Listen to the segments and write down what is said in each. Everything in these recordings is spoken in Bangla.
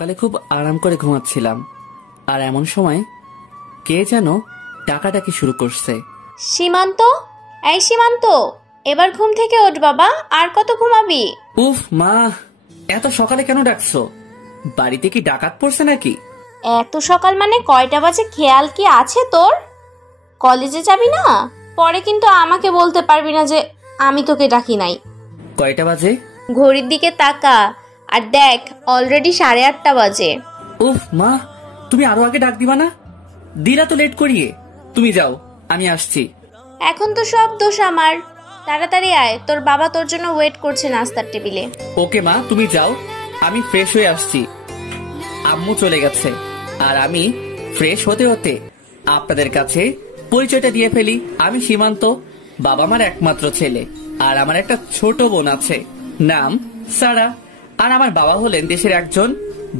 সকালে খুব আরাম করে ঘুমাচ্ছিলাম, আর এমন সময় কে যেন ডাকাডাকি শুরু করছে। সীমান্ত, এই সীমান্ত, এবার ঘুম থেকে ওঠ বাবা, আর কত ঘুমাবি? উফ মা, এত সকালে কেন ডাকছো? বাড়িতে কি ডাকাত পড়ছে নাকি? এত সকাল মানে কয়টা বাজে খেয়াল কি আছে তোর? কলেজে যাবি না? পরে কিন্তু আমাকে বলতে পারবি না যে আমি তোকে ডাকি নাই। কয়টা বাজে? ঘড়ির দিকে তাকা আর দেখ, অলরেডি 8:30 বাজে। উফ মা, তুমি আরো আগে ডাক দিবা না? দিলা তো লেট করিয়ে। তুমি যাও, আমি আসছি। এখন তো সব দোষ আমার। তাড়াতাড়ি আয়, তোর বাবা তোর জন্য ওয়েট করছে নাস্তার টেবিলে। ওকে মা, তুমি যাও, আমি ফ্রেশ হয়ে আসছি। আম্মু চলে গেছে, আর আমি ফ্রেশ হতে হতে আপনাদের কাছে পরিচয়টা দিয়ে ফেলি। আমি সীমান্ত, বাবা মার একমাত্র ছেলে, আর আমার একটা ছোট বোন আছে, নাম সারা। আর আমার বাবা হলেন দেশের একজন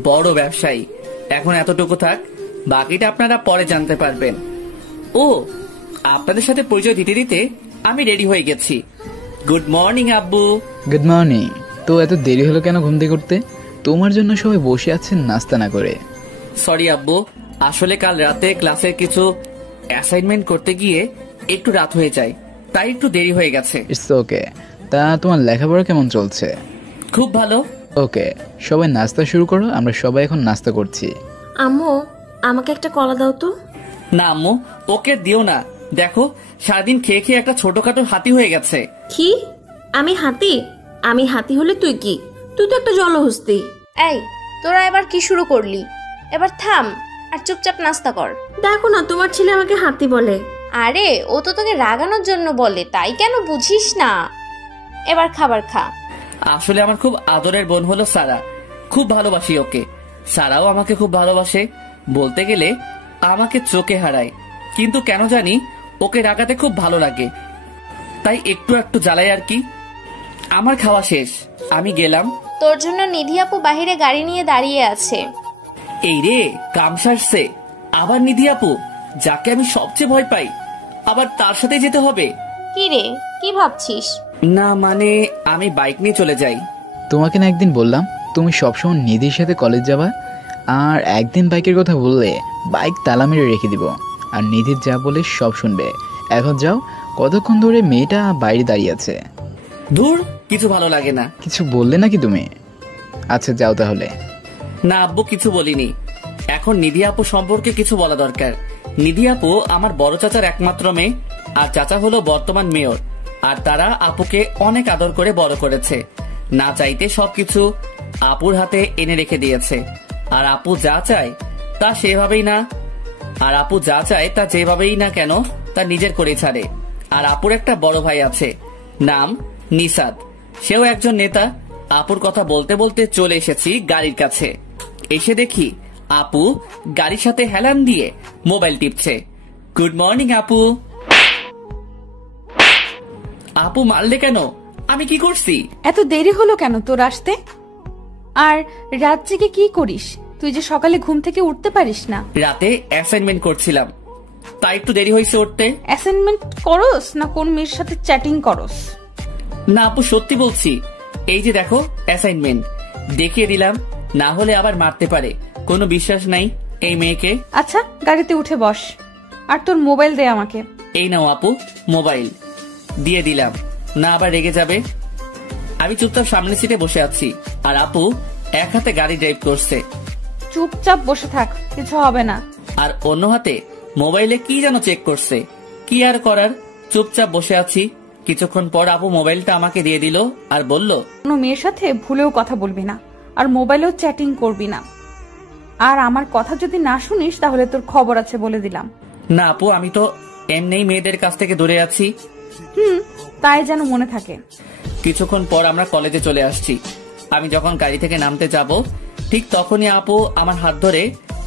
বড় ব্যবসায়ী। এখন এতটুকু থাক, বাকিটা আপনারা পরে জানতে পারবেন। ও, আপনাদের সাথে পরিচয় দিতে দিতে আমি রেডি হয়ে গেছি। গুড মর্নিং আব্বু। Good morning. তো এত দেরি হলো কেন ঘুম থেকে উঠতে? তোমার জন্য সবাই বসে আছেন নাস্তা না করে। সরি আব্বু, আসলে কাল রাতে ক্লাসের কিছু অ্যাসাইনমেন্ট করতে গিয়ে একটু রাত হয়ে যায়, তাই একটু দেরি হয়ে গেছে। It's okay. তা তোমার লেখাপড়া কেমন চলছে? খুব ভালো। ওকে, সবাই নাস্তা শুরু করো, আমরা সবাই এখন নাস্তা করছি। আম্মু, আমাকে একটা কলা দাও তো। না আম্মু, ওকে দিও না। দেখো, সারাদিন খেয়ে খেয়ে একটা ছোটখাটো হাতি হয়ে গেছে। কি? আমি হাতি? আমি হাতি হলে তুই কি? তুই তো একটা জলহস্তি। এই, তোরা এবার কি শুরু করলি? এবার থাম আর চুপচাপ নাস্তা কর। দেখো না, তোমার ছেলে আমাকে হাতি বলে। আরে, ও তো তোকে রাগানোর জন্য বলে, তাই কেন বুঝিস না? এবার খাবার খা। আসলে আমার খুব আদরের বোন হলো সারা, খুব ভালোবাসি ওকে। সারাও আমাকে খুব ভালোবাসে, বলতে গেলে আমাকে চোখে হারায়। কিন্তু কেন জানি ওকে রাগাতে খুব ভালো লাগে, তাই একটু একটু জ্বালাই আর কি। আমার খাওয়া শেষ, আমি গেলাম। তোর জন্য নিধি আপু বাহিরে গাড়ি নিয়ে দাঁড়িয়ে আছে। এই রে, কাম সারছে। আবার নিধি আপু, যাকে আমি সবচেয়ে ভয় পাই, আবার তার সাথে যেতে হবে? কি রে, কি ভাবছিস? না মানে, আমি বাইক নিয়ে চলে যাই। তোমাকে না একদিন বললাম তুমি সবসময় নিধির সাথে কলেজ যাবা, আর একদিন বাইকের কথা বললে বাইক তালা মেরে রেখে দিব, আর নিধির যা বলে সব শুনবে। এখন যাও, কতক্ষণ ধরে মেয়েটা বাইরে দাঁড়িয়ে আছে। দূর, কিছু ভালো লাগে না। কিছু বললে নাকি তুমি? আচ্ছা যাও তাহলে। না আব্বু, কিছু বলিনি। এখন নিধি আপু সম্পর্কে কিছু বলা দরকার। নিধি আপু আমার বড় চাচার একমাত্র মেয়ে, আর চাচা হলো বর্তমান মেয়র। আর তারা আপুকে অনেক আদর করে বড় করেছে। না চাইতে সবকিছু আপুর হাতে এনে রেখে দিয়েছে। আর আপু যা চায় তা সেভাবেই না আর আপু যা চায় তা যেভাবেই না কেন তা নিজের করে ছাড়ে। আর আপুর একটা বড় ভাই আছে, নাম নিসাদ, সেও একজন নেতা। আপুর কথা বলতে বলতে চলে এসেছি গাড়ির কাছে। এসে দেখি আপু গাড়ির সাথে হেলান দিয়ে মোবাইল টিপছে। গুড মর্নিং আপু। আপু মারলে কেন? আমি কি করছি? এত দেরি হলো কেন তোর আসতে? আর রাত জেগে কি করিস? তুই যে সকালে ঘুম থেকে উঠতে পারিস না। রাতে অ্যাসাইনমেন্ট করছিলাম, তাই একটু দেরি হয়েছে উঠতে। অ্যাসাইনমেন্ট করস না কোন মেয়ের সাথে চ্যাটিং করস? না আপু, সত্যি বলছি। এই যে দেখো অ্যাসাইনমেন্ট, দেখিয়ে দিলাম, না হলে আবার মারতে পারে। কোনো বিশ্বাস নাই এই মেয়েকে। আচ্ছা, গাড়িতে উঠে বস, আর তোর মোবাইল দে আমাকে। এই নাও আপু মোবাইল, দিয়ে দিলাম, না আবার রেগে যাবে। আমি চুপচাপ সামনের সিটে বসে আছি, আর আপু এক হাতে গাড়ি ড্রাইভ করছে। চুপচাপ বসে থাক, কিছু হবে না। আর অন্য হাতে মোবাইলে কি যেন চেক করছে। কি আর করার, চুপচাপ বসে আছি। কিছুক্ষণ পর আপু মোবাইলটা আমাকে দিয়ে দিল আর বলল, কোনো মেয়ের সাথে ভুলেও কথা বলবি না, আর মোবাইলেও চ্যাটিং করবি না। আর আমার কথা যদি না শুনিস তাহলে তোর খবর আছে, বলে দিলাম। না আপু, আমি তো এমনিই মেয়েদের কাছ থেকে দূরে আছি। তাই যেন মনে থাকে। কিছুক্ষণ পর আমরা কলেজে চলে আসছি। আমি যখন গাড়ি থেকে নামতে যাব, ঠিক তখনই আপু আমার হাত ধরে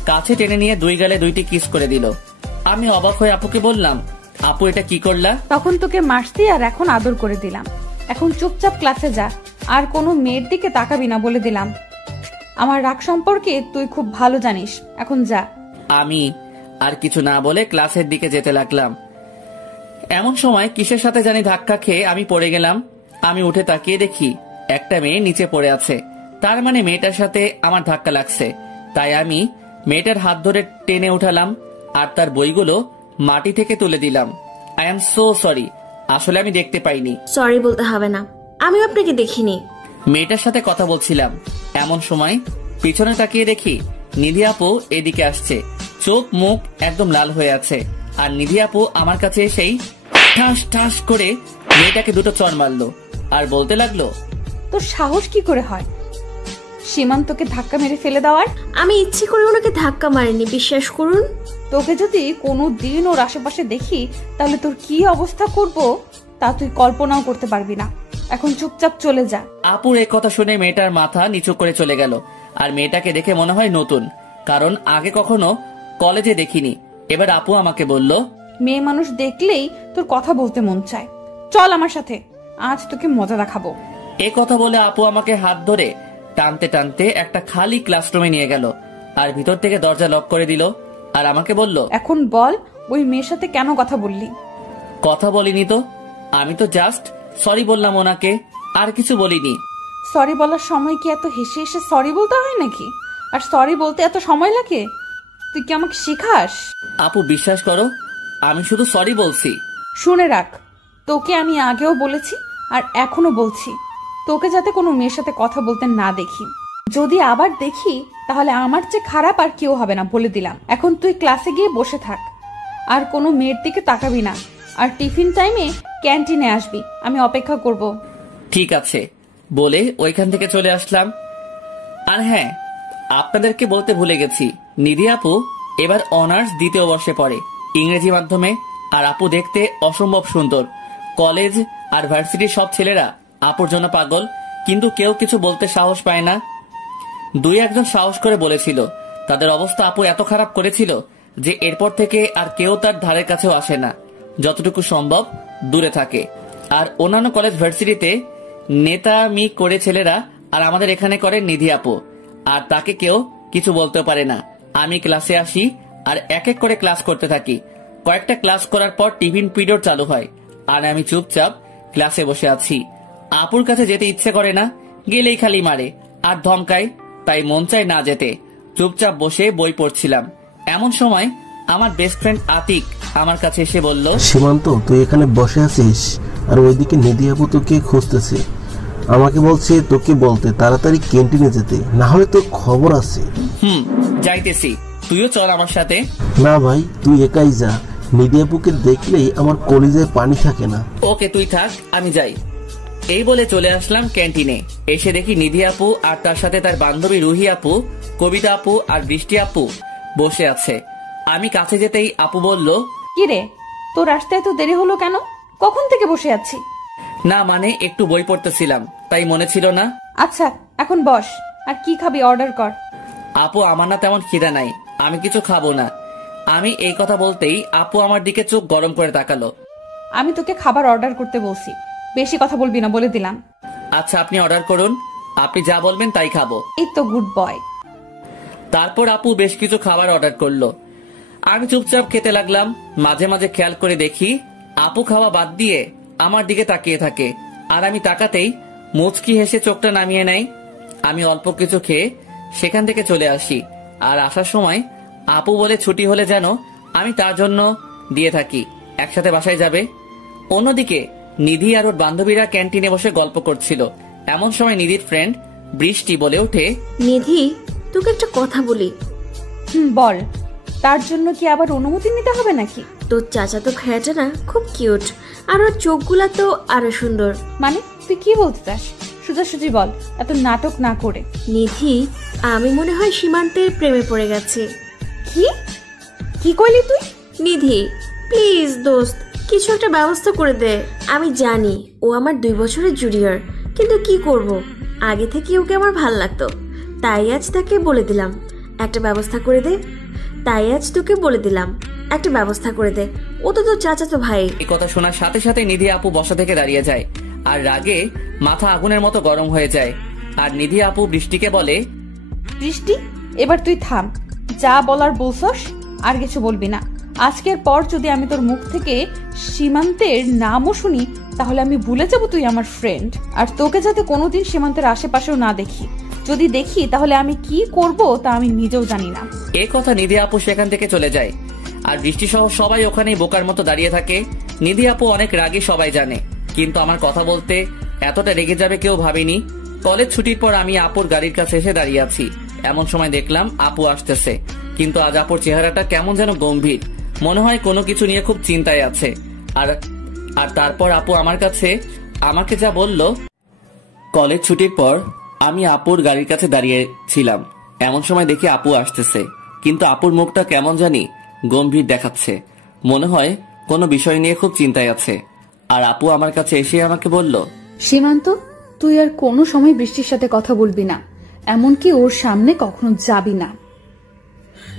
কাছে টেনে নিয়ে দুই গালে দুইটি কিস করে দিল। আমি অবাক হয়ে আপুকে বললাম, আপু এটা কি করলা? তখন তোকে মারতি আর এখন আদর করে দিলাম। এখন চুপচাপ ক্লাসে যা, আর কোনো মেয়ের দিকে তাকাবি না, বলে দিলাম। আমার রাগ সম্পর্কে তুই খুব ভালো জানিস, এখন যা। আমি আর কিছু না বলে ক্লাসের দিকে যেতে লাগলাম। এমন সময় কিসের সাথে জানি ধাক্কা খেয়ে আমি পড়ে গেলাম। আমি উঠে তাকিয়ে দেখি একটা মেয়ে নিচে পড়ে আছে, তার মানে মেয়েটার সাথে আমার ধাক্কা লাগছে। তাই আমি মেয়েটার হাত ধরে টেনে উঠালাম আর তার বইগুলো মাটি থেকে তুলে দিলাম। আই এম সো সরি, আসলে আমি দেখতে পাইনি। সরি বলতে হবে না, আমি আপনাকে দেখিনি। মেয়েটার সাথে কথা বলছিলাম, এমন সময় পিছনে তাকিয়ে দেখি নিধি আপু এদিকে আসছে। চোখ মুখ একদম লাল হয়ে আছে। আর নিধি আপু আমার কাছে এসেই ঠাস ঠাস করে মেয়েটাকে দুটো চড় মারলো আর বলতে লাগলো, তোর সাহস কি করে হয় সীমান্তকে ধাক্কা মেরে ফেলে দেওয়ার? আমি ইচ্ছে করে ওনাকে ধাক্কা মারিনি, বিশ্বাস করুন। তোকে যদি কোনো দিন ওর আশেপাশে দেখি তাহলে তোর কি অবস্থা করব তা তুই কল্পনাও করতে পারবি না। এখন চুপচাপ চলে যা। আপুর এই কথা শুনে মেয়েটার মাথা নিচু করে চলে গেল। আর মেয়েটাকে দেখে মনে হয় নতুন, কারণ আগে কখনো কলেজে দেখিনি। এবার আপু আমাকে বলল, মেয়ে মানুষ দেখলেই তোর কথা বলতে মন চায়, চল আমার সাথে, আজ তোকে মজা দেখাবো। এ কথা বলে আপু আমাকে হাত ধরে টানতে টানতে একটা খালি ক্লাসরুমে নিয়ে গেল আর ভিতর থেকে দরজা লক করে দিল। আর আমাকে বলল, এখন বল ওই মেয়ের সাথে কেন কথা বললি? কথা বলিনি তো, আমি তো জাস্ট সরি বললাম ওনাকে, আর কিছু বলিনি। সরি বলার সময় কি এত হেসে হেসে সরি বলতে হয় নাকি? আর সরি বলতে এত সময় লাগে? তুই কি আমাকে শিখাস? আপু বিশ্বাস করো, আমি শুধু সরি বলছি। শুনে রাখ, তোকে আমি আগেও বলেছি আর এখনো বলছি, তোকে যাতে কোনো মেয়ের সাথে কথা বলতে না দেখি। যদি আবার দেখি তাহলে আমার চেয়ে খারাপ আর কেউ হবে না, বলে দিলাম। এখন তুই ক্লাসে গিয়ে বসে থাক আর কোনো মেয়ের দিকে তাকাবি না। আর টিফিন টাইমে ক্যান্টিনে আসবি, আমি অপেক্ষা করব। ঠিক আছে বলে ওইখান থেকে চলে আসলাম। আর হ্যাঁ, আপনাদেরকে বলতে ভুলে গেছি, নিধি আপু এবার অনার্স দ্বিতীয় বর্ষে পড়ে ইংরেজি মাধ্যমে। আর আপু দেখতে অসম্ভব সুন্দর। কলেজ আর ভার্সিটির সব ছেলেরা আপুর জন্য পাগল, কিন্তু কেউ কিছু বলতে সাহস পায় না। দুই একজন সাহস করে বলেছিল। তাদের অবস্থা আপু এত খারাপ করেছিল যে এরপর থেকে আর কেউ তার ধারের কাছেও আসে না, যতটুকু সম্ভব দূরে থাকে। আর অন্যান্য কলেজ ভার্সিটিতে নেতামি করে ছেলেরা, আর আমাদের এখানে করে নিধি আপু। আর তাকে কেউ কিছু বলতে পারে না। আমি ক্লাসে আসি আর এক এক করে ক্লাস করতে থাকি। কয়েকটা ক্লাস করার পর টিফিন পিরিয়ড চালু হয় আর আমি চুপচাপ ক্লাসে বসে আছি। আপুর কাছে যেতে ইচ্ছে করে না, গেলেই খালি মারে আর ধমকায়, তাই মন চায় না যেতে। চুপচাপ বসে বই পড়ছিলাম। এমন সময় আমার বেস্ট ফ্রেন্ড আতিক আমার কাছে এসে বলল, সীমান্ত তুই এখানে বসে আছিস আর ওইদিকে নিধি আপু তোকে খুঁজতেছে। আমাকে বলছে তোকে বলতে তাড়াতাড়ি ক্যান্টিনে যেতে, না হলে তোর খবর আছে। যাইতেছি, তুইও চল আমার সাথে। না ভাই, তুই একাই যা, নিধি আপুকে দেখলেই আমার কলিজায় পানি থাকে না। ওকে তুই থাক, আমি যাই। এই বলে চলে আসলাম ক্যান্টিনে। এসে দেখি নিধি আপু আর তার সাথে তার বান্ধবী রুহি আপু, কবিতা আপু আর বৃষ্টি আপু বসে আছে। আমি কাছে যেতেই আপু বলল, কি রে, তোর আসতে এত দেরি হলো কেন? কখন থেকে বসে আছি? না মানে একটু বই পড়তেছিলাম, তাই মনে ছিল না। আচ্ছা এখন বস, আর কি খাবি অর্ডার কর। আপু আমার না তেমন খিদা নাই, আমি কিছু খাবো না। আমি এই কথা বলতেই আপু আমার দিকে চোখ গরম করে তাকালো। আমি তোকে খাবার অর্ডার করতে বলছি, বেশি কথা বলবি না, বলে দিলাম। আচ্ছা আপনি অর্ডার করুন, আপনি যা বলবেন তাই খাবো। এই তো গুড বয়। তারপর আপু বেশ কিছু খাবার অর্ডার করলো। আমি চুপচাপ খেতে লাগলাম। মাঝে মাঝে খেয়াল করে দেখি আপু খাওয়া বাদ দিয়ে আমার দিকে তাকিয়ে থাকে, আর আমি তাকাতেই মুচকি হেসে চোখটা নামিয়ে নেয়। আমি অল্প কিছু খেয়ে সেখান থেকে চলে আসি। আর আসার সময় আপু বলে ছুটি হলে যেন আমি তার জন্য দিয়ে থাকি, একসাথে বাসায় যাবে। অন্যদিকে নিধি আর ওর বান্ধবীরা ক্যান্টিনে বসে গল্প করছিল। এমন সময় নিধির ফ্রেন্ড বৃষ্টি বলে ওঠে, নিধি তোকে একটা কথা বলি। বল, তার জন্য কি আবার অনুমতি নিতে হবে নাকি? তোর চাচাতো ভাইয়াটা না খুব কিউট, আর ওর চোখগুলা তো আরো সুন্দর। মানে তুই কি বলতে চাস? সোজাসুজি বল, এত নাটক না করে। নিধি, আমি মনে হয় সীমান্তের প্রেমে পড়ে গেছে। কি কি কইলি তুই? নিধি প্লিজ দোস্ত, কিছু একটা ব্যবস্থা করে দে। আমি জানি ও আমার 2 বছরের জুনিয়র, কিন্তু কি করব, আগে থেকে ওকে আমার ভাল লাগতো, তাই আজ তাকে বলে দিলাম একটা ব্যবস্থা করে দে। তাই আজ তোকে বলে দিলাম একটা ব্যবস্থা করে দে। ও তো তোর চাচাতো ভাই। এই কথা শোনার সাথে সাথে নিধি আপু বসা থেকে দাঁড়িয়ে যায় আর রাগে মাথা আগুনের মতো গরম হয়ে যায়। আর নিধি আপু বৃষ্টিকে বলে, বৃষ্টি, এবার তুই থাম, যা বলার বলছস, আর কিছু বলবি না। আজকের পর যদি আমি তোর মুখ থেকে সীমান্তের নামও শুনি তাহলে আমি ভুলে যাব তুই আমার ফ্রেন্ড, আর তোকে যাতে কোনোদিন সীমান্তের আশেপাশেও না দেখি। যদি দেখি তাহলে আমি কি করব তা আমি নিজেও জানি না। এ কথা নিধি আপু সেখান থেকে চলে যায়, আর বৃষ্টি সহ সবাই ওখানেই বোকার মতো দাঁড়িয়ে থাকে। নিধি আপু অনেক রাগী সবাই জানে, কিন্তু আমার কথা বলতে এতটা রেগে যাবে কেউ ভাবেনি। কলেজ ছুটির পর আমি আপুর গাড়ির কাছে এসে দাঁড়িয়ে আছি, এমন সময় দেখলাম আপু আসতেছে, কিন্তু আজ আপুর চেহারাটা কেমন যেন গম্ভীর, মনে হয় কোনো কিছু নিয়ে খুব চিন্তায় আছে। আর তারপর আপু আমার কাছে আমাকে যা বলল। কলেজ ছুটির পর আমি আপুর গাড়ির কাছে দাঁড়িয়ে ছিলাম, এমন সময় দেখি আপু আসতেছে, কিন্তু আপুর মুখটা কেমন জানি গম্ভীর দেখাচ্ছে, মনে হয় কোনো বিষয় নিয়ে খুব চিন্তায় আছে। আর আপু আমার কাছে এসে আমাকে বলল, সীমান্ত, তুই আর কোনো সময় বৃষ্টির সাথে কথা বলবি না, এমনকি ওর সামনে কখনো যাবি না,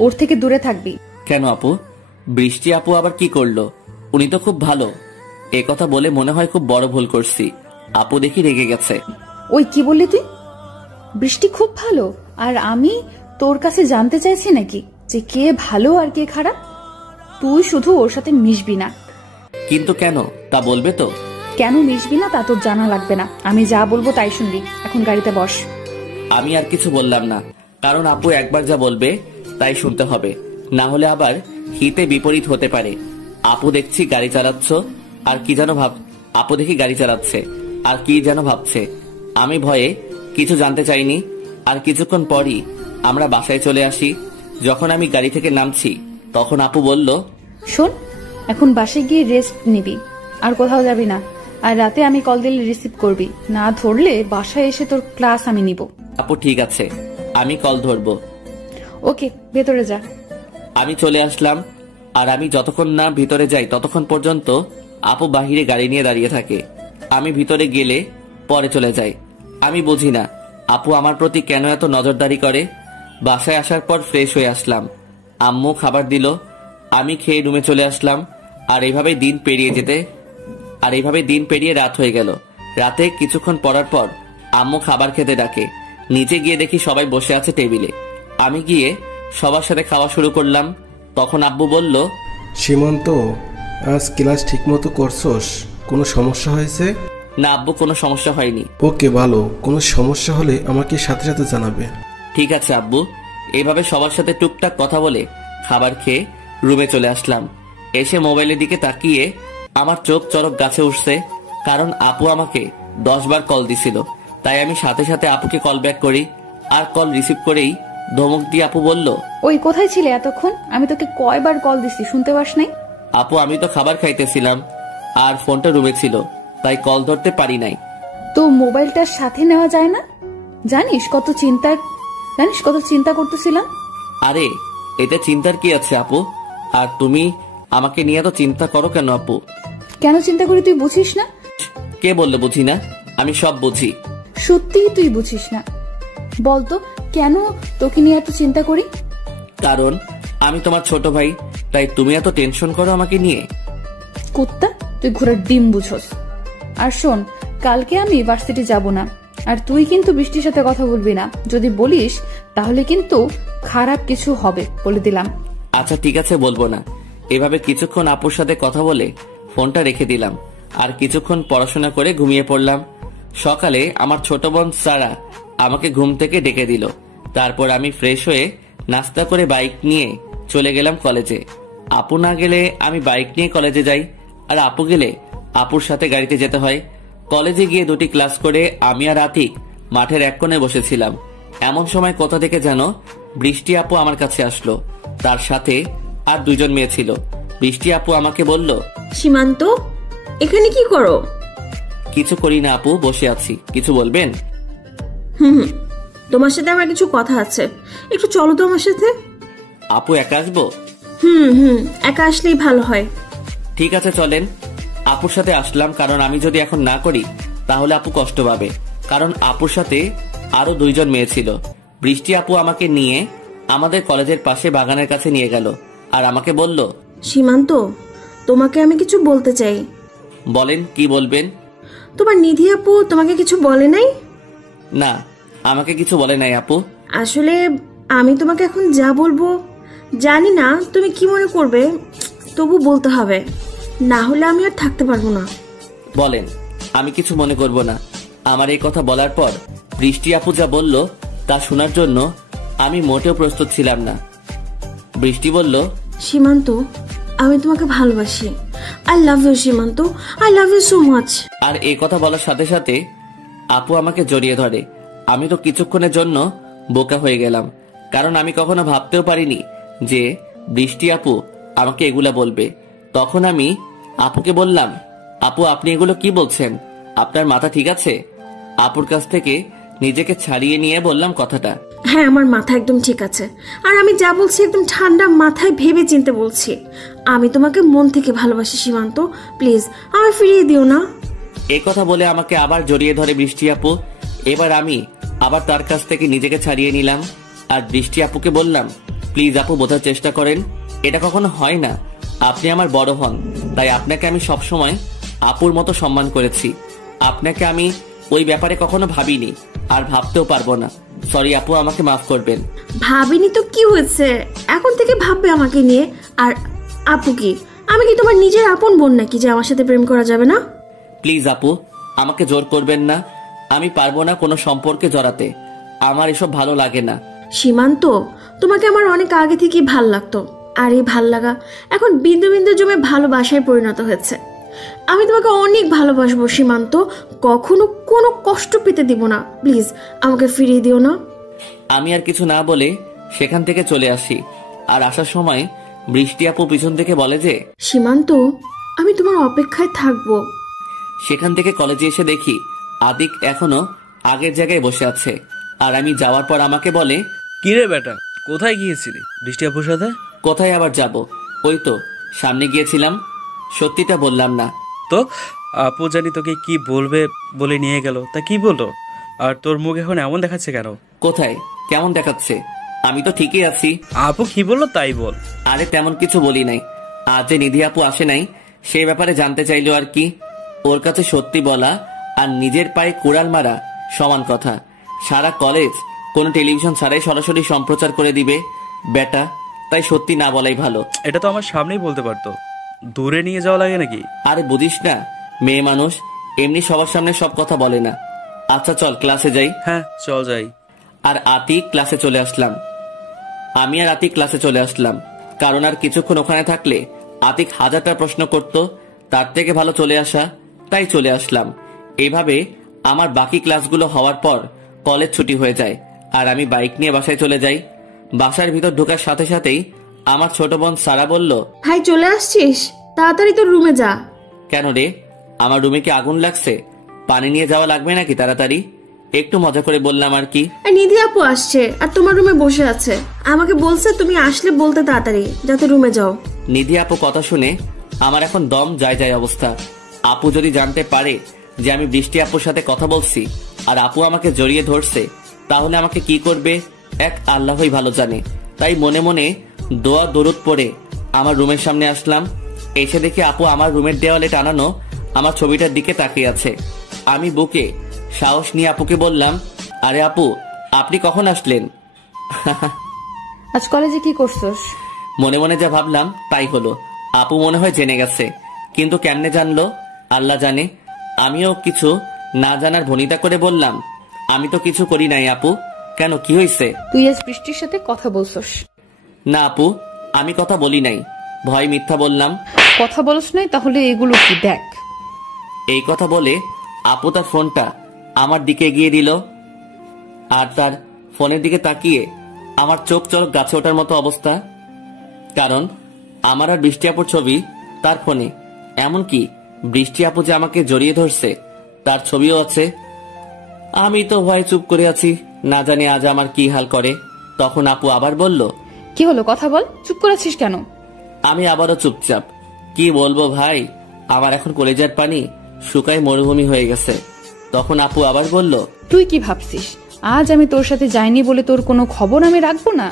ওর থেকে দূরে থাকবি। কেন আপু? বৃষ্টি আপু আবার কি করলো? উনি তো খুব ভালো। এ কথা বলে মনে হয় খুব বড় ভুল করছি। আপু দেখি রেগে গেছে। ওই কি বললি তুই? বৃষ্টি খুব ভালো আর আমি তোর কাছে জানতে চাইছি নাকি যে কে ভালো আর কে খারাপ? তুই শুধু ওর সাথে মিশবি না। কিন্তু কেন তা বলবে তো? কেন মিশবি না তা তোর জানা লাগবে না, আমি যা বলবো তাই শুনবি। এখন গাড়িতে বস। আমি আর কিছু বললাম না, কারণ আপু একবার যা বলবে তাই শুনতে হবে, না হলে আবার হিতে বিপরীত হতে পারে। আপু দেখছি গাড়ি চালাচ্ছ আর কি যেন আপু দেখি গাড়ি চালাচ্ছে আর কি যেন ভাবছে। আমি ভয়ে কিছু জানতে চাইনি। আর কিছুক্ষণ পরই আমরা বাসায় চলে আসি। যখন আমি গাড়ি থেকে নামছি তখন আপু বলল, শোন, এখন বাসায় গিয়ে রেস্ট নিবি, আর কোথাও যাবি না। আর রাতে আমি কল দিলে রিসিভ করবি, না ধরলে বাসায় এসে তোর ক্লাস আমি নিব। আপু ঠিক আছে, আমি কল ধরবো। ওকে, ভেতরে যা। আমি চলে আসলাম, আর আমি যতক্ষণ না ভিতরে যাই ততক্ষণ পর্যন্ত আপু বাহিরে গাড়ি নিয়ে দাঁড়িয়ে থাকে। আমি ভিতরে গেলে পরে চলে যাই। আমি বুঝি না আপু আমার প্রতি কেন এত নজরদারি করে। বাসায় আসার পর ফ্রেশ হয়ে আসলাম, আম্মু খাবার দিল, আমি খেয়ে রুমে চলে আসলাম। আর এইভাবে দিন পেরিয়ে রাত হয়ে গেল। রাতে কিছুক্ষণ পড়ার পর আম্মু খাবার খেতে ডাকে। নিচে গিয়ে দেখি সবাই বসে আছে টেবিলে। আমি গিয়ে সবার সাথে খাওয়া শুরু করলাম। তখন আব্বু বলল, সীমান্ত, আজ ক্লাস ঠিক মতো করছস? কোনো সমস্যা হয়েছে? না আব্বু, কোনো সমস্যা হয়নি। ওকে, ভালো। কোনো সমস্যা হলে আমাকে সাথে সাথে জানাবে। ঠিক আছে আব্বু। এইভাবে সবার সাথে টুকটাক কথা বলে খাবার খেয়ে রুমে চলে আসলাম। এসে মোবাইলের দিকে তাকিয়ে আমার চোখ চরক গাছে উঠছে, কারণ আপু আমাকে 10 বার কল দিছিল। তাই আমি সাথে সাথে আপুকে কল ব্যাক করি। আর কল রিসিভ করেই ধমক দিয়ে আপু বলল, ওই কোথায় ছিলে এতক্ষণ? আমি তোকে কয়বার কল দিছি, শুনতে পাস নাই? আপু আমি তো খাবার খাইতেছিলাম আর ফোনটা রুমে ছিল, তাই কল ধরতে পারি নাই। তো মোবাইলটা সাথে নেওয়া যায় না? জানিস কত চিন্তা করতেছিলাম। আরে এতে চিন্তার কি আছে আপু? আর তুমি আমাকে নিয়ে তো চিন্তা করো কেন আপু? কেন চিন্তা করি তুই বুঝিস না? কে বললে বুঝি না? আমি সব বুঝি। সত্যিই তুই বুঝিস না? বলতো কেন তোকে নিয়ে এত চিন্তা করি? কারণ আমি তোমার ছোট ভাই, তাই তুমি এত টেনশন করো আমাকে নিয়ে। কুত্তা, তুই ঘোড়ার ডিম বুঝোস। আর শোন, কালকে আমি ভার্সিটি যাব না, আর তুই কিন্তু বৃষ্টির সাথে কথা বলবি না। যদি বলিস তাহলে কিন্তু খারাপ কিছু হবে, বলে দিলাম। আচ্ছা ঠিক আছে, বলবো না। এভাবে কিছুক্ষণ আপুর সাথে কথা বলে ফোনটা রেখে দিলাম, আর কিছুক্ষণ পড়াশোনা করে ঘুমিয়ে পড়লাম। সকালে আমার ছোট বোন সারা আমাকে ঘুম থেকে ডেকে দিল। তারপর আমি ফ্রেশ হয়ে নাস্তা করে বাইক নিয়ে চলে গেলাম কলেজে। আপু না গেলে আমি বাইক নিয়ে কলেজে যাই, আর আপু গেলে আপুর সাথে গাড়িতে যেতে হয়। কলেজে গিয়ে 2টি ক্লাস করে আমি আর আতিক মাঠের এক কোণে বসেছিলাম। এমন সময় কোথা থেকে যেন বৃষ্টি আপু আমার কাছে আসলো। তার সাথে আর 2জন মেয়ে ছিল। বৃষ্টি আপু আমাকে বলল, সীমান্ত, এখানে কি করো? কিছু করি না আপু, বসে আছি। কিছু বলবেন? তোমার সাথে আমার কিছু কথা আছে, একটু চলো তো আমার সাথে। আপু একা আসবো? একা আসলেই ভালো হয়। ঠিক আছে চলেন। আপুর সাথে আসলাম, কারণ আমি যদি এখন না করি তাহলে আপু কষ্ট পাবে। কারণ আপুর সাথে আরো 2জন মেয়ে ছিল। বৃষ্টি আপু আমাকে নিয়ে আমাদের কলেজের পাশে বাগানের কাছে নিয়ে গেল, আর আমাকে বলল, সীমান্ত, তোমাকে আমি কিছু বলতে চাই। বলেন, কি বলবেন? তোমার নিধি আপু তোমাকে কিছু বলে নাই? না, আমাকে কিছু বলে নাই আপু। আসলে আমি তোমাকে এখন যা বলবো জানি না তুমি কি মনে করবে, তবু বলতে হবে, না হলে আমি আর থাকতে পারবো না। বলেন, আমি কিছু মনে করব না। আমার এই কথা বলার পর বৃষ্টি আপু যা বলল তা শোনার জন্য আমি মোটেও প্রস্তুত ছিলাম না। বৃষ্টি বলল, সীমান্ত, আমি তোমাকে ভালোবাসি। I love you Simanta, I love you so much. আর এই কথা বলার সাথে সাথে আপু আমাকে জড়িয়ে ধরে। আমি তো কিছুক্ষণের জন্য বোকা হয়ে গেলাম, কারণ আমি কখনো ভাবতেও পারিনি যে বৃষ্টি আপু আমাকে এগুলা বলবে। তখন আমি আপুকে বললাম, আপু আপনি এগুলো কি বলছেন? আপনার মাথা ঠিক আছে? আপুর কাছ থেকে নিজেকে ছাড়িয়ে নিয়ে বললাম কথাটা। হ্যাঁ, আমার মাথা একদম ঠিক আছে, আর আমি যা বলছি একদম ঠান্ডা মাথায় ভেবে চিন্তে বলছি। আমি তোমাকে মন থেকে ভালোবাসি সীমান্ত, প্লিজ আমায় ফিরিয়ে দিও না। এই কথা বলে আমাকে আবার জড়িয়ে ধরে বৃষ্টি আপু। এবার আমি আবার তার কাছ থেকে নিজেকে ছাড়িয়ে নিলাম আর বৃষ্টি আপুকে বললাম, প্লিজ আপু বোঝার চেষ্টা করেন, এটা কখনো হয় না। আপনি আমার বড় হন, তাই আপনাকে আমি সবসময় আপুর মতো সম্মান করেছি। আপনাকে আমি ওই ব্যাপারে কখনো ভাবিনি, আর ভাবতেও পারবো না। সরি আপু, আমাকে মাফ করবেন। ভাবিনি তো কি হয়েছে, এখন থেকে ভাববে আমাকে নিয়ে। আর আপু কি, আমি কি তোমার নিজের আপন বোন নাকি যে আমার সাথে প্রেম করা যাবে না? প্লিজ আপু, আমাকে জোর করবেন না। আমি পারবো না কোনো সম্পর্কে জড়াতে, আমার এসব ভালো লাগে না। সীমান্ত, তোমাকে আমার অনেক আগে থেকেই ভাল লাগতো, আর এই ভাল লাগা এখন বিন্দু বিন্দু জমে ভালোবাসায় পরিণত হয়েছে। আমি তোমাকে অনেক ভালোবাসবো সীমান্ত, কখনো কোনো কষ্ট পেতে দিব না। প্লিজ আমাকে ফিরিয়ে দিও না। আমি আর কিছু না বলে সেখান থেকে চলে আসি, আর আসার সময় বৃষ্টি আপু পিছন থেকে বলে যে, সীমান্ত, আমি তোমার অপেক্ষায় থাকবো। সেখান থেকে কলেজে এসে দেখি আদিক এখনো আগের জায়গায় বসে আছে। আর আমি যাওয়ার পর আমাকে বলে, কিরে বেটা, কোথায় গিয়েছিলি বৃষ্টি আপুর সাথে? কোথায় আবার যাব, ওই তো সামনে গিয়েছিলাম। সত্যিটা বললাম না তো আপু জানি তোকে কি বলবে বলে নিয়ে গেল, তা কি বললো? আর তোর মুখ এখন এমন দেখাচ্ছে কেন? কোথায় কেমন দেখাচ্ছে? আমি তো ঠিকই আছি। আপু কি বললো তাই বল। আরে তেমন কিছু বলি নাই। আজ যে নিধি আপু আসে নাই সেই ব্যাপারে জানতে চাইলো আর কি। ওর কাছে সত্যি বলা আর নিজের পায়ে কুড়াল মারা সমান কথা। সারা কলেজ কোনো টেলিভিশন ছাড়াই সরাসরি সম্প্রচার করে দিবে বেটা, তাই সত্যি না বলাই ভালো। এটা তো আমার সামনেই বলতে পারতো, দূরে নিয়ে যাওয়া লাগে নাকি? আরে বুঝিস না, মেয়ে মানুষ এমনি সবার সামনে সব কথা বলে না। আচ্ছা চল ক্লাসে যাই। হ্যাঁ চল যাই। আর আতিক ক্লাসে চলে আসলাম। আমি আর আতিক ক্লাসে চলে আসলাম, কারণ আর কিছুক্ষণ ওখানে থাকলে আতিক হাজারটা প্রশ্ন করত, তার থেকে ভালো চলে আসা, তাই চলে আসলাম। এইভাবে আমার বাকি ক্লাসগুলো হওয়ার পর কলেজ ছুটি হয়ে যায়, আর আমি বাইক নিয়ে বাসায় চলে যাই। বাসার ভিতর ঢোকার সাথে সাথেই আমার ছোট বোন সারা বলল, ভাই চলে আসছিস, তাড়াতাড়ি তোর রুমে যা। কেন রে, আমার রুমে কি আগুন লাগছে? পানি নিয়ে যাওয়া লাগবে নাকি তাড়াতাড়ি? একটু মজা করে বললাম আর কি। নিধি আপু আসছে আর তোমার রুমে বসে আছে, আমাকে বলছে তুমি আসলে বলতে তাড়াতাড়ি যাতে রুমে যাও। নিধি আপু কথা শুনে আমার এখন দম যায় যায় অবস্থা। আপু যদি জানতে পারে যে আমি বৃষ্টি আপুর সাথে কথা বলছি আর আপু আমাকে জড়িয়ে ধরছে, তাহলে আমাকে কি করবে এক আল্লাহই ভালো জানে। তাই মনে মনে দোয়া দরুদ পড়ে আমার রুমের সামনে আসলাম। এসে দেখি আপু আমার রুমের দেওয়ালে টানানো আমার ছবিটার দিকে তাকিয়ে আছে। আমি বুকে সাহস নিয়ে আপুকে বললাম, আরে আপু আপনি কখন আসলেন? আজ কলেজে কি করছস? মনে মনে যা ভাবলাম তাই হলো। আপু মনে হয় জেনে গেছে, কিন্তু কেমনে জানলো আল্লাহ জানে। আমিও কিছু না জানার ভনিতা করে বললাম, আমি তো কিছু করি নাই আপু। কেন, কি হয়েছে? তুই আজ বৃষ্টির সাথে কথা বলছস? না আপু, আমি কথা বলি নাই, ভয় মিথ্যা বললাম। কথা বলছ নাই, তাহলে এগুলো কি দেখ। এই কথা বলে আপু তার ফোনটা আমার দিকে এগিয়ে দিল, আর তার ফোনের দিকে তাকিয়ে আমার চোখ চোখ গাছে ওঠার মতো অবস্থা। কারণ আমার আর বৃষ্টি আপুর ছবি তার ফোনে, এমনকি বৃষ্টি আপু যে আমাকে জড়িয়ে ধরছে তার ছবিও আছে। আমি তো ভয় চুপ করে আছি, না জানি আজ আমার কি হাল করে। তখন আপু আবার বলল, কি হলো, কথা বল, চুপ করেছিস কেন? আমি আবারও চুপচাপ। কি বলবো ভাই, আমার এখন কলেজের পানি শুকায় মরুভূমি হয়ে গেছে। তখন আপু আবার বলল, তুই কি ভাবছিস আজ আমি তোর সাথে যাইনি বলে তোর কোনো খবর আমি রাখবো না?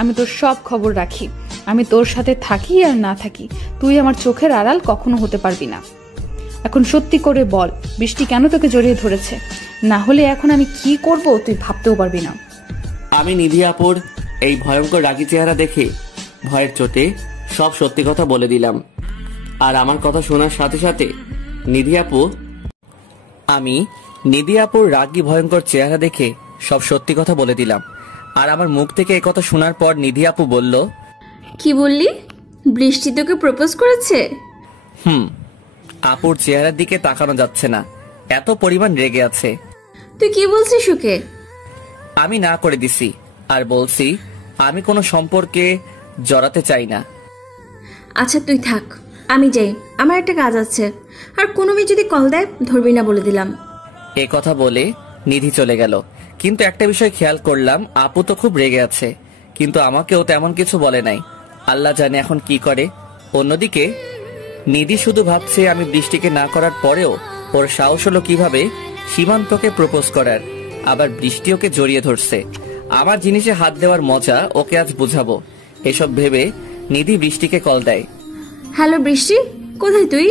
আমি তোর সব খবর রাখি। আমি তোর সাথে থাকি আর না থাকি, তুই আমার চোখের আড়াল কখনো হতে পারবি না। এখন সত্যি করে বল, বৃষ্টি কেন তোকে জড়িয়ে ধরেছে? না হলে এখন আমি কি করব তুই ভাবতেও পারবি না। আমি নিধি আপুর এই ভয়ঙ্কর রাগী চেহারা দেখে ভয়ের চোটে সব সত্যি কথা বলে দিলাম। আর আমার কথা শোনার সাথে সাথে নিধি আপুর রাগী ভয়ঙ্কর চেহারা দেখে সব সত্যি কথা বলে দিলাম। আর আমার মুখ থেকে এই কথা শোনার পর নিধি আপু বলল, কি বললি? বৃষ্টি তোকে প্রপোজ করেছে? আপুর চেহারার দিকে তাকানো যাচ্ছে না, এত পরিমাণ রেগে আছে। তুই কি বলছিস ওকে? আমি না করে দিছি আর বলছি আমি কোনো সম্পর্কে জড়াতে চাই না। আচ্ছা তুই থাক, আমি যাই, আমার একটা কাজ আছে। আর কোনো মেয়ে যদি কল দেয় ধরবি না বলে দিলাম। এ কথা বলে নিধি চলে গেল। কিন্তু একটা বিষয় খেয়াল করলাম, আপু তো খুব রেগে আছে, কিন্তু আমাকেও তেমন কিছু বলে নাই। আল্লাহ জানে এখন কি করে। অন্যদিকে নিধি শুধু ভাবছে আমি বৃষ্টিকে না করার পরেও ওর সাহস হলো কিভাবে সীমান্তকে প্রপোজ করার। আবার বৃষ্টি ওকে জড়িয়ে ধরছে। আমার জিনিসে হাত দেওয়ার মজা ওকে আজ বুঝাবো। এসব ভেবে নিধি বৃষ্টিকে কল দেয়। হ্যালো বৃষ্টি, কোথায় তুই?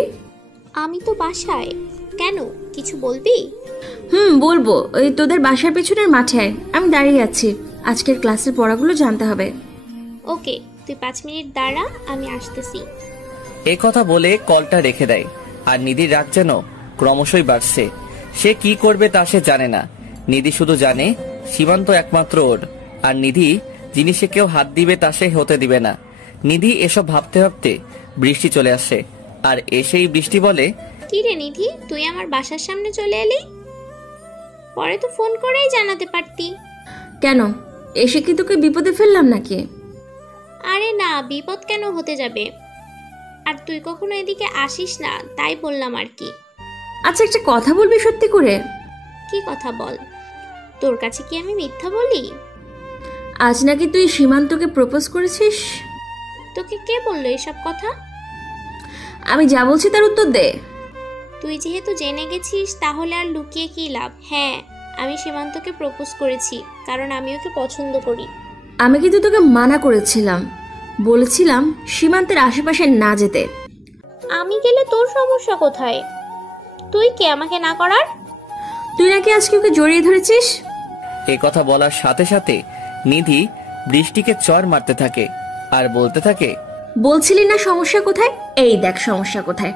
আমি তো বাসায়। কেন, কিছু বলবি? বলবো। ওই তোদের বাসার পেছনের মাঠে আমি দাঁড়িয়ে আছি, আজকের ক্লাসের পড়াগুলো জানতে হবে। ওকে, তুই 5 মিনিট দাঁড়া, আমি আসতেছি। এ কথা বলে কলটা রেখে দেয়। আর নিধির রাগ যেন ক্রমশই বাড়ছে। সে কি করবে তা সে জানে না। নিধি শুধু জানে সীমান্ত একমাত্র ওর, আর নিধি জিনিসে কেউ হাত দিবে তা সে হতে দিবে না। নিধি এসব ভাবতে ভাবতে বৃষ্টি চলে আসে। আর এসেই বৃষ্টি বলে, কি রে নিধি, তুই আমার বাসার সামনে চলে এলি? পরে তো ফোন করেই জানাতে পারতি। কেন, এসে কি তোকে বিপদে ফেললাম নাকি? আরে না, বিপদ কেন হতে যাবে? আর তুই কখনো এদিকে আসিস না, তাই বললাম আর কি। আচ্ছা একটা কথা বলবি সত্যি করে? কি কথা বল। তোর কাছে কি আমি মিথ্যা বলি? আজ নাকি তুই সীমান্তকে প্রপোজ করেছিস। তোকে কে বললো এসব কথা? আমি যা বলছি তার উত্তর দে। তুই যেহেতু জেনে গেছিস তাহলে আর লুকিয়ে কি লাভ। হ্যাঁ, আমি সীমান্তকে প্রপোজ করেছি, কারণ আমি ওকে পছন্দ করি। আমি কিন্তু তোকে মানা করেছিলাম, বলেছিলাম সীমান্তের আশেপাশে না যেতে। আমি গেলে তোর সমস্যা কোথায়? তুই কে আমাকে না করার? তুই নাকি আজকে ওকে জড়িয়ে ধরেছিস। এ কথা বলার সাথে সাথে নিধি বৃষ্টিকে চড় মারতে থাকে আর বলতে থাকে, বলছিলি না সমস্যা কোথায়, এই দেখ সমস্যা কোথায়।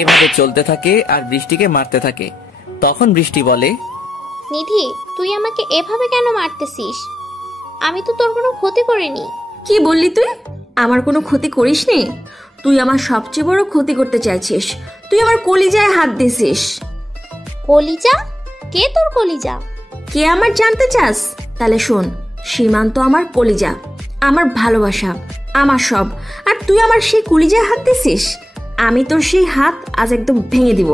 এভাবে চলতে থাকে আর বৃষ্টিকে মারতে থাকে। তখন বৃষ্টি বলে, নিধি, তুই আমাকে এভাবে কেন মারতেছিস? আমি তো তোর কোনো ক্ষতি করিনি। কি বললি তুই? আমার কোনো ক্ষতি করিসনি? তুই আমার সবচেয়ে বড় ক্ষতি করতে চাইছিস। তুই আমার কলিজায় হাত দিছিস। কলিজা? কে তোর কলিজা? কে আমার জানতে চাস? তাহলে শোন, সীমান্ত আমার কলিজা, আমার ভালোবাসা, আমার সব। আর তুই আমার সেই কলিজায় হাত দিছিস। আমি তোর সেই হাত আজ একদম ভেঙে দিব।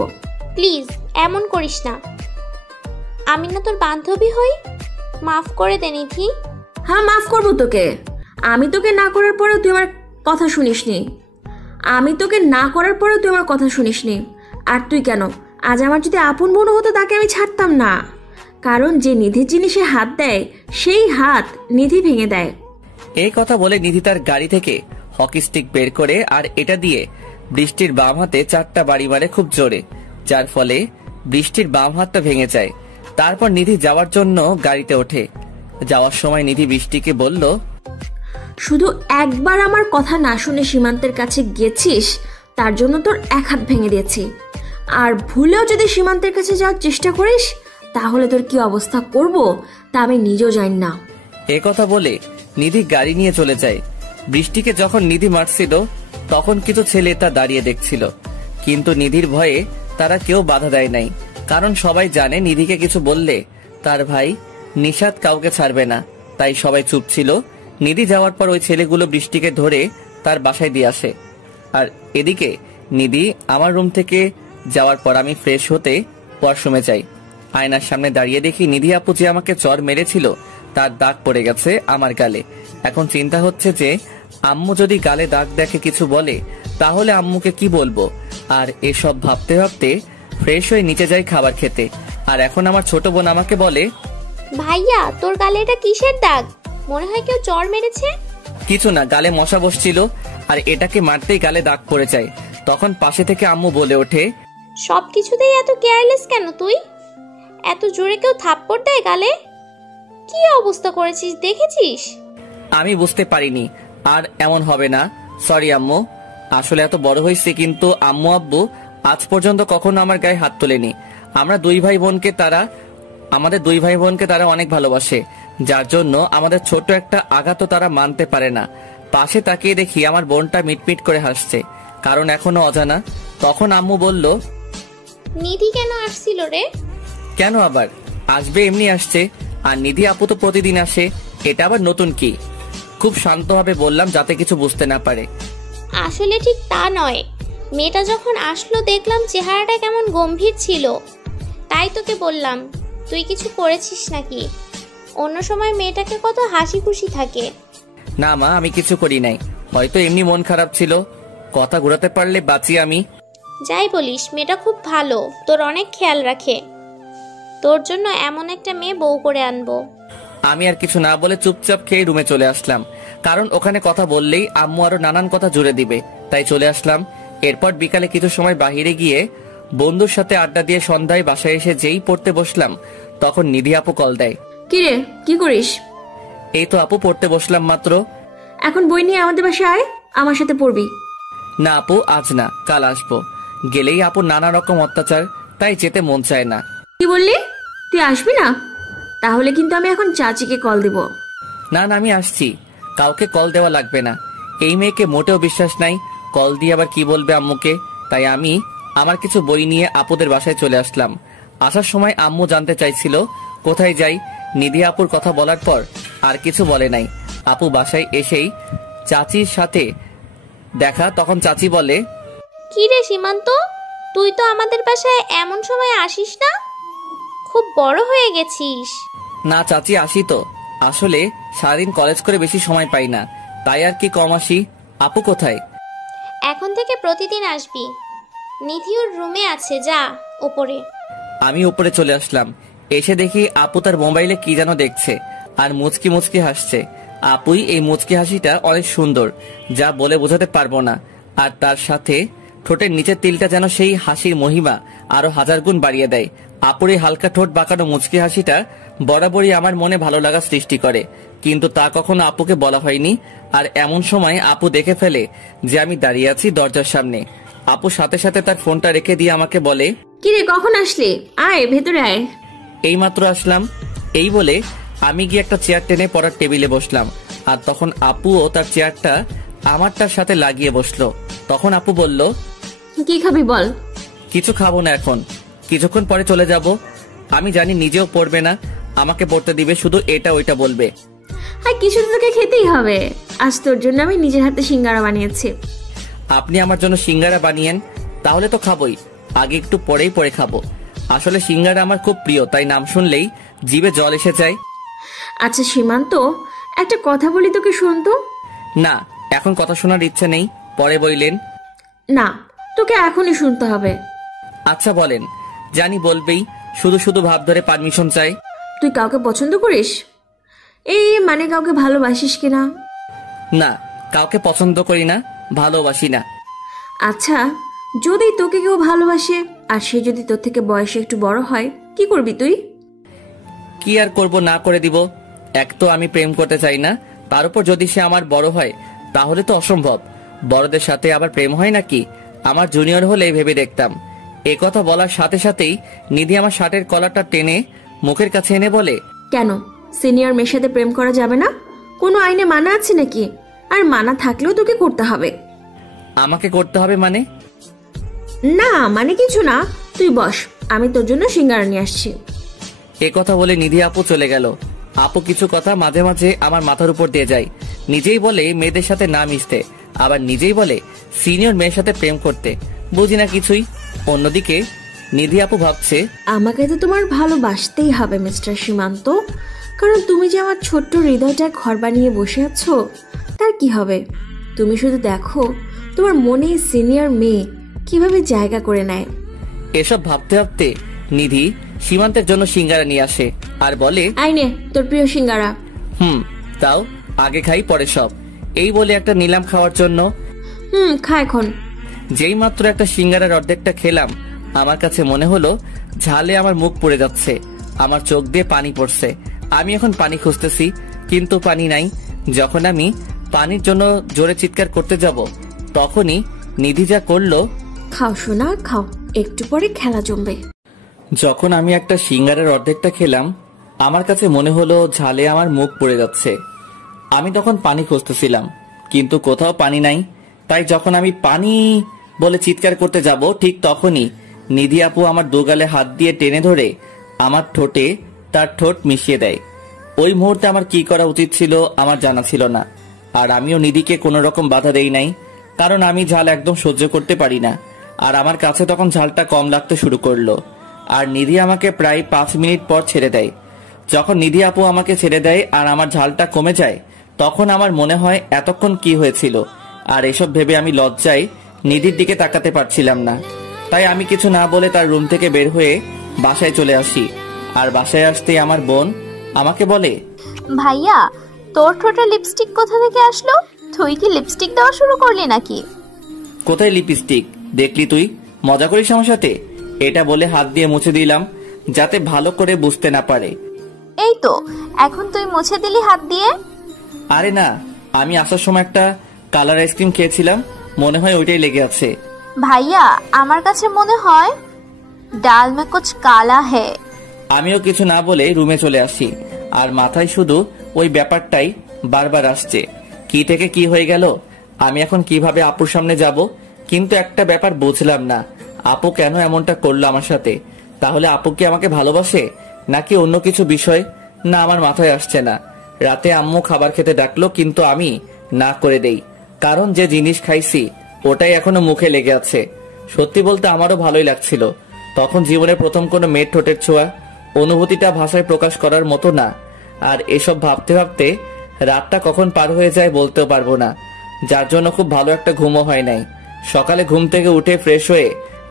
প্লিজ এমন করিস না। আমি না তোর বান্ধবী হই, মাফ করে দে নিধি। হ্যাঁ মাফ করবো তোকে। আমি তোকে না করার পরেও তুই আমার কথা শুনিসনি। আমি তোকে না করার পরেও তুই আমার কথা শুনিসনি। আর তুই কেন, আজ আমার যদি আপন বোন হতো তাকে আমি ছাড়তাম না। কারণ যে নিধির জিনিসে হাত দেয় সেই হাত নিধি ভেঙে দেয়। এই কথা বলে নিধি তার গাড়ি থেকে হকি স্টিক বের করে আর এটা দিয়ে বৃষ্টির বাম হাতে 4টা বাড়ি মারে খুব জোরে, যার ফলে বৃষ্টির বাম হাতটা ভেঙে যায়। তারপর নিধি যাওয়ার জন্য গাড়িতে ওঠে। যাওয়ার সময় নিধি বৃষ্টিকে বলল, শুধু একবার আমার কথা না শুনে সীমান্তের কাছে গেছিস, তার জন্য তোর এক হাত ভেঙে দিয়েছি। আর ভুলেও যদি সীমান্তের কাছে যাওয়ার চেষ্টা করিস তাহলে তোর কি অবস্থা করব তা আমি নিজেও জানি না। এ কথা বলে নিধি গাড়ি নিয়ে চলে যায়। বৃষ্টিকে যখন নিধি মারছিল তখন কিছু ছেলে তা দাঁড়িয়ে দেখছিল, কিন্তু নিধির ভয়ে তারা কেউ বাধা দেয় নাই। কারণ সবাই জানে নিধিকে কিছু বললে তার ভাই নিশাত কাউকে ছাড়বে না, তাই সবাই চুপ ছিল। নিধি যাওয়ার পর ওই ছেলেগুলো বৃষ্টিকে ধরে তার বাসায় দিয়ে আসে। আর এদিকে নিধি আমার রুম থেকে যাওয়ার পর আমি ফ্রেশ হতে ওয়াশরুমে যাই। আয়নার সামনে দাঁড়িয়ে দেখি নিধি আপু যে আমাকে চড় মেরেছিল তার দাগ পড়ে গেছে আমার গালে। এখন চিন্তা হচ্ছে যে আম্মু যদি গালে দাগ দেখে কিছু বলে তাহলে আম্মুকে কি বলবো। আর এসব ভাবতে ভাবতে ফ্রেশ হয়ে নিচে যাই খাবার খেতে। আর এখন আমার ছোট বোন আমাকে বলে, ভাইয়া তোর গালে এটা কিসের দাগ? মনে হয় কেউ চড় মেরেছে। কিছু না, গালে মশা বসছিল আর এটাকে মারতেই গালে দাগ পড়ে যায়। তখন পাশে থেকে আম্মু বলে ওঠে, সবকিছুতেই এত কেয়ারলেস কেন তুই? এত জোরে কেউ থাপ্পড় দেয় গালে? কি অবস্থা করেছিস দেখেছিস? আমি বুঝতে পারিনি আর এমন হবে না, সরি আম্মু। আসলে এত বড় হয়েছে কিন্তু আম্মু আব্বু আজ পর্যন্ত কখনো আমার গায়ে হাত তোলেনি। আমরা দুই ভাই বোনকে তারা আমাদের দুই ভাই বোনকে তারা অনেক ভালোবাসে, যার জন্য আমাদের ছোট একটা আঘাতও তারা মানতে পারে না। পাশে তাকিয়ে দেখি আমার বোনটা মিটমিট করে হাসছে, কারণ এখনো অজানা। তখন আম্মু বলল, নিধি কেন আসছিল রে? কেন আবার আসবে, এমনি আসছে। আর নিধি আপু তো প্রতিদিন আসে, এটা আবার নতুন কি? খুব শান্তভাবে বললাম, যাতে কিছু বুঝতে না পারে। আসলে ঠিক তা নয়, মেয়েটা যখন আসলো দেখলাম চেহারাটা কেমন গম্ভীর ছিল, তাই তোকে বললাম তুই কিছু করেছিস নাকি। অন্য সময় মেয়েটাকে কত হাসি খুশি থাকে। না মা, আমি কিছু করি নাই, হয়তো এমনি মন খারাপ ছিল। কথা ঘোরাতে পারলে বাঁচি আমি। যাই বলিস, মেয়েটা খুব ভালো, তোর অনেক খেয়াল রাখে। তোর জন্য এমন একটা মেয়ে বউ করে আনবো। আমি আর কিছু না বলে চুপচাপ খেয়ে রুমে চলে আসলাম, কারণ ওখানে কথা বললেই আম্মু আরো নানান কথা জুড়ে দিবে, তাই চলে আসলাম। এরপর বিকালে কিছু সময় বাহিরে গিয়ে বন্ধুর সাথে আড্ডা দিয়ে সন্ধ্যায় বাসায় এসে যেই পড়তে বসলাম, তখন নিধি আপু কল দেয়। কিরে, কি করিস? এই তো আপু, পড়তে বসলাম মাত্র। এখন বই নিয়ে আমাদের বাসায় আয়, আমার সাথে পড়বি। না আপু, আজ না, কাল আসবো। গেলেই আপু নানা রকম অত্যাচার, তাই যেতে মন চায় না। কি বললি? তুই আসবি না? তাহলে কিন্তু আমি এখন চাচিকে কল দিব। না না, আমি আসছি, কাউকে কল দেওয়া লাগবে না। এই মেয়েকে মোটেও বিশ্বাস নাই, কল দিয়ে আবার কি বলবে আম্মুকে। তাই আমি আমার কিছু বই নিয়ে আপুদের বাসায় চলে আসলাম। আসার সময় আম্মু জানতে চাইছিল কোথায় যাই। নিধি আপুর কথা বলার পর আর কিছু বলে নাই। আপু বাসায় এসেই চাচির সাথে দেখা, তখন চাচি বলে, কি রে সীমান্ত, তুই তো আমাদের বাসায় এমন সময় আসিস না, খুব বড় হয়ে গেছিস। না চাচি, আসি তো, আসলে সারাদিন কলেজ করে বেশি সময় পাই না, তাই আর কি কম আসি। আপু কোথায়? এখন থেকে প্রতিদিন আসবি। নিধি ওর রুমে আছে, যা ওপরে। আমি উপরে চলে আসলাম। এসে দেখি আপু তার মোবাইলে কি যেন দেখছে আর মুচকি মুচকি হাসছে। আপুই এই মুচকি হাসিটা অনেক সুন্দর, যা বলে বোঝাতে পারবো না। আর তার সাথে ঠোঁটের নিচের তিলটা যেন সেই হাসির মহিমা আরো 1000 গুণ বাড়িয়ে দেয়। আপুর এই হালকা ঠোঁট বাঁকানো মুচকি হাসিটা বরাবরই আমার মনে ভালো লাগা সৃষ্টি করে, কিন্তু তা কখনো আপুকে বলা হয়নি। আর এমন সময় আপু দেখে ফেলে যে আমি দাঁড়িয়ে আছি দরজার সামনে। আপু সাথে সাথে তার ফোনটা রেখে দিয়ে আমাকে বলে, কিরে, কখন আসলি? আয় ভেতরে আয়। এই মাত্র আসলাম। এই বলে আমি গিয়ে একটা চেয়ার টেনে পড়ার টেবিলে বসলাম। আর তখন আপুও তার চেয়ারটা আমারটার সাথে লাগিয়ে বসলো। তখন আপু বলল, কি খাবি বল? কিছু খাবো না এখন, কিছুক্ষণ পরে চলে যাব। আমি জানি নিজেও পড়বে না, আমাকে পড়তে দিবে, শুধু এটা ওইটা বলবে। আর কিছু তো তোকে খেতেই হবে। আজ তোর জন্য আমি নিজের হাতে সিঙ্গারা বানিয়েছি। আপনি আমার জন্য সিঙ্গারা বানিয়েন? তাহলে তো খাবোই, আগে একটু পরেই পরে খাবো। আসলে সিঙ্গারা আমার খুব প্রিয়, তাই নাম শুনলেই জিভে জল এসে যায়। আচ্ছা সীমান্ত, একটা কথা বলি তোকে, শোন তো। না, এখন কথা শোনার ইচ্ছে নেই, পরে বললেন। না, তোকে এখনই শুনতে হবে। আচ্ছা বলেন। জানি বলবেই, শুধু শুধু ভাব ধরে পারমিশন চাই। তুই কাউকে পছন্দ করিস? এই মানে কাউকে ভালোবাসিস কিনা? না, কাউকে পছন্দ করি না, ভালোবাসি না। আচ্ছা, যদি তোকে কেউ ভালোবাসে আর সে যদি তোর থেকে বয়সে একটু বড় হয়, কি করবি তুই? কি আর করব, না করে দিব। এক তো আমি প্রেম করতে চাই না, তার উপর যদি সে আমার বড় হয় তাহলে তো অসম্ভব। বড়দের সাথে আবার প্রেম হয় নাকি? আমার জুনিয়র হলে ভেবে দেখতাম। এ কথা বলার সাথে সাথেই নিধি আমার শার্টের কলারটা টেনে মুখের কাছে এনে বলে, কেন সিনিয়র মেয়ের সাথে প্রেম করা যাবে না? কোনো আইনে মানা আছে নাকি? আর মানা থাকলেও তোকে করতে হবে। আমাকে করতে হবে মানে? না মানে কিছু না, তুই বস, আমি তোর জন্য সিঙ্গারা নিয়ে আসছি। এ কথা বলে নিধি আপু চলে গেল। আপু কিছু কথা মাঝে মাঝে আমার মাথার উপর দিয়ে যায়। নিজেই বলে মেয়েদের সাথে না মিশতে, আবার নিজেই বলে সিনিয়র মেয়ের সাথে প্রেম করতে। বুঝি না কিছুই। অন্যদিকে নিধি আপু ভাবছে, আমাকে তো তোমার ভালোবাসতেই হবে মিস্টার সীমান্ত, কারণ তুমি যে আমার ছোট্ট হৃদয়টার ঘর বানিয়ে বসে আছো, তার কি হবে? তুমি শুধু দেখো তোমার মনে সিনিয়র মেয়ে কিভাবে জায়গা করে নেয়। এসব ভাবতে ভাবতে নিধি সীমান্তের জন্য সিঙ্গারা নিয়ে আসে আর বলে, আইনে তোর প্রিয় সিঙ্গারা। তাও আগে খাই পরে সব, এই বলে একটা নিলাম খাওয়ার জন্য। খা এখন। যেই মাত্র একটা সিঙ্গারার অর্ধেকটা খেলাম, আমার কাছে মনে হলো ঝালে আমার মুখ পুড়ে যাচ্ছে, আমার চোখ দিয়ে পানি পড়ছে। আমি এখন পানি খুঁজতেছি, কিন্তু পানি নাই। যখন আমি পানির জন্য জোরে চিৎকার করতে যাব, তখনই নিধি যা করলো। খাও সোনা খাও, একটু পরে খেলা জমবে। যখন আমি একটা সিঙ্গারের অর্ধেকটা খেলাম, আমার কাছে মনে হলো ঝালে আমার মুখ পড়ে যাচ্ছে। আমি তখন পানি খুঁজতেছিলাম, কিন্তু কোথাও পানি নাই। তাই যখন আমি পানি বলে চিৎকার করতে যাব, ঠিক তখনই নিধি আপু আমার দুগালে হাত দিয়ে টেনে ধরে আমার ঠোঁটে তার ঠোঁট মিশিয়ে দেয়। ওই মুহূর্তে আমার কি করা উচিত ছিল আমার জানা ছিল না। আর আমিও নিধিকে কোনো রকম বাধা দেই নাই, কারণ আমি ঝাল একদম সহ্য করতে পারি না। আর আমার কাছে তখন ঝালটা কম লাগতে শুরু করলো। আর নিধি আমাকে প্রায় 5 মিনিট পর ছেড়ে দেয়। যখন নিধি আপু আমাকে ছেড়ে দেয় আর আমার ঝালটা কমে যায়, তখন আমার মনে হয় এতক্ষণ কি হয়েছিল। আর এসব ভেবে আমি লজ্জায় নিধির দিকে তাকাতে পারছিলাম না। তাই আমি কিছু না বলে তার রুম থেকে বের হয়ে বাসায় চলে আসি। আর বাসায় আসতেই আমার বোন আমাকে বলে, ভাইয়া, তোর ঠোঁটে লিপস্টিক কোথা থেকে আসলো? তুই কি লিপস্টিক দেওয়া শুরু করলি নাকি? কোথায় লিপস্টিক? দেখলি তুই মজা করিস আমার সাথে? এটা বলে হাত দিয়ে মুছে দিলাম, যাতে ভালো করে বুঝতে না পারে। এই তো, এখন তুই মুছে দিলি হাত দিয়ে? আরে না, আমি আসার সময় একটা কালার আইসক্রিম খেয়েছিলাম, মনে হয় ওইটাই লেগে আছে। ভাইয়া, আমার কাছে মনে হয় ডাল মে কুছ কালা হে। আমিও কিছু না বলে রুমে চলে আসি। আর মাথায় শুধু ওই ব্যাপারটাই বারবার আসছে, কি থেকে কি হয়ে গেল, আমি এখন কিভাবে আপুর সামনে যাব। কিন্তু একটা ব্যাপার বুঝলাম না, আপু কেন এমনটা করলো আমার সাথে? তাহলে আপু কি আমাকে ভালোবাসে নাকি অন্য কিছু বিষয়? না, আমার মাথায় আসছে না। রাতে আম্মু খাবার খেতে ডাকলো, কিন্তু আমি না করে দেই, কারণ যে জিনিস খাইছি ওটাই এখনো মুখে লেগে আছে। সত্যি বলতে আমারও ভালোই লাগছিল। তখন জীবনের প্রথম কোনো মেয়ের ঠোঁটের ছোঁয়া, অনুভূতিটা ভাষায় প্রকাশ করার মতো না। আর এসব ভাবতে ভাবতে রাতটা কখন পার হয়ে যায় বলতেও পারবো না, যার জন্য খুব ভালো একটা ঘুমও হয় নাই। সকালে ঘুম থেকে উঠে ফ্রেশ হয়ে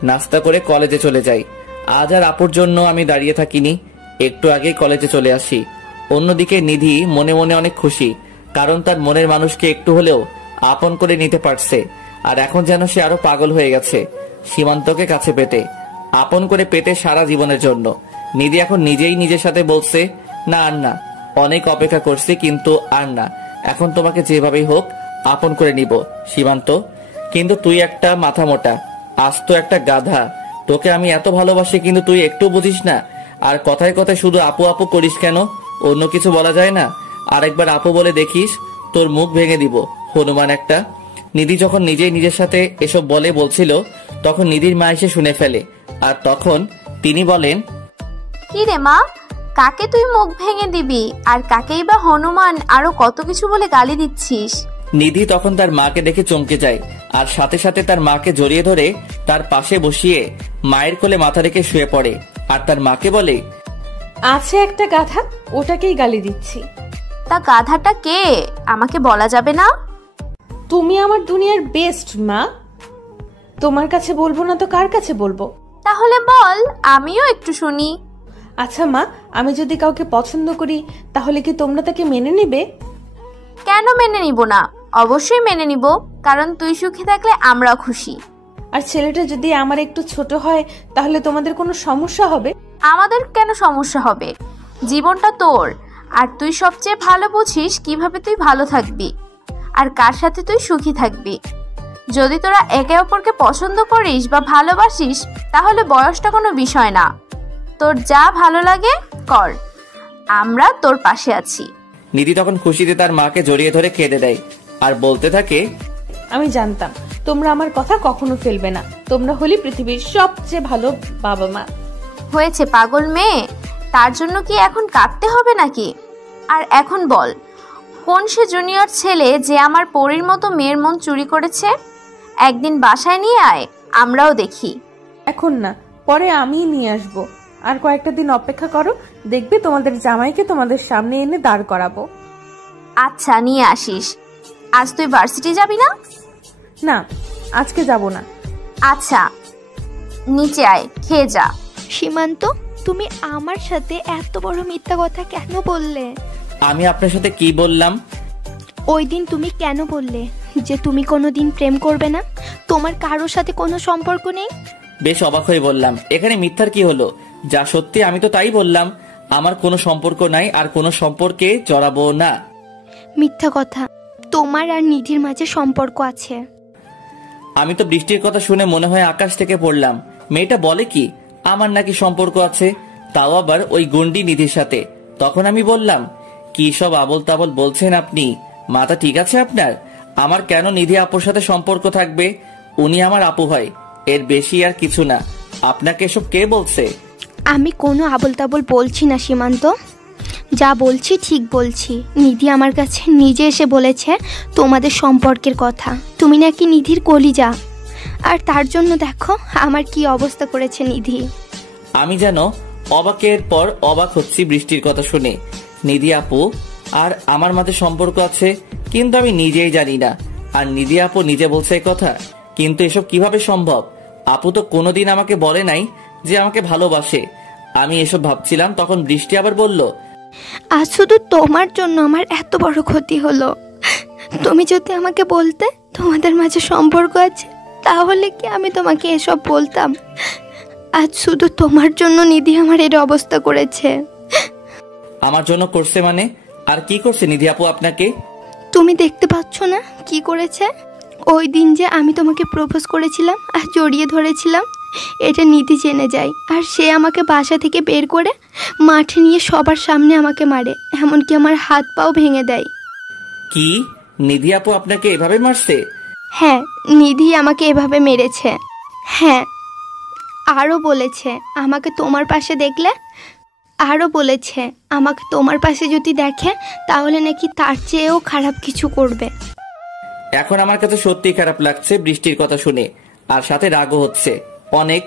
নাস্তা করে কলেজে চলে যাই। আজ আর আপুর জন্য আমি দাঁড়িয়ে থাকিনি, একটু আগেই কলেজে চলে আসি। অন্যদিকে নিধি মনে মনে অনেক খুশি, কারণ তার মনের মানুষকে একটু হলেও আপন করে নিতে পারছে। আর এখন যেন সে আরো পাগল হয়ে গেছে সীমান্তকে কাছে পেতে, আপন করে পেতে সারা জীবনের জন্য। নিধি এখন নিজেই নিজের সাথে বলছে, না আর না, অনেক অপেক্ষা করছি, কিন্তু আর না, এখন তোমাকে যেভাবেই হোক আপন করে নিব সীমান্ত। কিন্তু তুই একটা মাথা মোটা, আস্ত একটা গাধা। তোকে আমি এত ভালোবাসি, কিন্তু তুই একটু বুঝিস না। আর কথায় কথায় শুধু আপু আপু করিস কেন? অন্য কিছু বলা যায় না? আরেকবার আপু বলে দেখিস, তোর মুখ ভেঙে দিব, হনুমান একটা। নিধি যখন নিজেই নিজের সাথে এসব বলছিল, তখন নিধির মা এসে শুনে ফেলে। আর তখন তিনি বলেন, কি রে মা, কাকে তুই মুখ ভেঙে দিবি? আর কাকেই বা হনুমান আরো কত কিছু বলে গালি দিচ্ছিস? নিধি তখন তার মাকে দেখে চমকে যায়, আর সাথে সাথে তার মাকে জড়িয়ে ধরে তার পাশে বসিয়ে মায়ের কোলে মাথা রেখে শুয়ে পড়ে। আর তার মাকে বলে, আছে একটা গাধা, ওটাকেই গালি দিচ্ছি। তা গাধাটা কে, আমাকে বলা যাবে না? তুমি আমার দুনিয়ার বেস্ট মা, তোমার কাছে বলবো না তো কার কাছে বলবো? তাহলে বল, আমিও একটু শুনি। আচ্ছা মা, আমি যদি কাউকে পছন্দ করি তাহলে কি তোমরা তাকে মেনে নেবে? কেন মেনে নিব না? অবশ্যই মেনে নিব, কারণ তুই সুখী থাকলে আমরাও খুশি। আর ছেলেটা যদি আমার একটু ছোট হয় তাহলে তোমাদের কোনো সমস্যা হবে? আমাদের কেন সমস্যা হবে? জীবনটা তোর, আর তুই সবচেয়ে ভালো বুঝিস কিভাবে তুই ভালো থাকবি আর কার সাথে তুই সুখী থাকবি। যদি তোরা একে অপরকে পছন্দ করিস বা ভালোবাসিস, তাহলে বয়সটা কোনো বিষয় না। তোর যা ভালো লাগে কর, আমরা তোর পাশে আছি। নিধি তখন খুশিতে তার মাকে জড়িয়ে ধরে কেঁদে দেয় আর বলতে থাকে, আমি জানতাম তোমরা আমার কথা কখনো ফেলবে না, তোমরা হলি পৃথিবীর সবচেয়ে ভালো বাবা মা। হয়েছে পাগল মেয়ে, তার জন্য কি এখন কাঁদতে হবে নাকি? আর এখন বল, কোন সে জুনিয়র ছেলে যে আমার পরীর মতো মেয়ের মন চুরি করেছে? একদিন বাসায় নিয়ে আয়, আমরাও দেখি। এখন না, পরে আমিই নিয়ে আসবো। আর কয়েকটা দিন অপেক্ষা করো, দেখবে তোমাদের জামাইকে তোমাদের সামনে এনে দাঁড় করাবো। আচ্ছা, নিয়ে আসিস। আজ তুই ভার্সিটি যাবি না? না, আজকে যাব না। আচ্ছা, নিচে আয়, খেয়ে যা। সীমান্ত, তুমি আমার সাথে এত বড় মিথ্যা কথা কেন বললে? আমি আপনার সাথে কি বললাম? ওই দিন তুমি কেন বললে যে তুমি কোনোদিন প্রেম করবে না, তোমার কারোর সাথে কোনো সম্পর্ক নেই? বেশ অবাক হয়ে বললাম, এখানে মিথ্যার কি হলো? যা সত্যি আমি তো তাই বললাম, আমার কোনো সম্পর্ক নাই আর কোনো সম্পর্কে জড়াবো না। মিথ্যা কথা, তোমার আর নিধির মাঝে সম্পর্ক আছে। আমি তো বৃষ্টির কথা শুনে মনে হয় আকাশ থেকে পড়লাম। মেয়েটা বলে কি? আমার নাকি সম্পর্ক আছে, তাও আবার ওই গুন্ডি নিধির সাথে। তখন আমি বললাম, কি সব আবল তাবল বলছেন আপনি? মাথা ঠিক আছে আপনার? আমার কেন নিধি আপুর সাথে সম্পর্ক থাকবে? উনি আমার আপু হয়, এর বেশি আর কিছু না। আপনাকে এসব কে বলছে? আমি কোনো আবল তাবল বলছি না সীমান্ত, যা বলছি ঠিক বলছি। নিধি আমার কাছে নিজে এসে বলেছে তোমাদের সম্পর্কের কথা। তুমি নাকি নিধির কলিজা, আর তার জন্য দেখো আমার কি অবস্থা করেছে নিধি। আমি যেন অবাকের পর অবাক হচ্ছি বৃষ্টির কথা শুনে। নিধি আপু আর আমার মাঝে সম্পর্ক আছে, কিন্তু আমি নিজেই জানি না। আর নিধি আপু নিজে বলছে এই কথা, কিন্তু এসব কিভাবে সম্ভব? আপু তো কোনোদিন আমাকে বলে নাই যে আমাকে ভালোবাসে। আমি এসব ভাবছিলাম, তখন বৃষ্টি আবার বলল, আজ শুধু তোমার জন্য আমার এত বড় ক্ষতি হলো। তুমি যদি আমাকে বলতে তোমাদের মাঝে সম্পর্ক আছে, তাহলে কি আমি তোমাকে এসব বলতাম? আজ শুধু তোমার জন্য নিধি আমার এর অবস্থা করেছে। আমার জন্য করছে মানে? আর কি করছে নিধি আপু আপনাকে? তুমি দেখতে পাচ্ছ না কি করেছে? ওই দিন যে আমি তোমাকে প্রপোজ করেছিলাম আর জড়িয়ে ধরেছিলাম, এটা নিধি জেনে যায়, আর সে আমাকে বাসা থেকে বের করে মাঠে নিয়ে সবার সামনে আমাকে মারে, এমনকি আমার হাত পাও ভেঙে দেয়। কি, নিধি আপু আপনাকে এভাবে মারছে? হ্যাঁ, নিধি আমাকে এভাবে মেরেছে। হ্যাঁ, আরও বলেছে আমাকে তোমার পাশে দেখলে, আরও বলেছে আমাকে তোমার পাশে যদি দেখে তাহলে নাকি তার চেয়েও খারাপ কিছু করবে। এখন আমার কাছে সত্যি খারাপ লাগছে বৃষ্টির কথা শুনে, আর সাথে রাগও হচ্ছে অনেক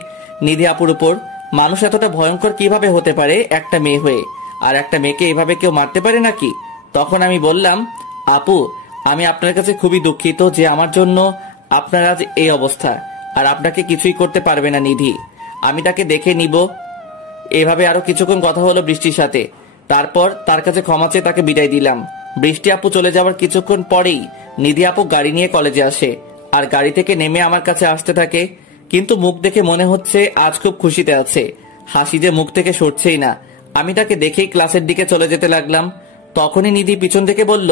নিধি আপুর উপর। মানুষ এতটা ভয়ঙ্কর কিভাবে হতে পারে একটা মেয়ে হয়ে? আর একটা মেয়েকে এভাবে কেউ মারতে পারে নাকি? তখন আমি বললাম, আপু আমি আপনার কাছে খুবই দুঃখিত যে আমার জন্য আপনার আজ এই অবস্থা, আর আপনাকে কিছুই করতে পারবে না নিধি। আমি তাকে দেখে নিব। এভাবে আরো কিছুক্ষণ কথা হলো বৃষ্টির সাথে, তারপর তার কাছে ক্ষমা চেয়ে তাকে বিদায় দিলাম। বৃষ্টি আপু চলে যাওয়ার কিছুক্ষণ পরেই নিধি আপু গাড়ি নিয়ে কলেজে আসে, আর গাড়ি থেকে নেমে আমার কাছে আসতে থাকে। কিন্তু মুখ দেখে মনে হচ্ছে আজ খুব খুশিতে আছে, হাসি যে মুখ থেকে সরছেই না। আমি তাকে দেখেই ক্লাসের দিকে চলে যেতে লাগলাম। তখনই নিধি পিছন থেকে বলল,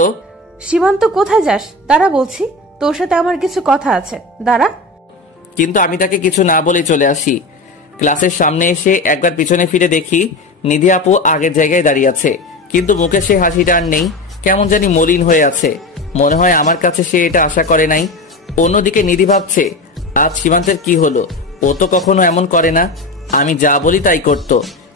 সীমান্ত কোথায় যাস? দাঁড়া বলছি, তোর সাথে আমার কিছু কথা আছে, দাঁড়া। কিন্তু আমি তাকে কিছু না বলে চলে আসি। ক্লাসের সামনে এসে একবার পিছনে ফিরে দেখি নিধি আপু আগের জায়গায় দাঁড়িয়ে আছে, কিন্তু মুখে সে হাসিটা আর নেই, কেমন জানি মলিন হয়ে আছে। মনে হয় আমার কাছে সে এটা আশা করে নাই। অন্যদিকে নিধি ভাবছে, আজ সীমান্তের কি হলো? ও তো কখনো এমন করে না, আমি যা বলি তাই করত,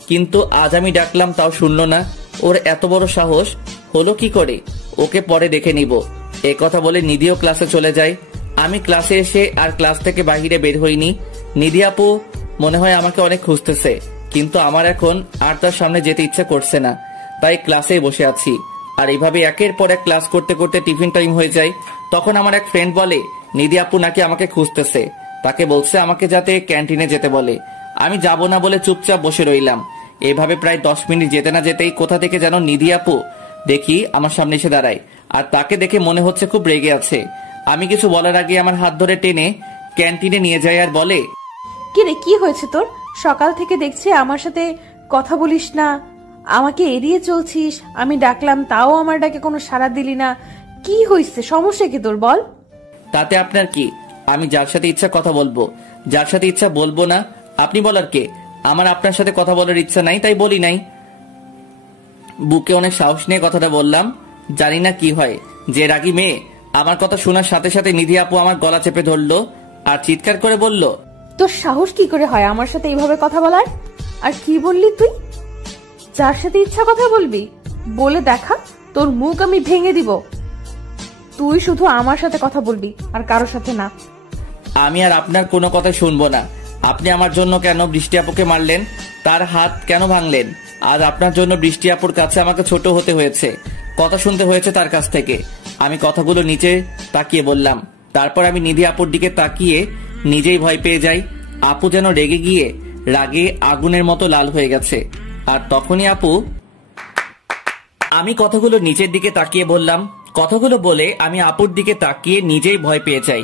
কিন্তু আজ আমি ডাকলাম তাও শুনলো না। ওর এত বড় সাহস হলো কি করে? ওকে পরে দেখে নিব। এ কথা বলে নিধিও ক্লাসে চলে যায়। আমি ক্লাসে এসে আর ক্লাস থেকে বাহিরে বের হইনি। নিধি আপু মনে হয় আমাকে অনেক খুঁজতেছে, কিন্তু আমার এখন আর তার সামনে যেতে ইচ্ছে করছে না, তাই ক্লাসেই বসে আছি। আর এইভাবে একের পর এক ক্লাস করতে করতে টিফিন টাইম হয়ে যায়। তখন আমার এক ফ্রেন্ড বলে নিধি আপু নাকি আমাকে খুঁজতেছে, তাকে বলছে আমাকে যাতে ক্যান্টিনে যেতে বলে। আমি যাব না বলে চুপচাপ বসে রইলাম। এভাবে প্রায় 10 মিনিট যেতে না যেতেই কোথা থেকে যেন নিধি আপু দেখি আমার সামনে এসে দাঁড়ায়, আর তাকে দেখে মনে হচ্ছে খুব রেগে আছে। আমি কিছু বলার আগে আমার হাত ধরে টেনে ক্যান্টিনে নিয়ে যায় আর বলে, কি রে, কি হয়েছে তোর? সকাল থেকে দেখছি আমার সাথে কথা বলিস না, আমাকে এড়িয়ে চলছিস। আমি ডাকলাম তাও আমার ডাকে কোনো সাড়া দিলি না। কি হয়েছে, সমস্যা কি তোর বল? তাতে আপনার কি? আমি যার সাথে ইচ্ছা কথা বলবো, যার সাথে ইচ্ছা বলবো না। আপনি বলার কে? আমার আপনার সাথে কথা বলার ইচ্ছা নাই, তাই বলি নাই। বুকে অনেক সাহস নিয়ে কথাটা বললাম। জানি না কি হয়, যে রাগী মেয়ে। আমার কথা শোনার সাথে সাথে নিধি আপু আমার গলা চেপে ধরলো আর চিৎকার করে বলল, তোর সাহস কি করে হয় আমার সাথে এইভাবে কথা বলার? আর কি বললি তুই? যার সাথে ইচ্ছা কথা বলবি? বলে দেখা, তোর মুখ আমি ভেঙে দিব। তুই শুধু আমার সাথে কথা বলবি, আর কারোর সাথে না। আমি আর আপনার কোনো কথা শুনবো না। আপনি আমার জন্য কেন বৃষ্টি আপুকে মারলেন? তার হাত কেন ভাঙলেন? আর আপনার জন্য বৃষ্টি আপুর কাছে আমাকে ছোট হতে হয়েছে, কথা শুনতে হয়েছে তার কাছ থেকে। আমি কথাগুলো নিচে তাকিয়ে বললাম। তারপর আমি নিধি আপুর দিকে তাকিয়ে নিজেই ভয় পেয়ে যাই। আপু যেন রেগে গিয়ে রাগে আগুনের মতো লাল হয়ে গেছে। আর তখনই আপু, আমি কথাগুলো নিচের দিকে তাকিয়ে বললাম। কথাগুলো বলে আমি আপুর দিকে তাকিয়ে নিজেই ভয় পেয়ে যাই।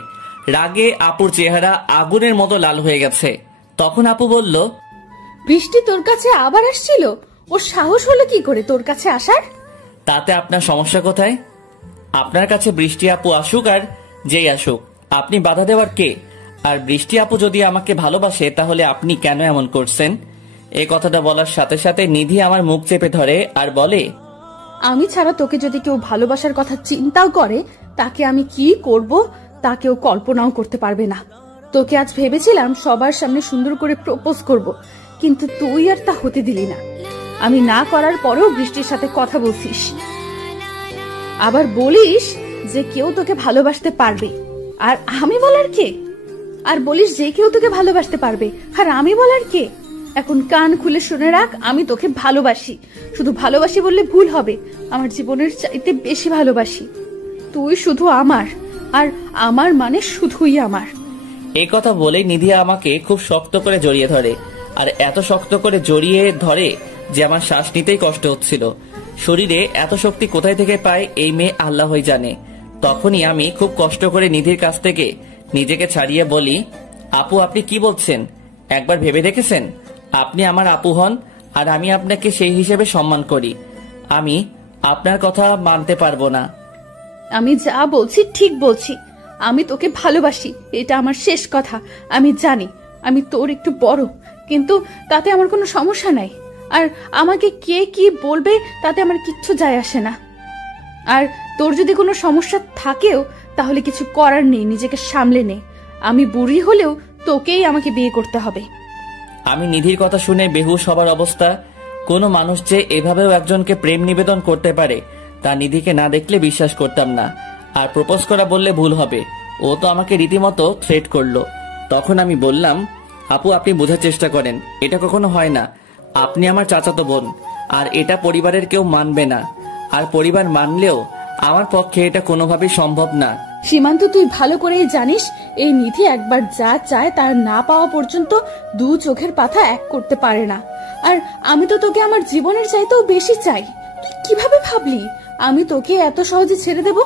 রাগে আপুর চেহারা আগুনের মতো লাল হয়ে গেছে। তখন আপু বলল, বৃষ্টি তোর কাছে আবার আসছিল? ওর সাহস হলো কি করে তোর কাছে আসার? তাতে আপনার সমস্যা কোথায়? আপনার কাছে বৃষ্টি আপু আসুক আর যেই আসুক, আপনি বাধা দেওয়ার কে? আর বৃষ্টি আপু যদি আমাকে ভালোবাসে তাহলে আপনি কেন এমন করছেন? এই কথাটা বলার সাথে সাথে নিধি আমার মুখ চেপে ধরে আর বলে, আমি ছাড়া তোকে যদি কেউ ভালোবাসার কথা চিন্তাও করে, তাকে আমি কি করব তা কেউ কল্পনাও করতে পারবে না। তোকে আজ ভেবেছিলাম সবার সামনে সুন্দর করে প্রপোজ করব, কিন্তু তুই আর তা হতে দিলি না। আমি না করার পরেও বৃষ্টির সাথে কথা বলছিস, আবার বলিস যে কেউ তোকে ভালোবাসতে পারবে, আর আমি বলার কে? আর বলিস যে কেউ তোকে ভালোবাসতে পারবে, আর আমি বলার কে? এখন কান খুলে শুনে রাখ, আমি তোকে ভালোবাসি। শুধু ভালোবাসি বললে ভুল হবে, আমার জীবনের চাইতে বেশি ভালোবাসি। তুই শুধু আমার, আর আমার মানে শুধুই আমার। এই কথা বলে নিধি আমাকে খুব শক্ত করে জড়িয়ে ধরে, আর এত শক্ত করে জড়িয়ে ধরে যে আমার শ্বাস নিতেই কষ্ট হচ্ছিল। শরীরে এত শক্তি কোথায় থেকে পায় এই মেয়ে আল্লাহই জানে। তখনই আমি খুব কষ্ট করে নিধির কাছ থেকে নিজেকে ছাড়িয়ে বলি, আপু আপনি কি বলছেন? একবার ভেবে দেখেছেন? আপনি আমার আপু হন, আর আমি আপনাকে সেই হিসেবে সম্মান করি। আমি আপনার কথা মানতে পারবো না। আমি যা বলছি ঠিক বলছি। আমি তোকে ভালোবাসি, এটা আমার শেষ কথা। আমি জানি আমি তোর একটু বড়, কিন্তু তাতে আমার কোনো সমস্যা নাই। আর আমাকে কে কি বলবে তাতে আমার কিচ্ছু যায় আসে না। আর তোর যদি কোনো সমস্যা থাকেও তাহলে কিছু করার নেই, নিজেকে সামলে নে। আমি বুড়ি হলেও তোকেই আমাকে বিয়ে করতে হবে। আমি নিধির কথা শুনে বেহুশ হবার অবস্থা। কোনো মানুষ যে এভাবেও একজনকে প্রেম নিবেদন করতে পারে তা নিধিকে না দেখলে বিশ্বাস করতাম না। আর প্রপোজ করা বললে ভুল হবে, ও তো আমাকে রীতিমতো থ্রেট করলো। তখন আমি বললাম, আপু আপনি বোঝার চেষ্টা করেন, এটা কখনো হয় না। আপনি আমার চাচাতো বোন, আর এটা পরিবারের কেউ মানবে না। আর পরিবার মানলেও আমার পক্ষে এটা কোনোভাবেই সম্ভব না। সীমান্ত, তুই ভালো করেই জানিস এই নিধি একবার যা চায় তার না পাওয়া পর্যন্ত দু চোখের পাতা এক করতে পারে না। আর আমি তো তোকে আমার জীবনের চাইতেও বেশি চাই। তুই কিভাবে ভাবলি আমি তোকে এত সহজে ছেড়ে দেব?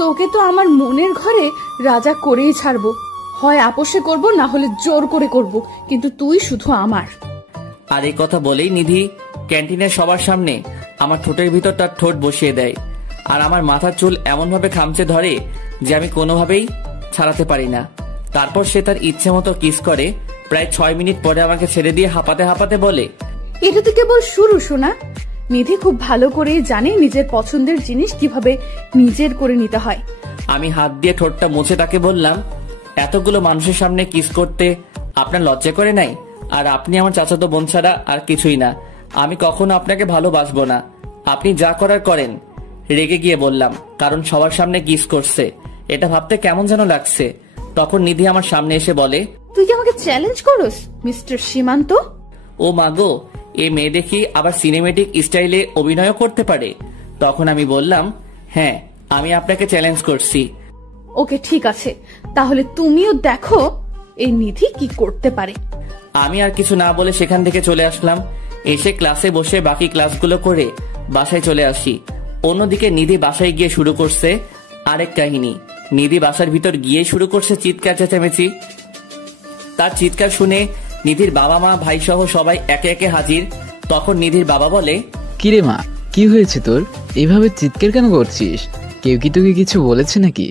তোকে তো আমার মনের ঘরে রাজা করেই ছাড়বো। হয় আপোষে করব, না হলে জোর করে করব, কিন্তু তুই শুধু আমার। আর এই কথা বলেই নিধি ক্যান্টিনের সবার সামনে আমার ঠোঁটের ভিতর তার ঠোঁট বসিয়ে দেয়, আর আমার মাথার চুল এমনভাবে খামচে ধরে যে আমি কোনোভাবেই ছাড়াতে পারি না। তারপর সে তার ইচ্ছে মতো কিস করে। প্রায় 6 মিনিট পরে আমাকে ছেড়ে দিয়ে হাঁপাতে হাঁপাতে বলে, এটা তো কেবল শুরু শোনা। নিধি খুব ভালো করেই জানে নিজের পছন্দের জিনিস কিভাবে নিজের করে নিতে হয়। আমি হাত দিয়ে ঠোঁটটা মুছে তাকে বললাম, এতগুলো মানুষের সামনে কিস করতে আপনার লজ্জা করে নাই? আর আপনি আমার চাচাতো বোন ছাড়া আর কিছুই না। আমি কখনো আপনাকে ভালোবাসবো না। আপনি যা করার করেন। রেগে গিয়ে বললাম, কারণ সবার সামনে কিস করছে, এটা ভাবতে কেমন যেন লাগছে। তখন নিধি আমার সামনে এসে বলে, তুই কি আমাকে চ্যালেঞ্জ করস মিস্টার সীমান্ত? ও মাগো, এ মেয়ে দেখি আবার সিনেমেটিক স্টাইলে অভিনয় করতে পারে। তখন আমি বললাম, হ্যাঁ আমি আপনাকে চ্যালেঞ্জ করছি। ওকে ঠিক আছে, তাহলে তুমিও দেখো এই নিধি কি করতে পারে। আমি আর কিছু না বলে সেখান থেকে চলে আসলাম। এসে ক্লাসে বসে বাকি ক্লাসগুলো করে বাসায় চলে আসি। অন্যদিকে নিধি বাসায় গিয়ে শুরু করছে আরেক কাহিনী। নিধি বাসার ভিতর গিয়ে শুরু করছে চিৎকার চেঁচামেচি। তার চিৎকার শুনে নিধির বাবা মা ভাই সহ সবাই একে একে হাজির। তখন নিধির বাবা বলে, কিরে মা, কি হয়েছে তোর? এভাবে চিৎকার কেন করছিস? কেউ কি তোকে কিছু বলেছে নাকি?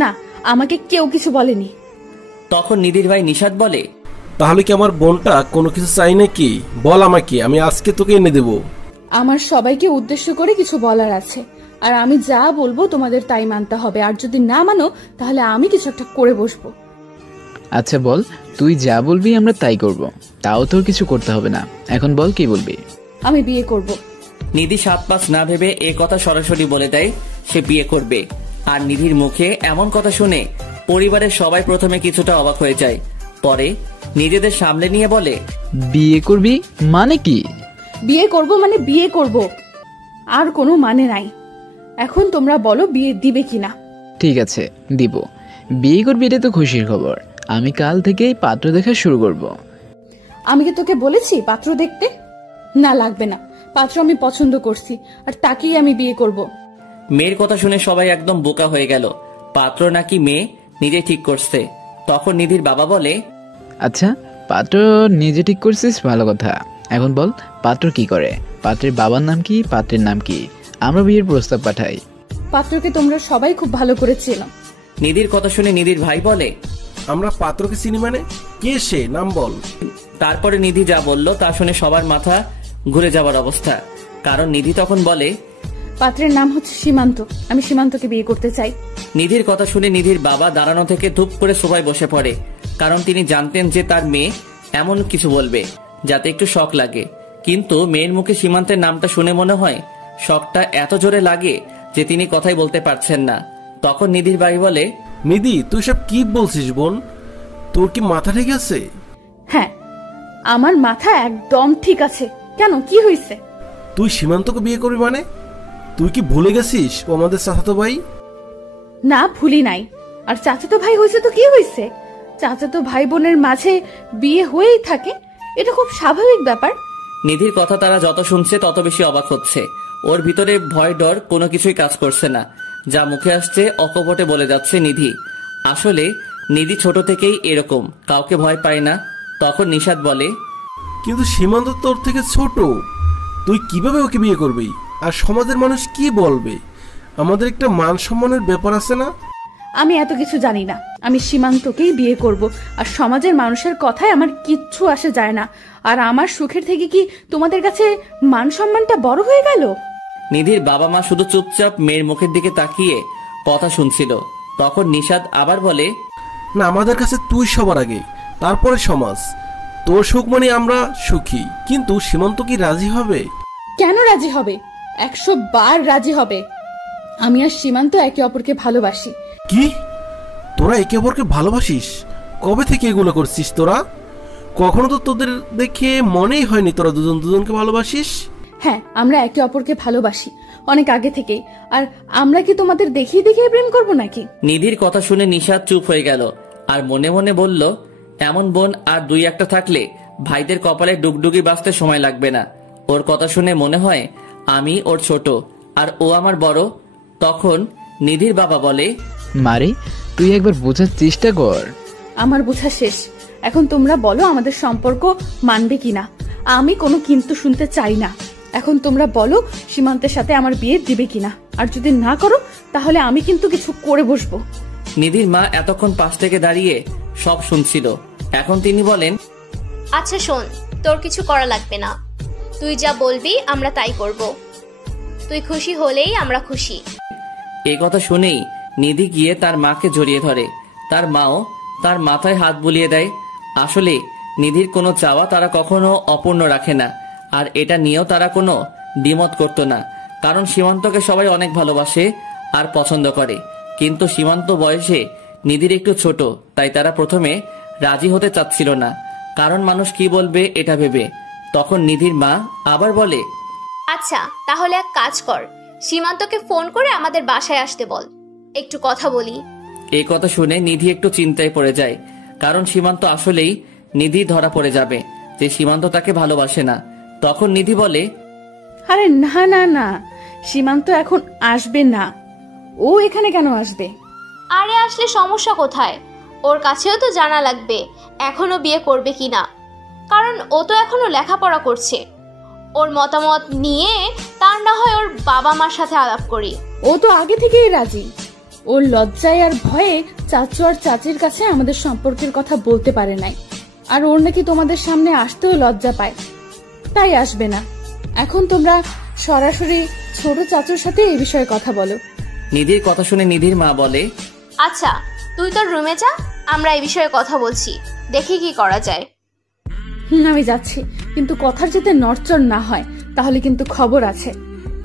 না, আমাকে কেউ কিছু বলেনি। তখন নিধির ভাই নিশাদ বলে, তাহলে কি আমার বোনটা কোনো কিছু চাই নাকি? বল আমাকে, আমি আজকে তোকে এনে দেবো। আমার সবাইকে উদ্দেশ্য করে কিছু বলার আছে, আর আমি যা বলবো তোমাদের তাই মানতে হবে। আর যদি না মানো তাহলে আমি কিছু একটা করে বসবো। আচ্ছা বল, তুই যা বলবি আমরা তাই করব। তাও তোর কিছু করতে হবে না। এখন বল কি বলবি? আমি বিয়ে করব। নিধি 7-5 না ভেবে এ কথা সরাসরি বলে দেয় সে বিয়ে করবে। আর নিধির মুখে এমন কথা শুনে পরিবারের সবাই প্রথমে কিছুটা অবাক হয়ে যায়, পরে নিজেদের সামলে নিয়ে বলে, বিয়ে করবি মানে কি? বিয়ে করব মানে বিয়ে করব, আর কোনো মানে নাই। এখন তোমরা বলো বিয়ে দিবে কিনা? ঠিক আছে, দিব। বিয়ে করবি এটা তো খুশির খবর। আমি কাল থেকেই পাত্র দেখা শুরু করব। আমি কি তোকে বলেছি পাত্র দেখতে? না, লাগবে না। পাত্র আমি পছন্দ করছি, আর তাকেই আমি বিয়ে করব। মেয়ের কথা শুনে সবাই একদম বোকা হয়ে গেল। পাত্র নাকি মেয়ে নিজে ঠিক করছে। তখন নিধির বাবা বলে, আচ্ছা, পাত্র নিজে ঠিক করছিস, ভালো কথা। এখন বল পাত্র কি করে? পাত্রের বাবার নাম কি, পাত্রের নাম কি? আমরা বিয়ের প্রস্তাব পাঠাই। পাত্রকে তোমরা সবাই খুব ভালো করে চেনো। নিধির কথা শুনে নিধির ভাই বলে, আমরা পাত্রকে চিনি মানে? কে সে, নাম বল। তারপরে নিধি যা বলল তা শুনে সবার মাথা ঘুরে যাওয়ার অবস্থা। কারণ নিধি তখন বলে, পাত্রের নাম হচ্ছে সীমান্ত, আমি সীমান্তকে বিয়ে করতে চাই। নিধির কথা শুনে নিধির বাবা দাঁড়ানো থেকে ধুপ করে সোফায় বসে পড়ে। কারণ তিনি জানতেন যে তার মেয়ে এমন কিছু বলবে যাতে একটু শক লাগে। কিন্তু মেয়ের মুখে সীমান্তের নামটা শুনে মনে হয় শকটা এত জোরে লাগে যে তিনি কথাই বলতে পারছেন না। তখন নিধির ভাই বলে, নিধি তুই সব কি বলছিস বোন? তোর কি মাথা ঠিক আছে? হ্যাঁ, আমার মাথা একদম ঠিক আছে। কেন, কি হয়েছে? তুই সীমান্তকে বিয়ে করবি মানে? তুই কি ভুলে গেছিস ও আমাদের চাচাতো ভাই? না, ভুলি নাই। আর চাচাতো ভাই হয়েছে তো কি হয়েছে? চাচাতো ভাই বোনের মাঝে বিয়ে হয়েই থাকে, এটা খুব স্বাভাবিক ব্যাপার। নিধির কথা তারা যত শুনছে তত বেশি অবাক হচ্ছে। ওর ভিতরে ভয় ডর কোনো কিছুই কাজ করছে না। যা মুখে আসছে অকপটে বলে যাচ্ছে নিধি। আসলে নিধি ছোট থেকেই এরকম, কাউকে ভয় পায় না। তখন নিশাদ বলে, কিন্তু সীমান্ত তোর থেকে ছোট, তুই কিভাবে ওকে বিয়ে করবি? আর সমাজের মানুষ কি বলবে? আমাদের একটা মান সম্মানের ব্যাপার আছে না? আমি এত কিছু জানি না, আমি সীমান্তকেই বিয়ে করব। আর সমাজের মানুষের কথায় আমার কিচ্ছু আসে যায় না। আর আমার সুখের থেকে কি তোমাদের কাছে মান সম্মানটা বড় হয়ে গেল? নিধির বাবা মা শুধু চুপচাপ মেয়ের মুখের দিকে তাকিয়ে কথা শুনছিল। তখন নিশাদ আবার বলে, না, আমাদের কাছে তুই সবার আগে, তারপরে সমাজ। তোর সুখ মানে আমরা সুখী, কিন্তু সীমান্ত কি রাজি হবে? কেন রাজি হবে? 100 বার রাজি হবে। আমি আর সীমান্ত একে অপরকে ভালোবাসি। কি? তোরা একে অপরকে ভালোবাসিস? কবে থেকে এগুলো করছিস তোরা? কখনো তো তোদের দেখে মনেই হয়নি তোরা দুজন দুজনকে ভালোবাসিস। হ্যাঁ, আমরা একে অপরকে ভালোবাসি অনেক আগে থেকে। আর আমরা কি তোমাদের দেখিয়ে দেখিয়ে প্রেম করব নাকি? নিধির কথা শুনে নিশাদ চুপ হয়ে গেল আর মনে মনে বলল, এমন বোন আর 2-1টা থাকলে ভাইদের কপালে ডুগডুগি বাঁচতে সময় লাগবে না। ওর কথা শুনে মনে হয় আমি ওর ছোট আর ও আমার বড়। তখন নিধির বাবা বলে, মারে তুই একবার বোঝার চেষ্টা কর। আমার বোঝা শেষ। এখন তোমরা বলো আমাদের সম্পর্ক মানবে কিনা। আমি কোনো কিন্তু শুনতে চাই না। এখন তোমরা বলো সীমান্তের সাথে আমার বিয়ে দিবে কিনা। আর যদি না করো তাহলে আমি কিন্তু কিছু করে বসবো। নিধির মা এতক্ষণ পাশ থেকে দাঁড়িয়ে সব শুনছিল। এখন তিনি বলেন, আচ্ছা শোন, তোর কিছু করা লাগবে না। তুই যা বলবি আমরা তাই করব। তুই খুশি হলেই আমরা খুশি। এই কথা শুনেই নিধি গিয়ে তার মাকে জড়িয়ে ধরে। তার মাও তার মাথায় হাত বুলিয়ে দেয়। আসলে নিধির কোনো চাওয়া তারা কখনো অপূর্ণ রাখে না। আর এটা নিয়েও তারা কোনো দ্বিমত করতো না। কারণ সীমান্তকে সবাই অনেক ভালোবাসে আর পছন্দ করে। কিন্তু সীমান্ত বয়সে নিধির একটু ছোট, তাই তারা প্রথমে রাজি হতে চাচ্ছিল না। কারণ মানুষ কি বলবে এটা ভেবে। তখন নিধির মা আবার বলে, আচ্ছা তাহলে এক কাজ কর, সীমান্তকে ফোন করে আমাদের বাসায় আসতে বল, একটু কথা বলি। এই কথা শুনে নিধি একটু চিন্তায় পড়ে যায়। কারণ সীমান্ত আসলেই নিধি ধরা পড়ে যাবে যে সীমান্ত তাকে ভালোবাসে না। তখন নিধি বলে, আরে না না না, সীমান্ত এখন আসবে না। ও এখানে কেন আসবে? আরে আসলে সমস্যা কোথায়? ওর কাছেও তো জানা লাগবে এখনো বিয়ে করবে কিনা। কারণ ও তো এখনো লেখাপড়া করছে। ওর মতামত নিয়ে তার না হয় ওর বাবা মার সাথে আলাপ করি। ও তো আগে থেকেই রাজি। ওর লজ্জায় আর ভয়ে চাচু আর চাচির কাছে আমাদের সম্পর্কের কথা বলতে পারে নাই। আর ওর নাকি তোমাদের সামনে আসতেও লজ্জা পায়, তাই আসবে না। এখন তোমরা সরাসরি ছোট চাচুর সাথে এই বিষয়ে কথা বলো। নিধির কথা শুনে নিধির মা বলে, আচ্ছা তুই তোর রুমে যা, আমরা এই বিষয়ে কথা বলছি, দেখি কি করা যায়। আমি যাচ্ছি, কিন্তু কথার যাতে নড়চড় না হয়, তাহলে কিন্তু খবর আছে।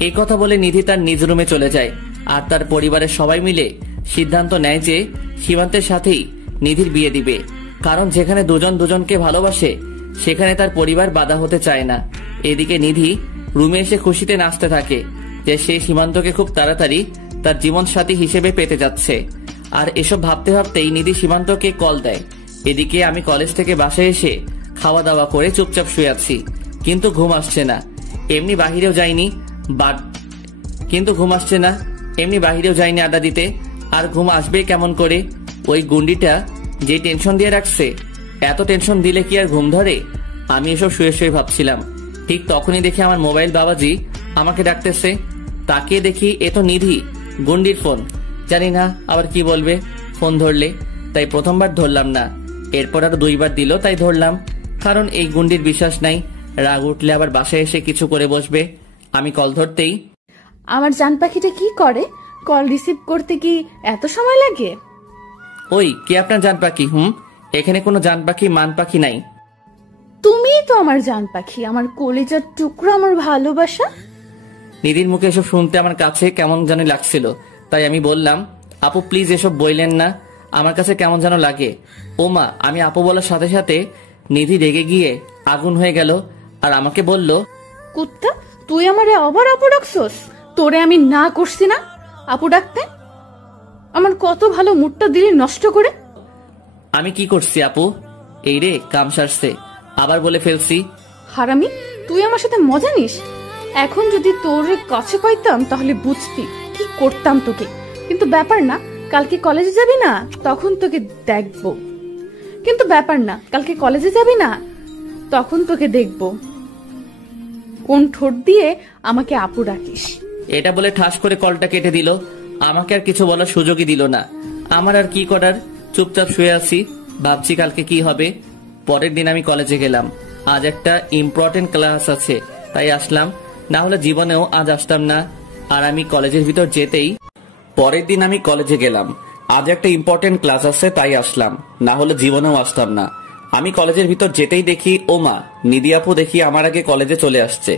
এই কথা বলে নিধি তার নিজ রুমে চলে যায়। আর তার পরিবারের সবাই মিলে সিদ্ধান্ত নেয় যে সীমান্তের সাথেই নিধির বিয়ে দিবে। কারণ যেখানে দুজন দুজনকে ভালোবাসে সেখানে তার পরিবার বাধা হতে চায় না। এদিকে নিধি রুমে এসে খুশিতে নাচতে থাকে যে সে সীমান্তকে খুব তাড়াতাড়ি তার জীবন সাথী হিসেবে পেতে যাচ্ছে। আর এসব ভাবতে ভাবতেই নিধি সীমান্তকে কল দেয়। এদিকে আমি কলেজ থেকে বাসায় এসে খাওয়া দাওয়া করে চুপচাপ শুয়ে আছি, কিন্তু ঘুম আসছে না। এমনি বাহিরেও যাইনি আড্ডা দিতে। আর ঘুম আসবে কেমন করে? ওই গুন্ডিটা যে টেনশন দিয়ে রাখছে, এত টেনশন দিলে কি আর ঘুম ধরে? আমি এসব শুয়ে শুয়ে ভাবছিলাম। ঠিক তখনই দেখি আমার মোবাইল বাবাজি আমাকে ডাকতেছে। তাকিয়ে দেখি এ তো নিধি, গুন্ডির ফোন। জানি না আবার কি বলবে ফোন ধরলে। তাই প্রথমবার ধরলাম না, এরপর আরো 2বার দিল তাই ধরলাম। কারণ এই গুন্ডির বিশ্বাস নাই, রাগ উঠলে আবার বাসায় এসে কিছু করে বসবে। আমি কল ধরতেই, আমার জান পাখিটা কি করে? কল রিসিভ করতে কি এত সময় লাগে? ওই কে আপনার জান পাখি? এখানে কোনো জান পাখি মান পাখি নাই। তুমিই তো আমার জান পাখি, আমার কলিজার টুকরো, আমার ভালোবাসা। নিধির মুখে এসব শুনতে আমার কাছে কেমন যেন লাগছিল, তাই আমি বললাম, আপু প্লিজ এসব বললেন না, আমার কাছে কেমন যেন লাগে। ওমা, আমি আপু বলার সাথে সাথে নিধি রেগে গিয়ে আগুন হয়ে গেল আর আমাকে বলল, কুত্তা, তুই আমারে আবার আপু ডাকছস? তোরে আমি না করছি না আপু ডাকতে? আমার কত ভালো মুডটা দিলি নষ্ট করে। আমি কি করছি আপু? এই রে কাম সারছে, আবার বলে ফেলছি। হারামি, তুই আমার সাথে মজা নিস? এখন যদি তোর কাছে পাইতাম তাহলে বুঝতি কি করতাম তোকে। কিন্তু ব্যাপার না, কালকে কলেজে যাবি না, তখন তোকে দেখবো। কিন্তু ব্যাপার না, কালকে কলেজে যাবি না, তখন তোকে দেখবো কোন ঠোঁট দিয়ে আমাকে আপু ডাকিস। এটা বলে ঠাস করে কলটা কেটে দিল। আমাকে আর কিছু বলার সুযোগই দিল না। আমার আর কি করার, চুপচাপ শুয়ে আছি, ভাবছি কালকে কি হবে। পরের দিন আমি কলেজে গেলাম। আজ একটা ইম্পর্টেন্ট ক্লাস আছে তাই আসলাম, না হলে জীবনেও আজ আসতাম না। আর আমি কলেজের ভিতর যেতেই, পরের দিন আমি কলেজে গেলাম। আজ একটা ইম্পর্টেন্ট ক্লাস আছে তাই আসলাম, না হলে জীবনেও আসতাম না। আমি কলেজের ভিতর যেতেই দেখি ওমা, নিধি আপু দেখি আমার আগে কলেজে চলে আসছে।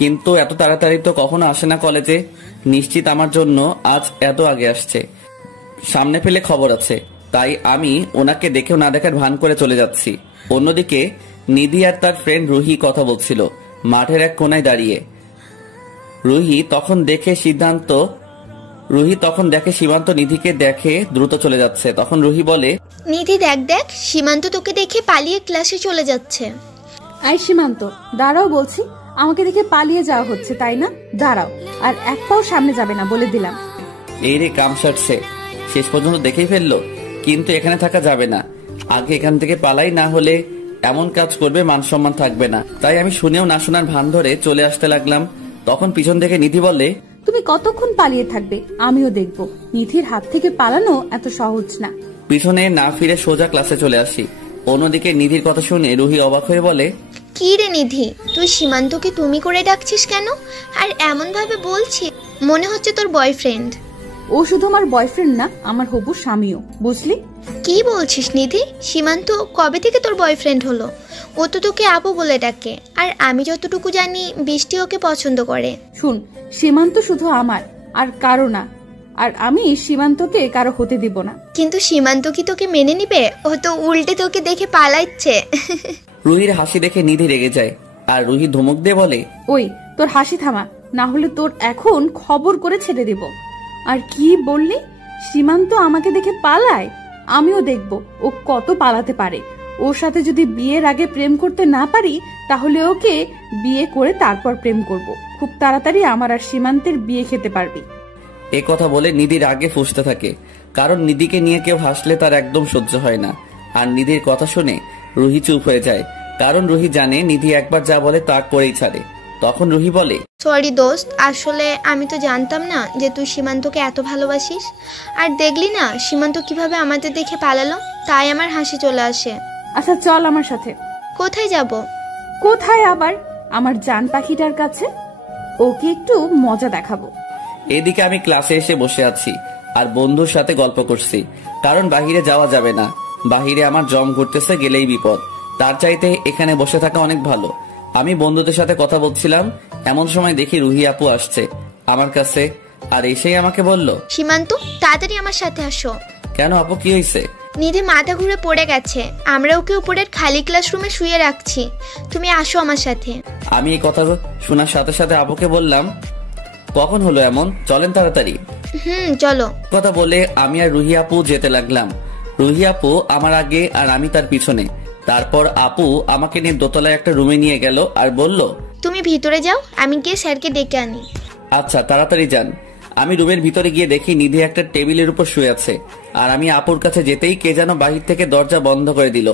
কিন্তু এত তাড়াতাড়ি তো কখনো আসে না কলেজে, নিশ্চিত আমার জন্য আজ এত আগে আসছে। সামনে পেলে খবর আছে, তাই আমি ওনাকে দেখেও না দেখার ভান করে চলে যাচ্ছি। অন্যদিকে নিধি আর তার ফ্রেন্ড রুহি কথা বলছিল মাঠের এক কোনায় দাঁড়িয়ে। রুহি তখন দেখে সীমান্ত নিধিকে দেখে দ্রুত চলে যাচ্ছে। তখন রুহি বলে, নিধি দেখ দেখ, সীমান্ত তোকে দেখে পালিয়ে ক্লাসে চলে যাচ্ছে। আই সীমান্ত, দাঁড়াও বলছি। আমাকে দেখে পালিয়ে যাওয়া হচ্ছে তাই না? দাঁড়াও, আর এক পাও সামনে যাবে না বলে দিলাম। এই রে কাম সারছে, শেষ পর্যন্ত দেখেই ফেললো। কিন্তু এখানে থাকা যাবে না, আগে এখান থেকে পালাই, না হলে এমন কাজ করবে মান সম্মান থাকবে না। তাই আমি শুনেও না শোনার ভান ধরে চলে আসতে লাগলাম। তখন পিছন থেকে নিধি বলে, তুমি কতক্ষণ পালিয়ে থাকবে আমিও দেখবো। নিধির হাত থেকে পালানো এত সহজ না। পিছনে না ফিরে সোজা ক্লাসে চলে আসি। অন্যদিকে নিধির কথা শুনে রুহি অবাক হয়ে বলে, কি রে নিধি, তুই সীমান্তকে তুমি করে ডাকছিস কেন? আর এমন ভাবে বলছিস মনে হচ্ছে তোর বয়ফ্রেন্ড। ও শুধু আমার বয়ফ্রেন্ড না, আমার হবু স্বামীও, বুঝলি? কি বলছিস নিধি? সীমান্ত কবে থেকে তোর বয়ফ্রেন্ড হলো? ও তো তোকে আপু বলে ডাকে, আর আমি যতটুকু জানি বৃষ্টি ওকে পছন্দ করে। শুন, সীমান্ত শুধু আমার আর কারো না, আর আমি সীমান্তকে কারো হতে দিব না। কিন্তু সীমান্ত কি তোকে মেনে নিবে? ও তো উল্টে তোকে দেখে পালাচ্ছে। রুহির হাসি দেখে নিধি রেগে যায়, আর রুহি ধমক দিয়ে বলে, ওই তোর হাসি থামা, না হলে তোর এখন খবর করে ছেড়ে দেব। আর কি বললি? সীমান্ত আমাকে দেখে পালায়? আমিও দেখব ও কত পালাতে পারে। ওর সাথে যদি বিয়ের আগে প্রেম করতে না পারি, তাহলে ওকে বিয়ে করে তারপর প্রেম করব। খুব তাড়াতাড়ি আমার আর সীমান্তের বিয়ে খেতে পারবি। এ কথা বলে নিধির আগে ফুঁসতে থাকে, কারণ নিধিকে নিয়ে কেউ হাসলে তার একদম সহ্য হয় না। আর নিধির কথা শুনে রুহি চুপ হয়ে যায়, কারণ রুহি জানে নিধি একবার যা বলে তা করেই ছাড়ে। তখন রুহি বলে, সরি দোস্ত, আসলে আমি তো জানতাম না যে তুই সীমান্তকে এত ভালোবাসিস। আর দেখলি না সীমান্ত কিভাবে আমাদের দেখে পালালো, তাই আমার হাসি চলে আসে। আচ্ছা চল আমার সাথে। কোথায় যাব? কোথায় আবার? আমার জান পাখিটার কাছে। ওকে একটু মজা দেখাবো। এদিকে আমি ক্লাসে এসে বসে আছি আর বন্ধুর সাথে গল্প করছি, কারণ বাহিরে যাওয়া যাবে না। বাহিরে আমার জম ঘুরতেছে, গেলেই বিপদ। তার চাইতে এখানে বসে থাকা অনেক ভালো। আমি বন্ধুদের সাথে কথা বলছিলাম, এমন সময় দেখি রুহি আপু আসছে আমার কাছে, আর এসেই আমাকে বলল, সীমান্ত তাড়াতাড়ি আমার সাথে আসো। কেন আপু, কি হয়েছে? নিধি মাথা ঘুরে পড়ে গেছে, আমরা ওকে উপরের খালি ক্লাসরুমে শুয়ে রাখছি, তুমি আসো আমার সাথে। আমি এই কথা শোনার সাথে সাথে আপুকে বললাম, কখন হলো এমন, চলেন তাড়াতাড়ি। চলো। কথা বলে আমি আর রুহি আপু যেতে লাগলাম। রুহি আপু আমার আগে আর আমি তার পিছনে। তারপর আপু আমাকে নিয়ে দোতলায় একটা রুমে নিয়ে গেল আর বলল, তুমি ভিতরে যাও, আমি গিয়ে স্যারকে ডেকে আনি। আচ্ছা তাড়াতাড়ি যান। আমি রুমের ভিতরে গিয়ে দেখি নিধি একটা টেবিলের উপর শুয়ে আছে, আর আমি আপুর কাছে যেতেই কে যেন বাহির থেকে দরজা বন্ধ করে দিল।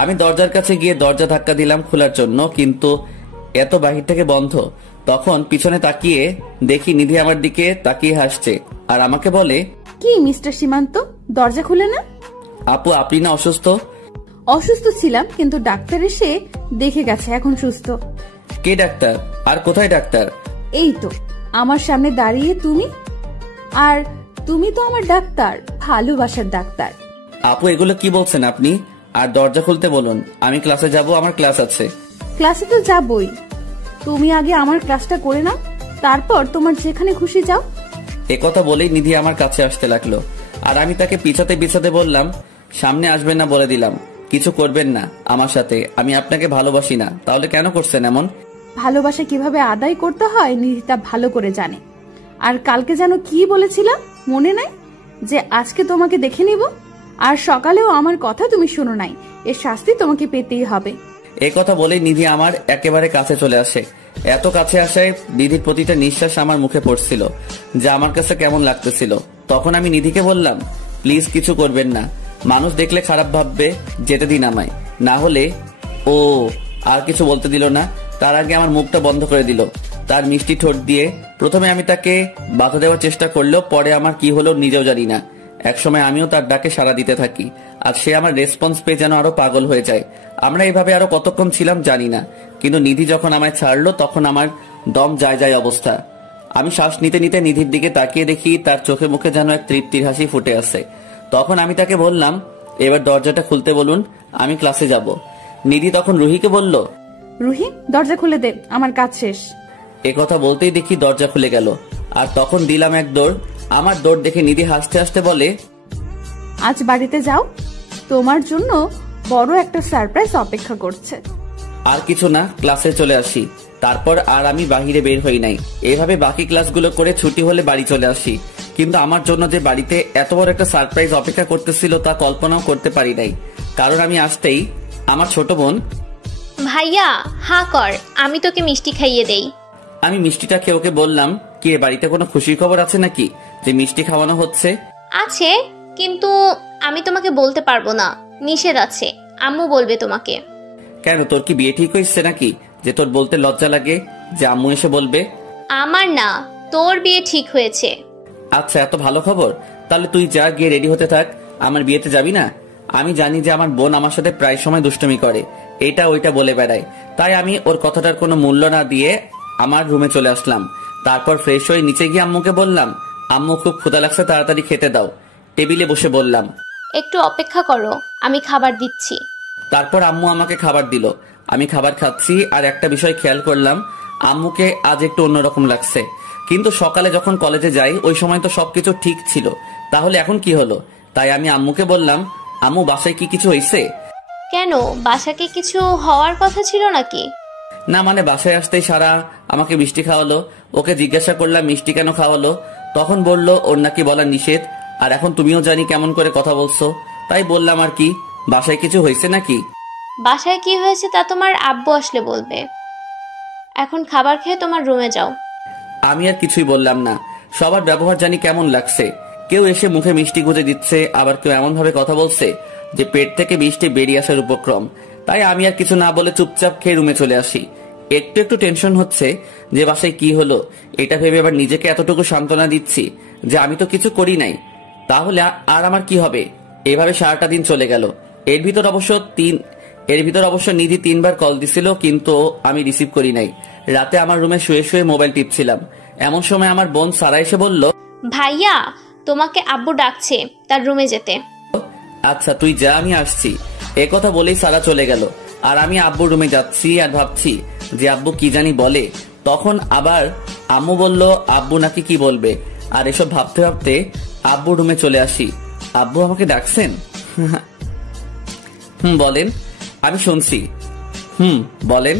আমি দরজার কাছে গিয়ে দরজা ধাক্কা দিলাম খোলার জন্য, কিন্তু এত বাহির থেকে বন্ধ। তখন পিছনে তাকিয়ে দেখি নিধি আমার দিকে তাকিয়ে হাসছে আর আমাকে বলে, কি মিস্টার সীমান্ত, দরজা খুলে না? আপু আপনি না অসুস্থ? অসুস্থ ছিলাম, কিন্তু ডাক্তার এসে দেখে গেছে এখন সুস্থ। কে ডাক্তার? আর কোথায় ডাক্তার? এই তো আমার সামনে দাঁড়িয়ে তুমি। আর তুমি তো আমার ডাক্তার, ভালোবাসার ডাক্তার। আপু এগুলো কি বলছেন আপনি? আর দরজা খুলতে বলুন, আমি ক্লাসে যাব, আমার ক্লাস আছে। ক্লাসে তো যাবই, তুমি আগে আমার ক্লাসটা করে নাও, তারপর তোমার যেখানে খুশি যাও। একথা বলেই নিধি আমার কাছে আসতে লাগলো, আর আমি তাকে পিছাতে পিছাতে বললাম, সামনে আসবেন না বলে দিলাম, কিছু করবেন না আমার সাথে, আমি আপনাকে ভালোবাসি না। তাহলে কেন করছেন এমন? ভালোবাসা কিভাবে আদায় করতে হয় নিধি তা ভালো করে জানে। আর কালকে যেন কি বলেছিলাম মনে নাই, যে আজকে তোমাকে দেখে নিব, আর সকালেও আমার কথা তুমি শোনো নাই, এর শাস্তি তোমাকে পেতেই হবে। এই কথা বলেই নিধি আমার একেবারে কাছে চলে আসে। এত কাছে আসায় নিধির প্রতিটা নিঃশ্বাস আমার মুখে পড়ছিল, যা আমার কাছে কেমন লাগতেছিল। তখন আমি নিধিকে বললাম, প্লিজ কিছু করবেন না, মানুষ দেখলে খারাপ ভাববে, যেতে দিন আমায়। না হলে ও আর কিছু বলতে দিল না, তার আগে আমার মুখটা বন্ধ করে দিল তার মিষ্টি ঠোঁট দিয়ে। প্রথমে আমি তাকে বাধা দেওয়ার চেষ্টা করলেও পরে আমার কি হলো নিজেও জানি না। একসময় আমিও তার ডাকে সাড়া দিতে থাকি, আর সে আমার রেসপন্স পেয়ে যেন আরো পাগল হয়ে যায়। আমরা এইভাবে আরো কতক্ষণ ছিলাম জানি না, কিন্তু নিধি যখন আমায় ছাড়লো তখন আমার দম যায় যায় অবস্থা। আমি শ্বাস নিতে নিতে নিধির দিকে তাকিয়ে দেখি তার চোখে মুখে যেন এক তৃপ্তির হাসি ফুটে আছে। তখন আমি তাকে বললাম, এবার দরজাটা খুলতে বলুন, আমি ক্লাসে যাব। নিধি তখন রুহিকে বলল, রুহি দরজা খুলে দে, আমার কাজ শেষ। একথা বলতেই দেখি দরজা খুলে গেল, আর তখন দিলাম এক দৌড়। আমার দৌড় দেখে নিধি হাসতে হাসতে বলে, আজ বাড়িতে যাও, তোমার জন্য বড় একটা সারপ্রাইজ অপেক্ষা করছে। আর কিছু না, ক্লাসে চলে আসি। তারপর আর আমি বাহিরে বের হই নাই। এভাবে বাকি ক্লাসগুলো করে ছুটি হলে বাড়ি চলে আসি। কিন্তু আমার জন্য যে বাড়িতে এত বড় একটা সারপ্রাইজ অপেক্ষা করতেছিল তা কল্পনাও করতে পারি নাই। কারণ আমি আসতেই আমার ছোট বোন, ভাইয়া হা কর, আমি তোকে মিষ্টি খাইয়ে দেই। আমি মিষ্টিটা খেয়ে ওকে বললাম, কি বাড়িতে কোনো খুশির খবর আছে নাকি যে মিষ্টি খাওয়ানো হচ্ছে? আছে, কিন্তু আমি তোমাকে বলতে পারবো না, নিষেধ আছে, আম্মু বলবে তোমাকে। কেন, তোর কি বিয়ে ঠিক হয়েছে নাকি যে তোর বলতে লজ্জা লাগে যে আম্মু এসে বলবে? আমার না, তোর বিয়ে ঠিক হয়েছে। আচ্ছা, এত ভালো খবর, তাহলে তুই যা, গিয়ে রেডি হতে থাক। আমার বিয়েতে যাবি না? আমি জানি যে আমার বোন আমার সাথে প্রায় সময় দুষ্টুমি করে, এটা ওইটা বলে বেড়ায়, তাই আমি ওর কথাটার কোনো মূল্য না দিয়ে আমার রুমে চলে আসলাম। তারপর ফ্রেশ হয়ে নিচে গিয়ে আম্মুকে বললাম, আম্মু খুব ক্ষুধা লাগছে, তাড়াতাড়ি খেতে দাও। টেবিলে বসে বললাম, একটু অপেক্ষা করো, আমি খাবার দিচ্ছি। তারপর আম্মু আমাকে খাবার দিল। আমি খাবার খাচ্ছি, আর একটা বিষয় খেয়াল করলাম, আম্মুকে আজ একটু অন্যরকম লাগছে। কিন্তু সকালে যখন কলেজে যাই ওই সময় তো সবকিছু ঠিক ছিল, তাহলে এখন কি হলো? তাই আমি আম্মুকে বললাম, আম্মু বাসায় কি কিছু হয়েছে? কেন, বাসাকে কিছু হওয়ার কথা ছিল নাকি? না মানে বাসায় আসতেই সারা আমাকে মিষ্টি খাওয়ালো। ওকে জিজ্ঞাসা করলাম মিষ্টি কেন খাওয়ালো, তখন বলল ওর নাকি বলা নিষেধ, আর এখন তুমিও জানি কেমন করে কথা বলছো, তাই বললাম আর কি। বাসায় কিছু হয়েছে নাকি? বাসায় কি হয়েছে তা তোমার আব্বু আসলে বলবে, এখন খাবার খেয়ে তোমার রুমে যাও। আমি আর কিছুই বললাম না। সবার ব্যবহার জানি কেমন লাগছে, কেউ এসে মুখে মিষ্টি গুঁজে দিচ্ছে, আবার কেউ এমন ভাবে কথা বলছে যে পেট থেকে মিষ্টি বেরিয়ে আসার উপক্রম। তাই আমি আর কিছু না বলে চুপচাপ খেয়ে রুমে চলে আসি। একটু একটু টেনশন হচ্ছে যে বাসায় কি হলো, এটা ভেবে আবার নিজেকে এতটুকু সান্ত্বনা দিচ্ছি যে আমি তো কিছু করি নাই, তাহলে আর আমার কি হবে। এভাবে সারাটা দিন চলে গেল। এর ভিতর অবশ্য নিধি 3 বার কল দিছিল, কিন্তু আমি রিসিভ করি নাই। রাতে আমার রুমে শুয়ে শুয়ে মোবাইল টিপছিলাম, এমন সময় আমার বোন সারা এসে বলল, ভাইয়া তোমাকে আব্বু ডাকছে তার রুমে যেতে। আচ্ছা তুই যা, আমি আসছি। একথা বলেই সারা চলে গেল, আর আমি আব্বুর রুমে যাচ্ছি আর ভাবছি যে আব্বু কি জানি বলে। তখন আবার আম্মু বলল আব্বু নাকি কি বলবে, আর এসব ভাবতে ভাবতে আব্বুর রুমে চলে আসি। আব্বু আমাকে ডাকছেন? বলেন। আমি শুনছি। বলেন।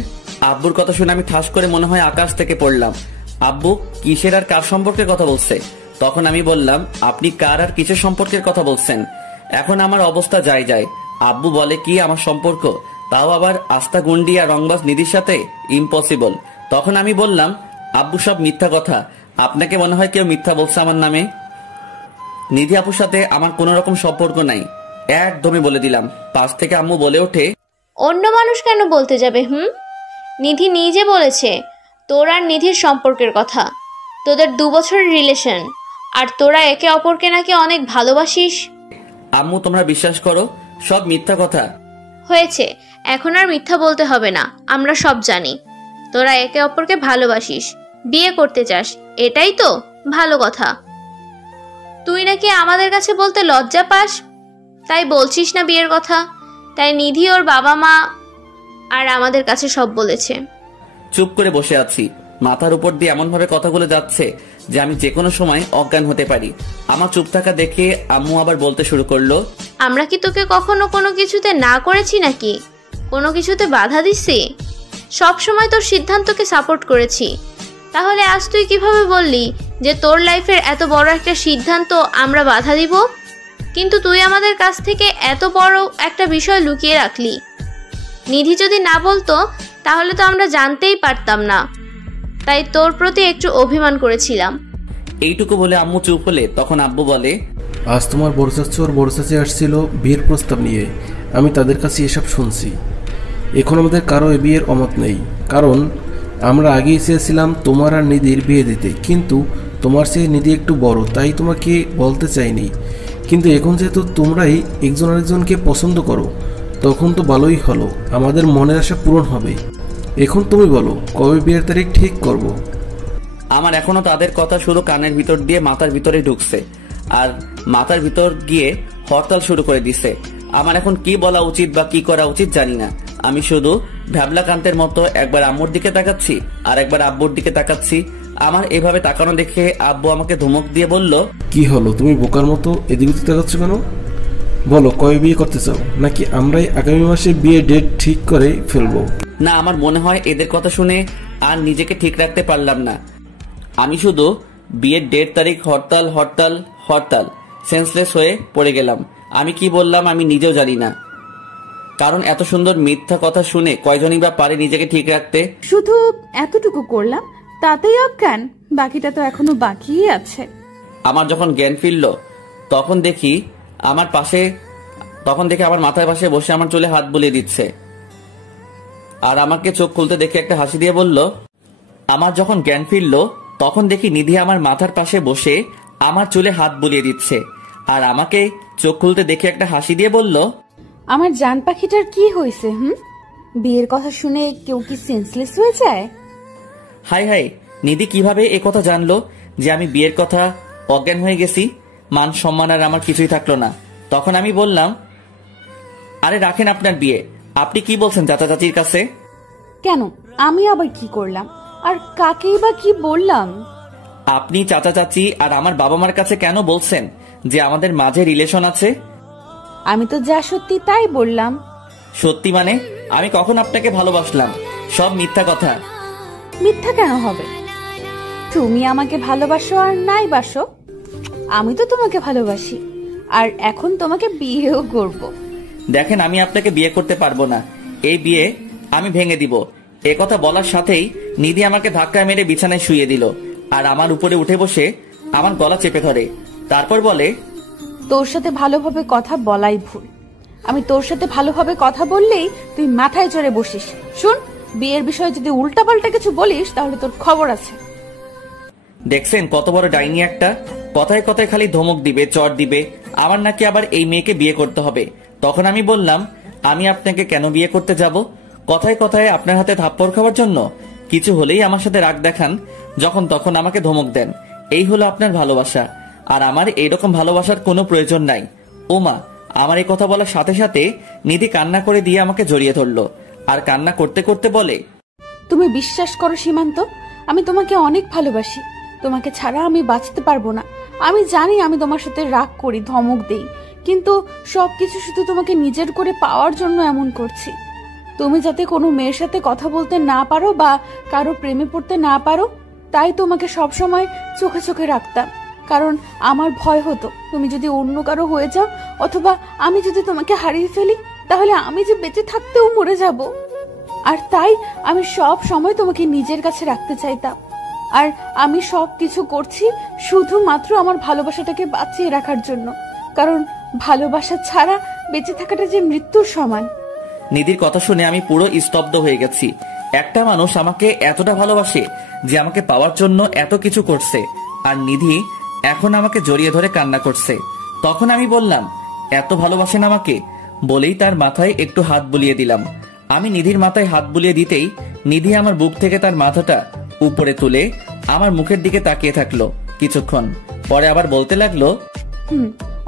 আব্বুর কথা শুনে আমি ঠাস করে মনে হয় আকাশ থেকে পড়লাম। আব্বু কিসের আর কার সম্পর্কে কথা বলছে? তখন আমি বললাম, আপনি কার আর কিসের সম্পর্কের কথা বলছেন? এখন আমার অবস্থা যায় যায়। আব্বু বলে কি আমার সম্পর্ক, তাও আবার আস্থা গুন্ডি আর রংবাজ নিধির সাথে? ইম্পসিবল। তখন আমি বললাম, আব্বু সব মিথ্যা কথা, আপনাকে মনে হয় কেউ মিথ্যা বলছে আমার নামে। নিধি আপুর সাথে আমার কোনো রকম সম্পর্ক নাই, একদমই বলে দিলাম। পাশ থেকে আম্মু বলে ওঠে, অন্য মানুষ কেন বলতে যাবে? নিধি নিজে বলেছে তোর আর নিধির সম্পর্কের কথা, তোদের 2 বছরের রিলেশন, আর তোরা একে অপরকে নাকি অনেক ভালোবাসিস। আম্মু তোমরা বিশ্বাস করো সব মিথ্যা কথা। হয়েছে, এখন আর মিথ্যা বলতে হবে না, আমরা সব জানি। তোরা একে অপরকে ভালোবাসিস, বিয়ে করতে চাস, এটাই তো ভালো কথা। তুই নাকি আমাদের কাছে বলতে লজ্জা পাস, তাই বলছিস না বিয়ের কথা। তাই নিধি ওর বাবা মা আর আমাদের কাছে সব বলেছে। চুপ করে বসে আছি, মাথার উপর দিয়ে এমন ভাবে কথাগুলো যাচ্ছে যে আমি যে কোনো সময় অজ্ঞান হতে পারি। আমার চুপ থাকা দেখে আম্মু আবার বলতে শুরু করলো, আমরা কি তোকে কখনো কোনো কিছুতে না করেছি নাকি? কোনো কিছুতে বাধা দিছি? সব সময় তোর সিদ্ধান্তকে সাপোর্ট করেছি। তাহলে আজ তুই কিভাবে বললি যে তোর লাইফের এত বড় একটা সিদ্ধান্ত আমরা বাধা দিব? কিন্তু তুই আমাদের কাছ থেকে এত বড় একটা বিষয় লুকিয়ে রাখলি। নিধি যদি না বলতো তাহলে তো আমরা জানতেই পারতাম না, তাই তোর প্রতি একটু অভিমান করেছিলাম। এইটুকু বলে আম্মু চুপ হলে তখন আব্বু বলে, আজ তোমার বড় চাচু আর বড় চাচি আসছিল বিয়ের প্রস্তাব নিয়ে, আমি তাদের কাছে এসব শুনছি। এখন আমাদের কারো এ বিয়ের অমত নেই, কারণ আমরা আগেই চেয়েছিলাম তোমার আর নিধির বিয়ে দিতে, কিন্তু তোমার চেয়ে নিধি একটু বড়, তাই তোমাকে বলতে চাইনি। কিন্তু এখন যেহেতু তোমরাই একজন আরেকজনকে পছন্দ করো, তখন তো ভালোই হলো, আমাদের মনের আশা পূরণ হবে। এখন তুমি বলো কবে বিয়ের তারিখ ঠিক করব? আমার এখনো তাদের কথা শুধু কানের ভিতর দিয়ে মাথার ভিতরে ঢুকছে, আর মাথার ভিতর গিয়ে হরতাল শুরু করে দিছে। আমার এখন কি বলা উচিত বা কি করা উচিত জানি না। আমি শুধু ভ্যাবলা কান্তের মতো একবার আম্মুর দিকে তাকাচ্ছি আর একবার আব্বুর দিকে তাকাচ্ছি। আমার এভাবে তাকানো দেখে আব্বু আমাকে ধমক দিয়ে বলল, কি হলো, তুমি বোকার মতো এদিকে তাকাচ্ছ কেন? বলো কবে বিয়ে করতে চাও, নাকি আমরাই আগামী মাসে বিয়ে ডেট ঠিক করে ফেলবো? না, আমার মনে হয় এদের কথা শুনে আর নিজেকে ঠিক রাখতে পারলাম না। আমি শুধু বিয়ের ডেট তারিখ হরতাল হরতাল হরতাল সেন্সলেস হয়ে পড়ে গেলাম। আমি কি বললাম আমি নিজেও জানি না, কারণ এত সুন্দর মিথ্যা কথা শুনে কয়জনই বা পারে নিজেকে ঠিক রাখতে। শুধু এতটুকু করলাম, তাতেই অজ্ঞান? বাকিটা তো এখনো বাকিই আছে। আমার যখন জ্ঞান ফিরল তখন দেখি আমার মাথার পাশে বসে আমার চুলে হাত বুলিয়ে দিচ্ছে, আর আমাকে চোখ খুলতে দেখে একটা হাসি দিয়ে বলল, আমার যখন জ্ঞান ফিরল তখন দেখি নিধি আমার মাথার পাশে বসে আমার চুলে হাত বুলিয়ে দিচ্ছে, আর আমাকে চোখ খুলতে দেখে একটা হাসি দিয়ে বলল, আমার জান পাখিটার কি হয়েছে? বিয়ের কথা শুনে কেউ কি সেন্সলেস হয়ে যায়? হাই হাই, নিধি কিভাবে এ কথা জানলো যে আমি বিয়ের কথা অজ্ঞান হয়ে গেছি? মান সম্মান আর আমার কিছুই থাকলো না। তখন আমি বললাম, আরে রাখেন আপনার বিয়ে, আপনি কি বলছেন চাচা চাচির কাছে? কেন, আমি আবার কি করলাম আর কাকেই বা কি বললাম? আপনি চাচা চাচি আর আমার বাবা মার কাছে কেন বলছেন যে আমাদের মাঝে রিলেশন আছে? আমি তো যা সত্যি তাই বললাম। সত্যি মানে? আমি কখন আপনাকে ভালোবাসলাম? সব মিথ্যা কথা। মিথ্যা কেন হবে? তুমি আমাকে ভালোবাসো আর নাই বাসো, আমি তো তোমাকে ভালোবাসি, আর এখন তোমাকে বিয়েও করব। দেখেন, আমি আপনাকে বিয়ে করতে পারবো না, এই বিয়ে আমি ভেঙে দিব। এ কথা বলার সাথেই নিধি আমাকে ধাক্কা মেরে বিছানায় শুইয়ে দিল, আর আমার উপরে উঠে বসে আমার গলা চেপে ধরে। তারপর বলে, তোর সাথে ভালোভাবে কথা বলাই ভুল। আমি তোর সাথে ভালোভাবে কথা বললেই তুই মাথায় চড়ে বসিস। শুন, বিয়ের বিষয়ে যদি উল্টাপাল্টা কিছু বলিস তাহলে তোর খবর আছে। দেখছেন কত বড় ডাইনি একটা, কথায় কথায় খালি ধমক দিবে, চড় দিবে। আমার নাকি আবার এই মেয়েকে বিয়ে করতে হবে। তখন আমি বললাম, আমি আপনাকে কেন বিয়ে করতে যাব? কথায় কথায় আপনার হাতে থাপ্পড় খাওয়ার জন্য? কিছু হলেই আমার সাথে রাগ দেখান, যখন তখন আমাকে ধমক দেন। এই হলো আপনার ভালোবাসা, আর আমার এইরকম ভালোবাসার কোনো প্রয়োজন নাই। ওমা, আমার এই কথা বলার সাথে সাথে নিধি কান্না করে দিয়ে আমাকে জড়িয়ে ধরলো, আর কান্না করতে করতে বলে, তুমি বিশ্বাস করো সীমান্ত, আমি তোমাকে অনেক ভালোবাসি। তোমাকে ছাড়া আমি বাঁচতে পারবো না। আমি জানি আমি তোমার সাথে রাগ করি, ধমক দেই, কিন্তু সবকিছু শুধু তোমাকে নিজের করে পাওয়ার জন্য এমন করছি। তুমি যাতে কোনো মেয়ের সাথে কথা বলতে না পারো বা কারো প্রেমে পড়তে না পারো, তাই তোমাকে সবসময় চোখে চোখে রাখতাম। কারণ আমার ভয় হতো তুমি যদি অন্য কারো হয়ে যাও, অথবা আমি যদি তোমাকে হারিয়ে ফেলি, তাহলে আমি যে বেঁচে থাকতেও মরে যাব। আর তাই আমি সব সময় তোমাকে নিজের কাছে রাখতে চাইতাম। আর আমি সব কিছু করছি শুধুমাত্র আমার ভালোবাসাটাকে বাঁচিয়ে রাখার জন্য, কারণ ভালোবাসা ছাড়া বেঁচে থাকাটা যে মৃত্যুর সমান। নিধির কথা শুনে আমি পুরো স্তব্ধ হয়ে গেছি। একটা মানুষ আমাকে এতটা ভালোবাসে যে আমাকে পাওয়ার জন্য এত কিছু করছে, আর নিধি এখন আমাকে জড়িয়ে ধরে কান্না করছে। তখন আমি বললাম, এত ভালোবাসেন আমাকে? বলেই তার মাথায় একটু হাত বুলিয়ে দিলাম। আমি নিধির মাথায় হাত বুলিয়ে দিতেই নিধি আমার বুক থেকে তার মাথাটা উপরে তুলে আমার মুখের দিকে তাকিয়ে থাকলো কিছুক্ষণ, পরে আবার বলতে লাগলো,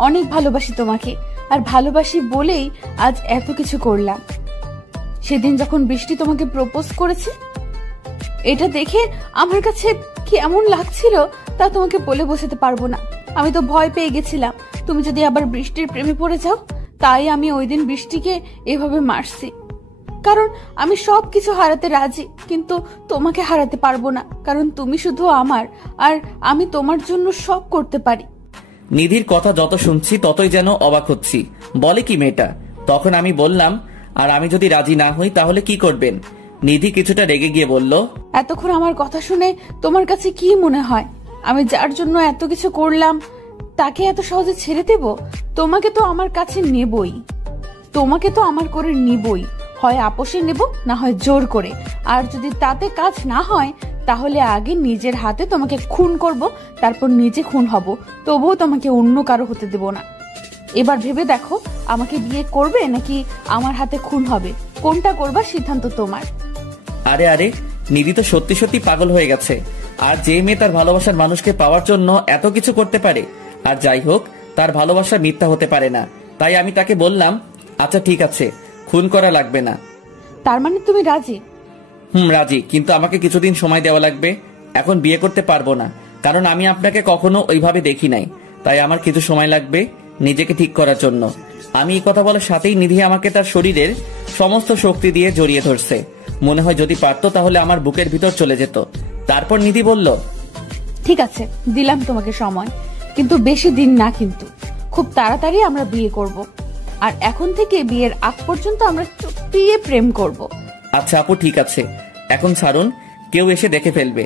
অনেক ভালোবাসি তোমাকে, আর ভালোবাসি বলেই আজ এত কিছু করলাম। সেদিন যখন বৃষ্টি তোমাকে প্রপোজ করেছে, এটা দেখে আমার কাছে কেমন লাগছিল তা তোমাকে বলে বোঝাতে পারবো না। আমি তো ভয় পেয়ে গেছিলাম তুমি যদি আবার বৃষ্টির প্রেমে পড়ে যাও, তাই আমি ওই দিন বৃষ্টিকে এভাবে মারছি। কারণ আমি সবকিছু হারাতে রাজি, কিন্তু তোমাকে হারাতে পারবো না, কারণ তুমি শুধু আমার, আর আমি তোমার জন্য সব করতে পারি। নিধির কথা যত শুনছি ততই যেন অবাক হচ্ছি। বলে কি মেয়েটা? তখন আমি বললাম, আর আমি যদি রাজি না হই তাহলে কি করবেন? নিধি কিছুটা রেগে গিয়ে বলল, এতক্ষণ আমার কথা শুনে তোমার কাছে কি মনে হয়? আমি যার জন্য এত কিছু করলাম তাকে এত সহজে ছেড়ে দেব? তোমাকে তো আমার কাছে নেবই, তোমাকে তো আমার করে নিবই। হয় আপোষে নেব, না হয় জোর করে। আর যদি তাতে কাজ না হয় তাহলে আগে নিজের হাতে তোমাকে খুন করব, তারপর নিজে খুন হব, তবুও তোমাকে অন্য কারো হতে দেব না। এবার ভেবে দেখো, আমাকে বিয়ে করবে নাকি আমার হাতে খুন হবে? কোনটা করবার সিদ্ধান্ত তোমার। আরে আরে, নিধি তো সত্যি সত্যি পাগল হয়ে গেছে। আর যে মেয়ে তার ভালোবাসার মানুষকে পাওয়ার জন্য এত কিছু করতে পারে, আর যাই হোক তার ভালোবাসা মিথ্যা হতে পারে না। তাই আমি তাকে বললাম, আচ্ছা ঠিক আছে, খুন করা লাগবে না। তার মানে তুমি রাজি? রাজি, কিন্তু আমাকে কিছুদিন সময় দেওয়া লাগবে। এখন বিয়ে করতে পারবো না, কারণ আমি আপনাকে কখনো ওইভাবে দেখি নাই। তাই আমার কিছু সময় লাগবে নিজেকে ঠিক করার জন্য। আমি এই কথা বলার সাথেই নিধি আমাকে তার শরীরের সমস্ত শক্তি দিয়ে জড়িয়ে ধরছে। মনে হয় যদি পারতো তাহলে আমার বুকের ভিতর চলে যেত। তারপর নিধি বলল, ঠিক আছে, দিলাম তোমাকে সময়, কিন্তু বেশি দিন না, কিন্তু খুব তাড়াতাড়ি আমরা বিয়ে করব। আর এখন থেকে বিয়ের আগ পর্যন্ত আমরা চুপিয়ে প্রেম করব। আচ্ছা আপু, ঠিক আছে, এখন ছাড়ুন, কেউ এসে দেখে ফেলবে।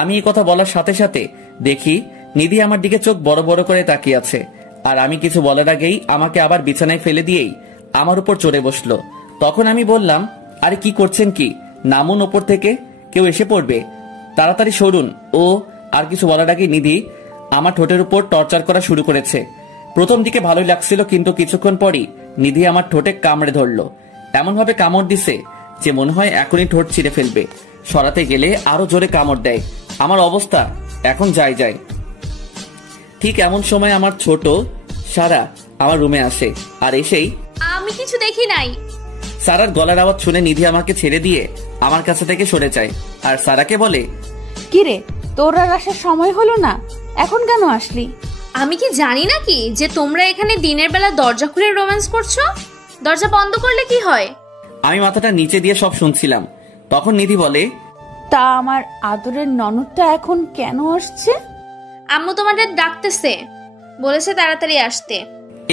আমি এই কথা বলার সাথে সাথে দেখি নিধি আমার দিকে চোখ বড় বড় করে তাকিয়ে আছে। আর আমি কিছু বলার আগেই আমাকে আবার বিছানায় ফেলে দিয়েই আমার উপর চড়ে বসলো। তখন আমি বললাম, আরে কি করছেন কি? নামুন ওপর থেকে, কেউ এসে পড়বে, তাড়াতাড়ি সরুন। ও আর কিছু বলার আগে নিধি আমার ঠোঁটের উপর টর্চার করা শুরু করেছে। প্রথম দিকে ভালোই লাগছিল, কিন্তু কিছুক্ষণ পরই নিধি আমার ঠোঁটে কামড়ে ধরলো। এমন ভাবে কামড় দিছে যে মনে হয় এখনই ঠোঁট ছিঁড়ে ফেলবে। সরাতে গেলে আরো জোরে কামড় দেয়। আমার অবস্থা এখন যায় যায়। ঠিক এমন সময় আমার ছোট সারা আমার রুমে আসে, আর এসেই, আমি কিছু দেখি নাই। সারার গলার আওয়াজ শুনে নিধি আমাকে ছেড়ে দিয়ে আমার কাছে থেকে সরে যায়, আর সারাকে বলে, কিরে, তোর আর আসার সময় হলো না, এখন কেন আসলি? আমি কি জানি নাকি যে তোমরা এখানে দিনের বেলা দরজা খুলে রোম্যান্স করছো? দরজা বন্ধ করলে কি হয়? আমি মাথাটা নিচে দিয়ে সব শুনছিলাম। তখন নিধি বলে, তা আমার আদরের ননদটা এখন কেন আসছে? আম্মু তোমাদের ডাকতেছে, বলেছে তাড়াতাড়ি আসতে।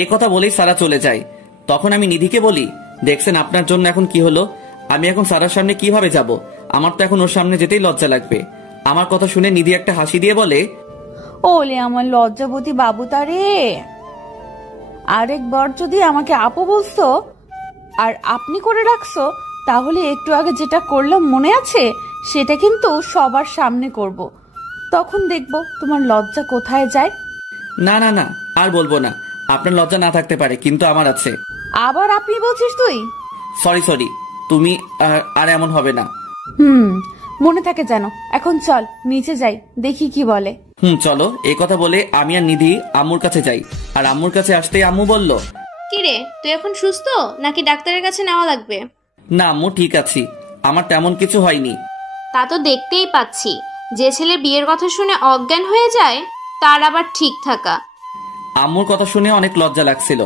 এ কথা বলেই সারা চলে যায়। তখন আমি নিধিকে বলি, দেখছেন আপনার জন্য এখন কি হলো? আমি এখন সারার সামনে কিভাবে যাব? আমার তো এখন ওর সামনে যেতেই লজ্জা লাগবে। আমার কথা শুনে নিধি একটা হাসি দিয়ে বলে, ওলে আমার লজ্জাবতী বাবু তারে, আরেকবার যদি আমাকে আপু বলছো আর আপনি করে রাখছো, তাহলে একটু আগে যেটা করলাম মনে আছে, সেটা কিন্তু সবার সামনে করব। তখন দেখবো তোমার লজ্জা কোথায় যায়। না না না, আর বলবো না। আপনার লজ্জা না থাকতে পারে, কিন্তু আমার আছে। আবার আপনি বলছিস তুই? সরি সরি, তুমি আর এমন হবে না। মনে থাকে যেন। এখন চল নিচে যাই, দেখি কি বলে। চলো। এই কথা বলে আমি আর নিধি আম্মুর কাছে যাই। আর আম্মুর কাছে আসতেই আম্মু বলল, কিরে, তুই এখন সুস্থ নাকি ডাক্তারের কাছে নেওয়া লাগবে? না আম্মু, ঠিক আছি, আমার তেমন কিছু হয়নি। তা তো দেখতেই পাচ্ছি, যে ছেলে বিয়ের কথা শুনে অজ্ঞান হয়ে যায় তার আবার ঠিক থাকা। আম্মুর কথা শুনে অনেক লজ্জা লাগছিল,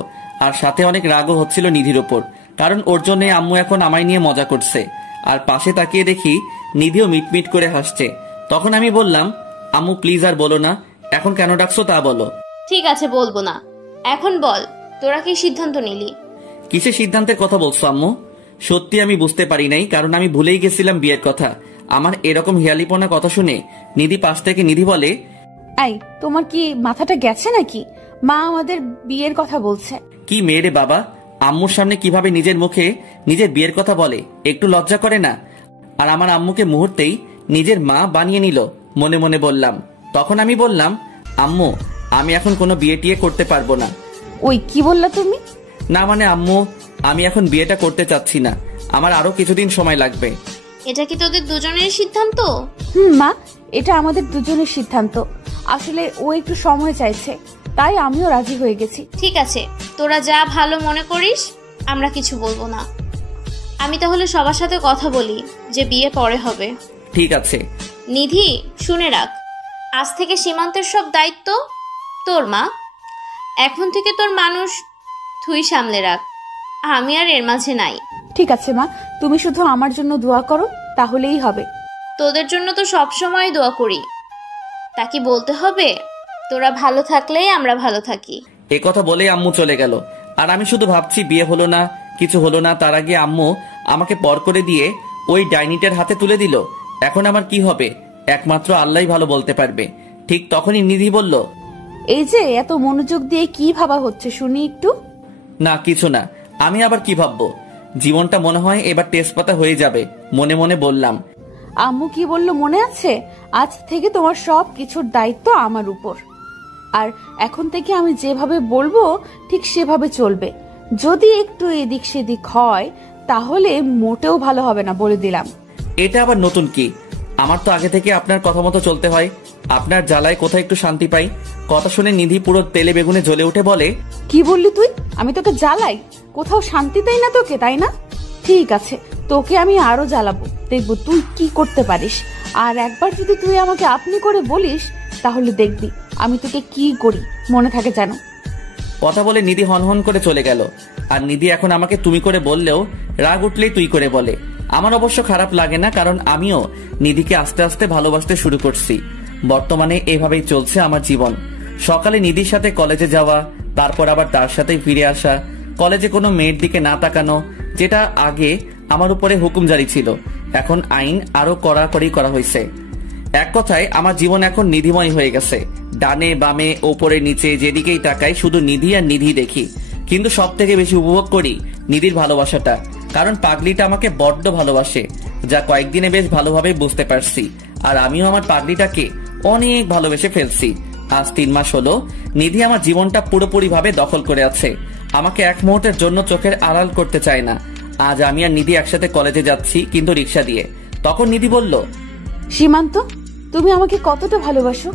আর সাথে অনেক রাগও হচ্ছিল নিধির ওপর, কারণ ওর জন্য আম্মু এখন আমায় নিয়ে মজা করছে। আর পাশে তাকিয়ে দেখি নিধিও মিটমিট করে হাসছে। তখন আমি বললাম, আম্মু প্লিজ আর বলো না, এখন কেন ডাকছো তা বলো। ঠিক আছে, বলবো না। এখন বল, তোরা কি সিদ্ধান্ত নিলি? কিসের সিদ্ধান্তের কথা বলছো আম্মু? সত্যি আমি বুঝতে পারি নাই, কারণ আমি ভুলেই গেছিলাম বিয়ের কথা। আমার এরকম হিয়ালিপনা কথা শুনে নিধি পাশ থেকে নিধি বলে, এই তোমার কি মাথাটা গেছে নাকি? মা আমাদের বিয়ের কথা বলছে। কি মেয়ে রে বাবা, আম্মুর সামনে কিভাবে নিজের মুখে নিজের বিয়ের কথা বলে, একটু লজ্জা করে না? আর আমার আম্মুকে মুহূর্তেই নিজের মা বানিয়ে নিল, মনে মনে বললাম। তখন আমি বললাম, আম্মু আমি এখন কোনো বিয়ে টিয়ে করতে পারবো না, ওই কি বললা তুমি? না মানে আম্মু, আমি এখন বিয়েটা করতে চাচ্ছি না, আমার আরো কিছুদিন সময় লাগবে। এটা কি তোদের দুজনের সিদ্ধান্ত? মা, এটা আমাদের দুজনের সিদ্ধান্ত। আসলে ও একটু সময় চাইছে, তাই আমিও রাজি হয়ে গেছি। ঠিক আছে, তোরা যা ভালো মনে করিস, আমরা কিছু বলবো না। আমি তাহলে সবার সাথে কথা বলি যে বিয়ে পরে হবে। ঠিক আছে। নিধি, শুনে রাখ, আজ থেকে সীমান্তের সব দায়িত্ব তোর। মা, এখন থেকে তোর মানুষ তুই সামলে রাখ, আমি আর এর মাঝে নাই। ঠিক আছে মা, তুমি শুধু আমার জন্য দোয়া করো, তাহলেই হবে। তোদের জন্য তো সব সময় দোয়া করি, তা কি বলতে হবে? তোরা ভালো থাকলেই আমরা ভালো থাকি। এ কথা বলেই আম্মু চলে গেল। আর আমি শুধু ভাবছি বিয়ে হলো না, কিছু হলো না, তার আগে আম্মু আমাকে পর করে দিয়ে ওই ডাইনিটার হাতে তুলে দিল। এখন আমার কি হবে একমাত্র আল্লাহই ভালো বলতে পারবে। ঠিক তখনই নিধি বলল, এই যে এত মনোযোগ দিয়ে কি ভাবা হচ্ছে শুনি একটু। না কিছু না, আমি আবার কি ভাববো, জীবনটা মনে হয় এবার তেজপাতা হয়ে যাবে, মনে মনে বললাম। আম্মু কি বললো মনে আছে? আজ থেকে তোমার সব কিছুর দায়িত্ব আমার উপর, আর এখন থেকে আমি যেভাবে বলবো ঠিক সেভাবে চলবে। যদি একটু এদিক সেদিক হয় তাহলে মোটেও ভালো হবে না, বলে দিলাম। এটা আবার নতুন কি? আমার তো আগে থেকে আপনার কথা মতো চলতে হয়, আপনার জ্বালায় কোথায় একটু শান্তি পাই। কথা শুনে নিধি পুরো তেলে বেগুনে জ্বলে উঠে বলে, কি বললি তুই? আমি তোকে জ্বালাই? কোথাও শান্তি দেই না তোকে, তাই না? ঠিক আছে, তোকে আমি আরো জ্বালাবো, দেখবো তুই কি করতে পারিস। আর একবার যদি তুই আমাকে আপনি করে বলিস তাহলে দেখবি আমি তোকে কি করি, মনে থাকে জানো। কথা বলে নিধি হনহন করে চলে গেল। আর নিধি এখন আমাকে তুমি করে বললেও রাগ উঠলেই তুই করে বলে। আমার অবশ্য খারাপ লাগে না, কারণ আমিও নিধিকে আস্তে আস্তে ভালোবাসতে শুরু করছি। বর্তমানে এভাবেই চলছে আমার জীবন। সকালে নিধির সাথে কলেজে যাওয়া, তারপর আবার তার সাথেই ফিরে আসা, কলেজে কোনো মেয়ের দিকে না তাকানো, যেটা আগে আমার উপরে হুকুম জারি ছিল, এখন আইন আরো কড়াকড়ি করা হয়েছে। এক কথায় আমার জীবন এখন নিধিময় হয়ে গেছে। ডানে বামে ওপরে নিচে যেদিকেই তাকাই শুধু নিধি আর নিধি দেখি। কিন্তু সব থেকে বেশি উপভোগ করি নিধির ভালোবাসাটা, কারণ পাগলিটা আমাকে বড্ড ভালোবাসে, যা কয়েকদিনে বেশ ভালোভাবে বুঝতে পারছি। আর আমিও আমার পাগলিটাকে অনেক ভালোবেসে ফেলছি। আজ 3 মাস হলো নিধি আমার জীবনটা পুরোপুরি ভাবে দখল করে আছে, আমাকে এক মুহূর্তের জন্য চোখের আড়াল করতে চায় না। আজ আমি আর নিধি একসাথে কলেজে যাচ্ছি, কিন্তু রিক্সা দিয়ে। তখন নিধি বলল, সীমান্ত, তুমি আমাকে কতটা ভালোবাসো?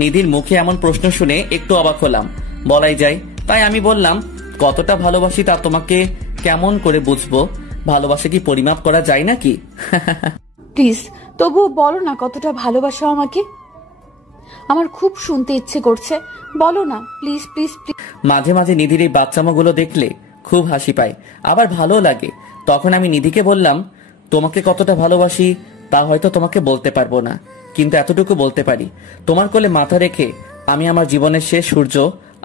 নিধির মুখে এমন প্রশ্ন শুনে একটু অবাক হলাম, বলাই যায়। তাই আমি বললাম, কতটা ভালোবাসি তা তোমাকে কেমন করে বুঝবো? ভালোবাসা কি পরিমাপ করা যায় নাকি? প্লিজ তবুও বলো না কতটা ভালোবাসো আমাকে, আমার খুব শুনতে ইচ্ছে করছে, বলো না প্লিজ প্লিজ প্লিজ। মাঝে মাঝে নিধির এই বাচ্চামাগুলো দেখলে খুব হাসি পায়, আবার ভালো লাগে। তখন আমি নিধিকে বললাম, তোমাকে কতটা ভালোবাসি তা হয়তো তোমাকে বলতে পারবো না, কিন্তু এতটুকু বলতে পারি, তোমার কোলে মাথা রেখে আমি আমার জীবনের শেষ সূর্য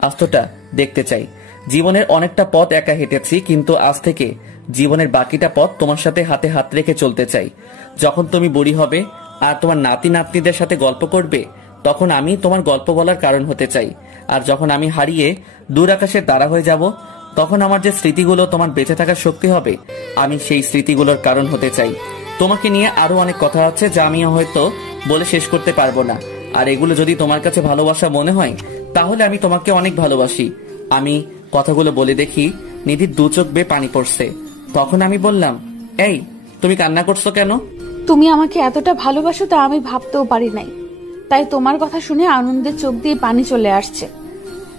অস্তটা দেখতে চাই। জীবনের অনেকটা পথ একা হেঁটেছি, কিন্তু আজ থেকে জীবনের বাকিটা পথ তোমার সাথে হাতে হাত রেখে চলতে চাই। যখন তুমি বুড়ি হবে আর তোমার নাতি নাতনিদের সাথে গল্প করবে, তখন আমি তোমার গল্প বলার কারণ হতে চাই। আর যখন আমি হারিয়ে দূর আকাশের তারা হয়ে যাব, তখন আমার যে স্মৃতিগুলো তোমার বেঁচে থাকার শক্তি হবে, আমি সেই স্মৃতিগুলোর কারণ হতে চাই। তোমাকে নিয়ে আরো অনেক কথা আছে যা আমি হয়তো বলে শেষ করতে পারবো না। আর এগুলো যদি তোমার কাছে ভালোবাসা মনে হয়, তাহলে আমি তোমাকে অনেক ভালোবাসি। আমি কথাগুলো বলে দেখি নিধির 2 চোখ বেয়ে পানি পড়ছে। তখন আমি বললাম, এই তুমি কান্না করছো কেন? তুমি আমাকে এতটা ভালোবাসো তা আমি ভাবতেও পারি নাই, তাই তোমার কথা শুনে আনন্দের চোখ দিয়ে পানি চলে আসছে।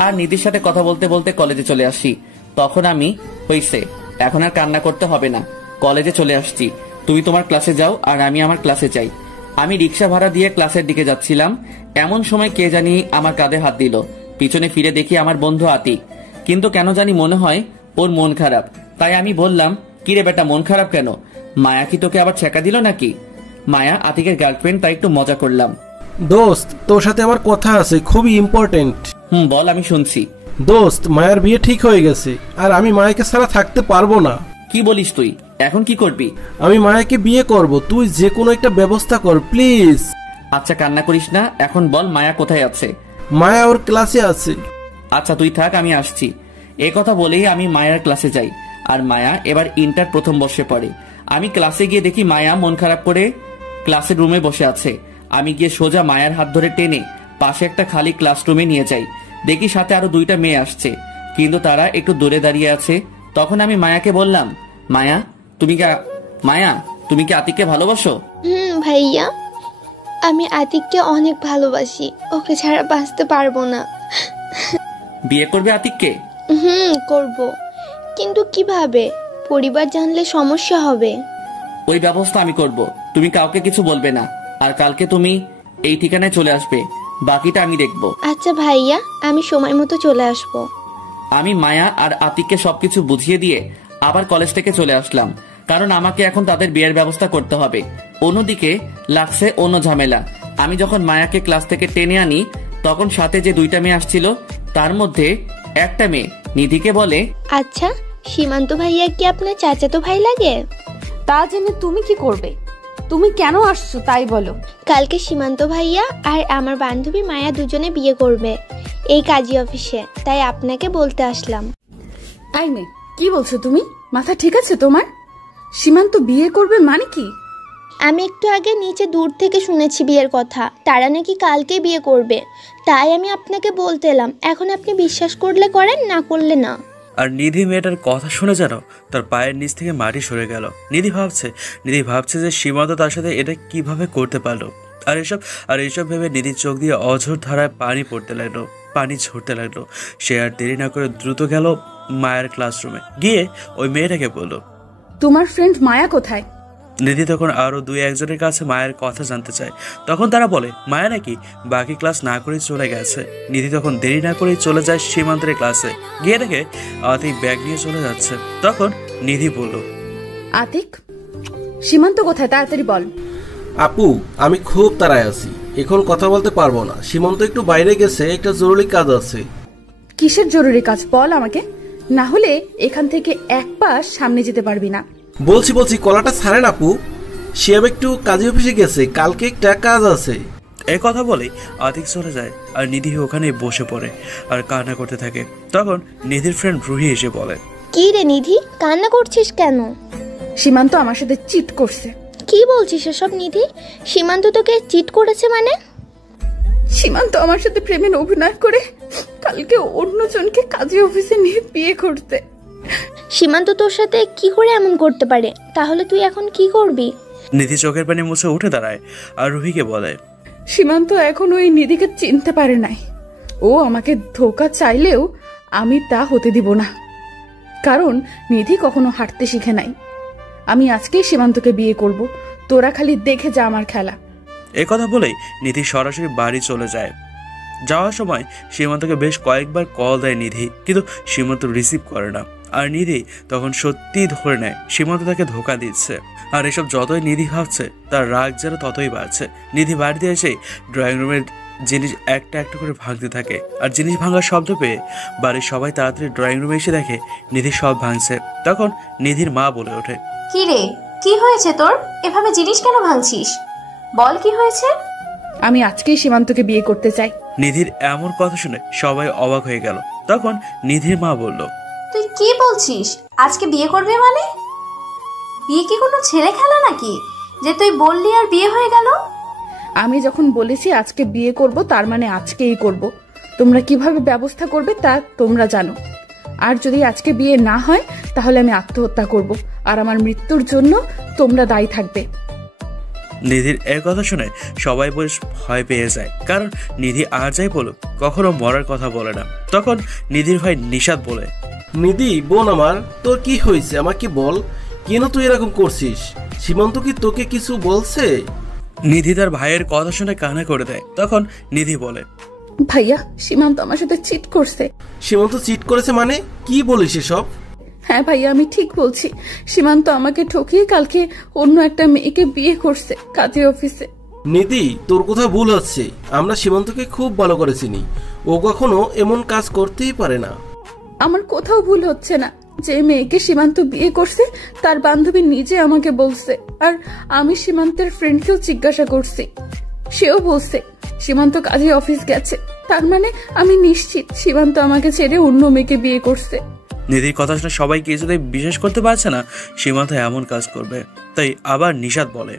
আর নিধির সাথে কথা বলতে বলতে কলেজে চলে আসি। তখন আমি, হইছে, এখন আর কান্না করতে হবে না, কলেজে চলে আসছি, তুমি তোমার ক্লাসে যাও আর আমি আমার ক্লাসে যাই। আমি রিক্সা ভাড়া দিয়ে ক্লাসের দিকে যাচ্ছিলাম, এমন সময় কে জানি আমার কাঁধে হাত দিল। পিছনে ফিরে দেখি আমার বন্ধু আতিক, কিন্তু কেন জানি মনে হয় ওর মন খারাপ। তাই আমি বললাম, কিরে বেটা, মন খারাপ কেন? মায়া কি তোকে আবার ছেঁকা দিল নাকি? মায়া আতিকের গার্লফ্রেন্ড, তাই একটু মজা করলাম। দোস্ত, তোর সাথে আমার কথা আছে, খুবই ইম্পর্টেন্ট। বল, আমি শুনছি। দোস্ত, মায়ের বিয়ে ঠিক হয়ে গেছে, আর আমি মায়াকে ছাড়া থাকতে পারবো না। কি বলিস তুই? এখন কি করবি? আমি মায়াকে বিয়ে করব, তুই যে কোনো একটা ব্যবস্থা কর প্লিজ। আচ্ছা কান্না করিস না, এখন বল মায়া কোথায় আছে? মায়া ওর ক্লাসে আছে। আচ্ছা তুই থাক, আমি আসছি। এ কথা বলেই আমি মায়ার ক্লাসে যাই। আর মায়া এবার ইন্টার প্রথম বর্ষে পড়ে। আমি ক্লাসে গিয়ে দেখি মায়া মন খারাপ করে ক্লাসের রুমে বসে আছে। আমি গিয়ে সোজা মায়ার হাত ধরে টেনে পাশে একটা খালি ক্লাসরুমে নিয়ে যাই। দেখি সাথে আরো 2টা মেয়ে আসছে। কিন্তু তারা একটু দূরে দাঁড়িয়ে আছে। তখন আমি মায়াকে বললাম, মায়া তুমি কি আতিককে ভালোবাসো? ভাইয়া, আমি আতিককে অনেক ভালোবাসি, ওকে ছাড়া বাঁচতে পারবো না। বিয়ে করবে আতিককে? করব, কিন্তু কিভাবে? পরিবার জানলে সমস্যা হবে। ওই ব্যবস্থা আমি করব, তুমি কাউকে কিছু বলবে না। আর কালকে তুমি এই ঠিকানায় চলে আসবে, বাকিটা আমি দেখব। আচ্ছা ভাইয়া, আমি সময় মতো চলে আসবো। আমি মায়া আর আতিককে সবকিছু বুঝিয়ে দিয়ে আবার কলেজ থেকে চলে আসলাম, কারণ আমাকে এখন তাদের বিয়ের ব্যবস্থা করতে হবে। অন্যদিকে লাগছে অন্য ঝামেলা। আমি যখন মায়াকে ক্লাস থেকে টেনে আনি, তখন সাথে যে 2টা মেয়ে আসছিল, তার মধ্যে একটা মেয়ে নিধিকে বলে, আচ্ছা, সীমান্ত ভাইয়া কি আপনার চাচাতো ভাই লাগে? তা জেনে তুমি কি করবে? তুমি কেন আসছো তাই বলো। কালকে সীমান্ত ভাইয়া আর আমার বান্ধবী মায়া দুজনে বিয়ে করবে এই কাজী অফিসে, তাই আপনাকে বলতে আসলাম। আই মে, কি বলছো তুমি? মাথা ঠিক আছে তোমার? সীমান্ত বিয়ে করবে মানে কি? আমি একটু আগে নিচে দূর থেকে শুনেছি বিয়ের কথা, তারা নাকি কালকে বিয়ে করবে, তাই আমি আপনাকে বলতে এলাম। এখন আপনি বিশ্বাস করলে করেন, না করলে না। আর নিধি মেয়েটার কথা শুনে যেন তার পায়ের নিচ থেকে মাটি সরে গেল। নিধি ভাবছে যে সীমান্ত তার সাথে এটা কিভাবে করতে পারলো। আর এইসব ভেবে নিধির চোখ দিয়ে অঝোর ধারায় পানি ঝরতে লাগলো। সে আর দেরি না করে দ্রুত গেল মায়ের ক্লাসরুমে, গিয়ে ওই মেয়েটাকে বলল, তোমার ফ্রেন্ড মায়া কোথায়? নিধি তখন আরো 2-1 কাছে মায়ের কথা জানতে চায়। তখন তারা বলে মায়া নাকি বাকি ক্লাস না করে চলে গেছে। নিধি তখন দেরি না করে চলে যায় সীমান্তের ক্লাসে, গিয়ে দেখে আতিক ব্যাগ নিয়ে চলে যাচ্ছে। তখন নিধি বলল, আতিক, সীমান্ত কোথায়? তাড়াতাড়ি বল। আপু, আমি খুব তাড়ায় আছি, এখন কথা বলতে পারবো না। সীমান্ত একটু বাইরে গেছে, একটা জরুরি কাজ আছে। কিসের জরুরি কাজ বল আমাকে, না হলে এখান থেকে এক পা সামনে যেতে পারবি না। বলছি কলাটা ছাড়েন আপু, শিয়াব একটু কাজী অফিসে গেছে, কালকে একটা কাজ আছে। এই কথা বলেই আতিক চলে যায় আর নিধি ওখানে বসে পড়ে আর কান্না করতে থাকে। তখন নিধির ফ্রেন্ড রুহি এসে বলে, কি রে নিধি, কান্না করছিস কেন? সীমান্ত আমার সাথে চিট করছে। কি বলছিস এসব নিধি? সীমান্ত তোকে চিট করেছে মানে? সীমান্ত আমার সাথে প্রেমের অভিনয় করে কালকে অন্যজনকে কাজী অফিসে নিয়ে বিয়ে করতে। সীমান্ত তোর সাথে কি করে এমন করতে পারে? তাহলে তুই এখন কি করবি? নিধি চোখের পানি মুছে উঠে দাঁড়ায় আর রুহিকে বলে, সীমান্ত এখন ওই নিধিকে চিনতে পারে নাই। ও আমাকে ধোকা চাইলেও আমি তা হতে দিব না, কারণ নিধি কখনো হাঁটতে শিখে নাই। আমি আজকেই সীমান্তকে বিয়ে করব, তোরা খালি দেখে যা আমার খেলা। এ কথা বলেই নিধি সরাসরি বাড়ি চলে যায়। যাওয়ার সময় সীমান্তকে বেশ কয়েকবার কল দেয় নিধি, কিন্তু সীমান্ত রিসিভ করে না। আর নিধি তখন সত্যিই ধরে নেয় সীমান্ত তাকে ধোকা দিচ্ছে। আর এসব যতই নিধি ভাবছে, তার রাগ যেন ততই বাড়ছে। নিধি বাড়িতে এসে ড্রয়িং রুমের জিনিস একটা একটা করে ভাঙতে থাকে। আর জিনিস ভাঙার শব্দ পেয়ে বাড়ির সবাই তাড়াতাড়ি ড্রয়িং রুমে এসে দেখে নিধি সব ভাঙছে। তখন নিধির মা বলে ওঠে, কি রে, কি হয়েছে তোর? এভাবে জিনিস কেন ভাঙছিস? বল কি হয়েছে? আমি আজকেই সীমান্তকে বিয়ে করতে চাই। নিধির এমন কথা শুনে সবাই অবাক হয়ে গেল। তখন নিধির মা বলল, তুই কি বলছিস? আজকে বিয়ে করবে মানে? বিয়ে কি কোনো ছেলে খেলা নাকি যে তুই বললি আর বিয়ে হয়ে গেল? আমি যখন বলেছি আজকে বিয়ে করব, তার মানে আজকেই করব। তোমরা কিভাবে ব্যবস্থা করবে তা তোমরা জানো। আর যদি আজকে বিয়ে না হয় তাহলে আমি আত্মহত্যা করব, আর আমার মৃত্যুর জন্য তোমরা দায়ী থাকবে। নিধির এর কথা শুনে সবাই বেশ ভয় পেয়ে যায়, কারণ নিধি আর যাই বলুক কখনো মরার কথা বলে না। তখন নিধির ভাই নিশাদ বলে, নিধি বোন আমার, তোর কি হয়েছে আমাকে বল, কেন তুই এরকম করছিস? সীমান্ত কি তোকে কিছু বলছে? নিধি তার ভাইয়ের কথা শুনে কান্না করে দেয়। তখন নিধি বলে, ভাইয়া, সীমান্ত আমার সাথে চিট করছে। সীমান্ত চিট করেছে মানে? কি বলিস এসব? হ্যাঁ ভাইয়া, আমি ঠিক বলছি। সীমান্ত আমাকে ঠকিয়ে কালকে অন্য একটা মেয়েকে বিয়ে করছে কাজী অফিসে। নিধি, তোর কোথাও ভুল হচ্ছে। আমরা সীমান্তকে খুব ভালো করে চিনি, ও কখনো এমন কাজ করতেই পারে না। আমার কোথাও ভুল হচ্ছে না। যে মেয়েকে সীমান্ত বিয়ে করছে তার বান্ধবী নিজে আমাকে বলছে, আর আমি সীমান্তের ফ্রেন্ডকেও জিজ্ঞাসা করছি, সেও বলছে সীমান্ত কাজী অফিস গেছে। তার মানে আমি নিশ্চিত সীমান্ত আমাকে ছেড়ে অন্য মেয়েকে বিয়ে করছে। নিধির কথা শুনে সবাই কিছুতেই বিশ্বাস করতে পারছে না সীমান্ত এমন কাজ করবে। তাই আবার নিশাদ বলে,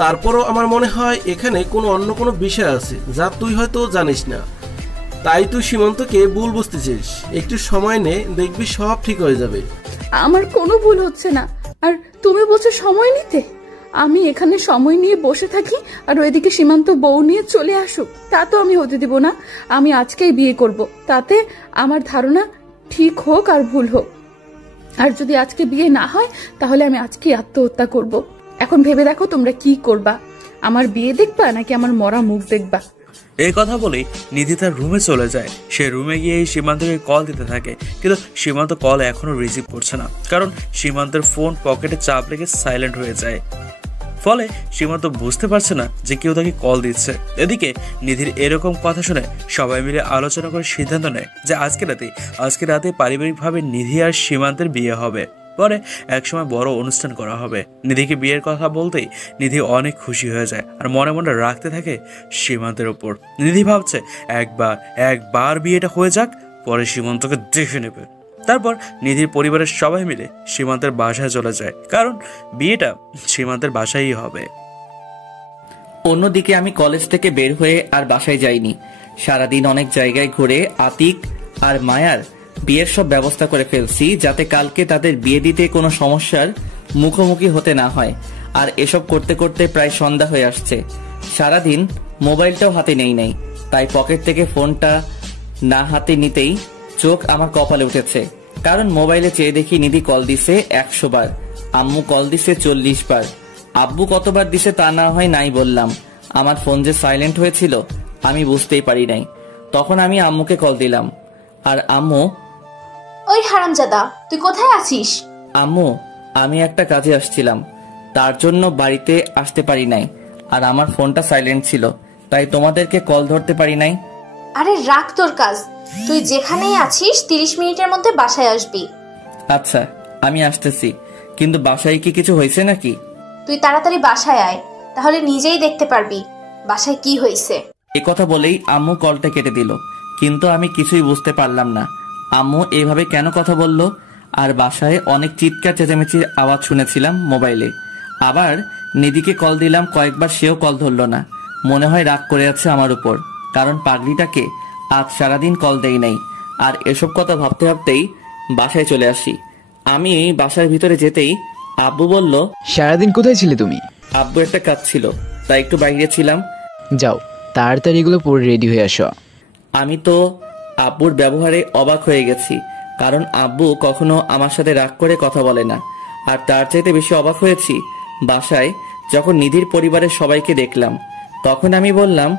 তারপরও আমার মনে হয় এখানে অন্য কোনো বিষয় আছে যা তুই হয়তো জানিস না। তাই তুই সীমান্তকে ভুল বুঝতেছিস। একটু সময় নে, দেখবি সব ঠিক হয়ে যাবে। আমার কোনো ভুল হচ্ছে না, আর তুমি বলছো সময় নিতে? আমি এখানে সময় নিয়ে বসে থাকি আর ওইদিকে সীমান্ত বউ নিয়ে চলে আসুক, তা তো আমি হতে দিব না। আমি আজকেই বিয়ে করব, তাতে আমার ধারণা ঠিক হোক আর ভুল হোক। আর যদি আজকে বিয়ে না হয় তাহলে আমি আজকেই আত্মহত্যা করব। এখন ভেবে দেখো তোমরা কি করবা, আমার বিয়ে দেখবা নাকি আমার মরা মুখ দেখবা? এই কথা বলেই নিধি তার রুমে চলে যায়। সে রুমে গিয়ে সীমান্তকে কল দিতে থাকে, কিন্তু সীমান্ত কল এখনো রিসিভ করছে না, কারণ সীমান্তের ফোন পকেটে চাপ লেগে সাইলেন্ট হয়ে যায়। ফলে সীমান্ত বুঝতে পারছে না যে কেউ তাকে কল দিচ্ছে। এদিকে নিধির এরকম কথা শুনে সবাই মিলে আলোচনা করে সিদ্ধান্ত নেয় যে আজকে রাতে পারিবারিকভাবে নিধি আর সীমান্তের বিয়ে হবে। পরে একসময় বড় অনুষ্ঠান করা হবে। নিধিকে বিয়ের কথা বলতেই নিধি অনেক খুশি হয়ে যায় আর মনে মনে রাখতে থাকে সীমান্তের ওপর। নিধি ভাবছে একবার বিয়েটা হয়ে যাক, পরে সীমান্তকে দেখে নেবে। তারপর নিধির পরিবারের সবাই মিলে সীমান্তের বাসায় চলে যায়, কারণ বিয়েটা সীমান্তের বাসায়ই হবে। অন্যদিকে আমি কলেজ থেকে বের হয়ে আর বাসায় যাইনি। সারাদিন অনেক জায়গায় ঘুরে আতিক আর মায়ার বিয়ের সব ব্যবস্থা করে ফেলছি, যাতে কালকে তাদের বিয়ে দিতে কোনো সমস্যার মুখোমুখি হতে না হয়। আর এসব করতে করতে প্রায় সন্ধ্যা হয়ে আসছে। সারাদিন মোবাইলটাও হাতে নেই, তাই পকেট থেকে ফোনটা না হাতে নিতেই চোখ আমার কপালে উঠেছে, কারণ মোবাইলে চেয়ে দেখি নিধি কল দিছে 100 বার, আম্মু কল দিছে 40 বার। আব্বু কতবার দিছে তা না হয় নাই বললাম, আমার ফোন যে সাইলেন্ট হয়েছিল আমি বুঝতেই পারি নাই। তখন আমি আম্মুকে কল দিলাম, আর আম্মু, ওই হারামজাদা তুই কোথায় আছিস? আম্মু আমি একটা কাজে আসছিলাম, তার জন্য বাড়িতে আসতে পারি নাই, আর আমার ফোনটা সাইলেন্ট ছিল, তাই তোমাদেরকে কল ধরতে পারি নাই। আরে রাখ তোর কাজ, তুই যেখানেই আছিস 30 মিনিটের মধ্যে বাসায় আসবি। আচ্ছা আমি আসতেছি, কিন্তু বাসায় কি কিছু হয়েছে নাকি? তুই তাড়াতাড়ি বাসায় আয়, তাহলে নিজেই দেখতে পারবি বাসায় কি হয়েছে। এ কথা বলেই আম্মু কলটা কেটে দিল, কিন্তু আমি কিছুই বুঝতে পারলাম না আম্মু এভাবে কেন কথা বলল। আর বাসায় অনেক চিৎকার চেঁচামেচির আওয়াজ শুনেছিলাম মোবাইলে। আবার নিধিকে কল দিলাম কয়েকবার, সেও কল ধরল না। মনে হয় রাগ করে আছে আমার উপর, কারণ পাগড়িটাকে আজ সারাদিন কল দেই নাই। আর এসব কথা ভাবতে ভাবতেই বাসায় চলে আসি। আমি বাসার ভিতরে যেতেই আব্বু বলল, সারাদিন কোথায় ছিলে তুমি? আব্বু একটা কাজ ছিল, তাই একটু বাইরে ছিলাম। যাও তাড়াতাড়ি এগুলো পরে রেডি হয়ে আসো। আমি তো আব্বুর ব্যবহারে অবাক হয়ে গেছি, কারণ আব্বু কখনো আমার সাথে রাগ করে কথা বলে না। আর তার চাইতে বেশি অবাক হয়েছি বাসায় যখন নিধির পরিবারের সবাইকে দেখলাম। তখন আমি বললাম,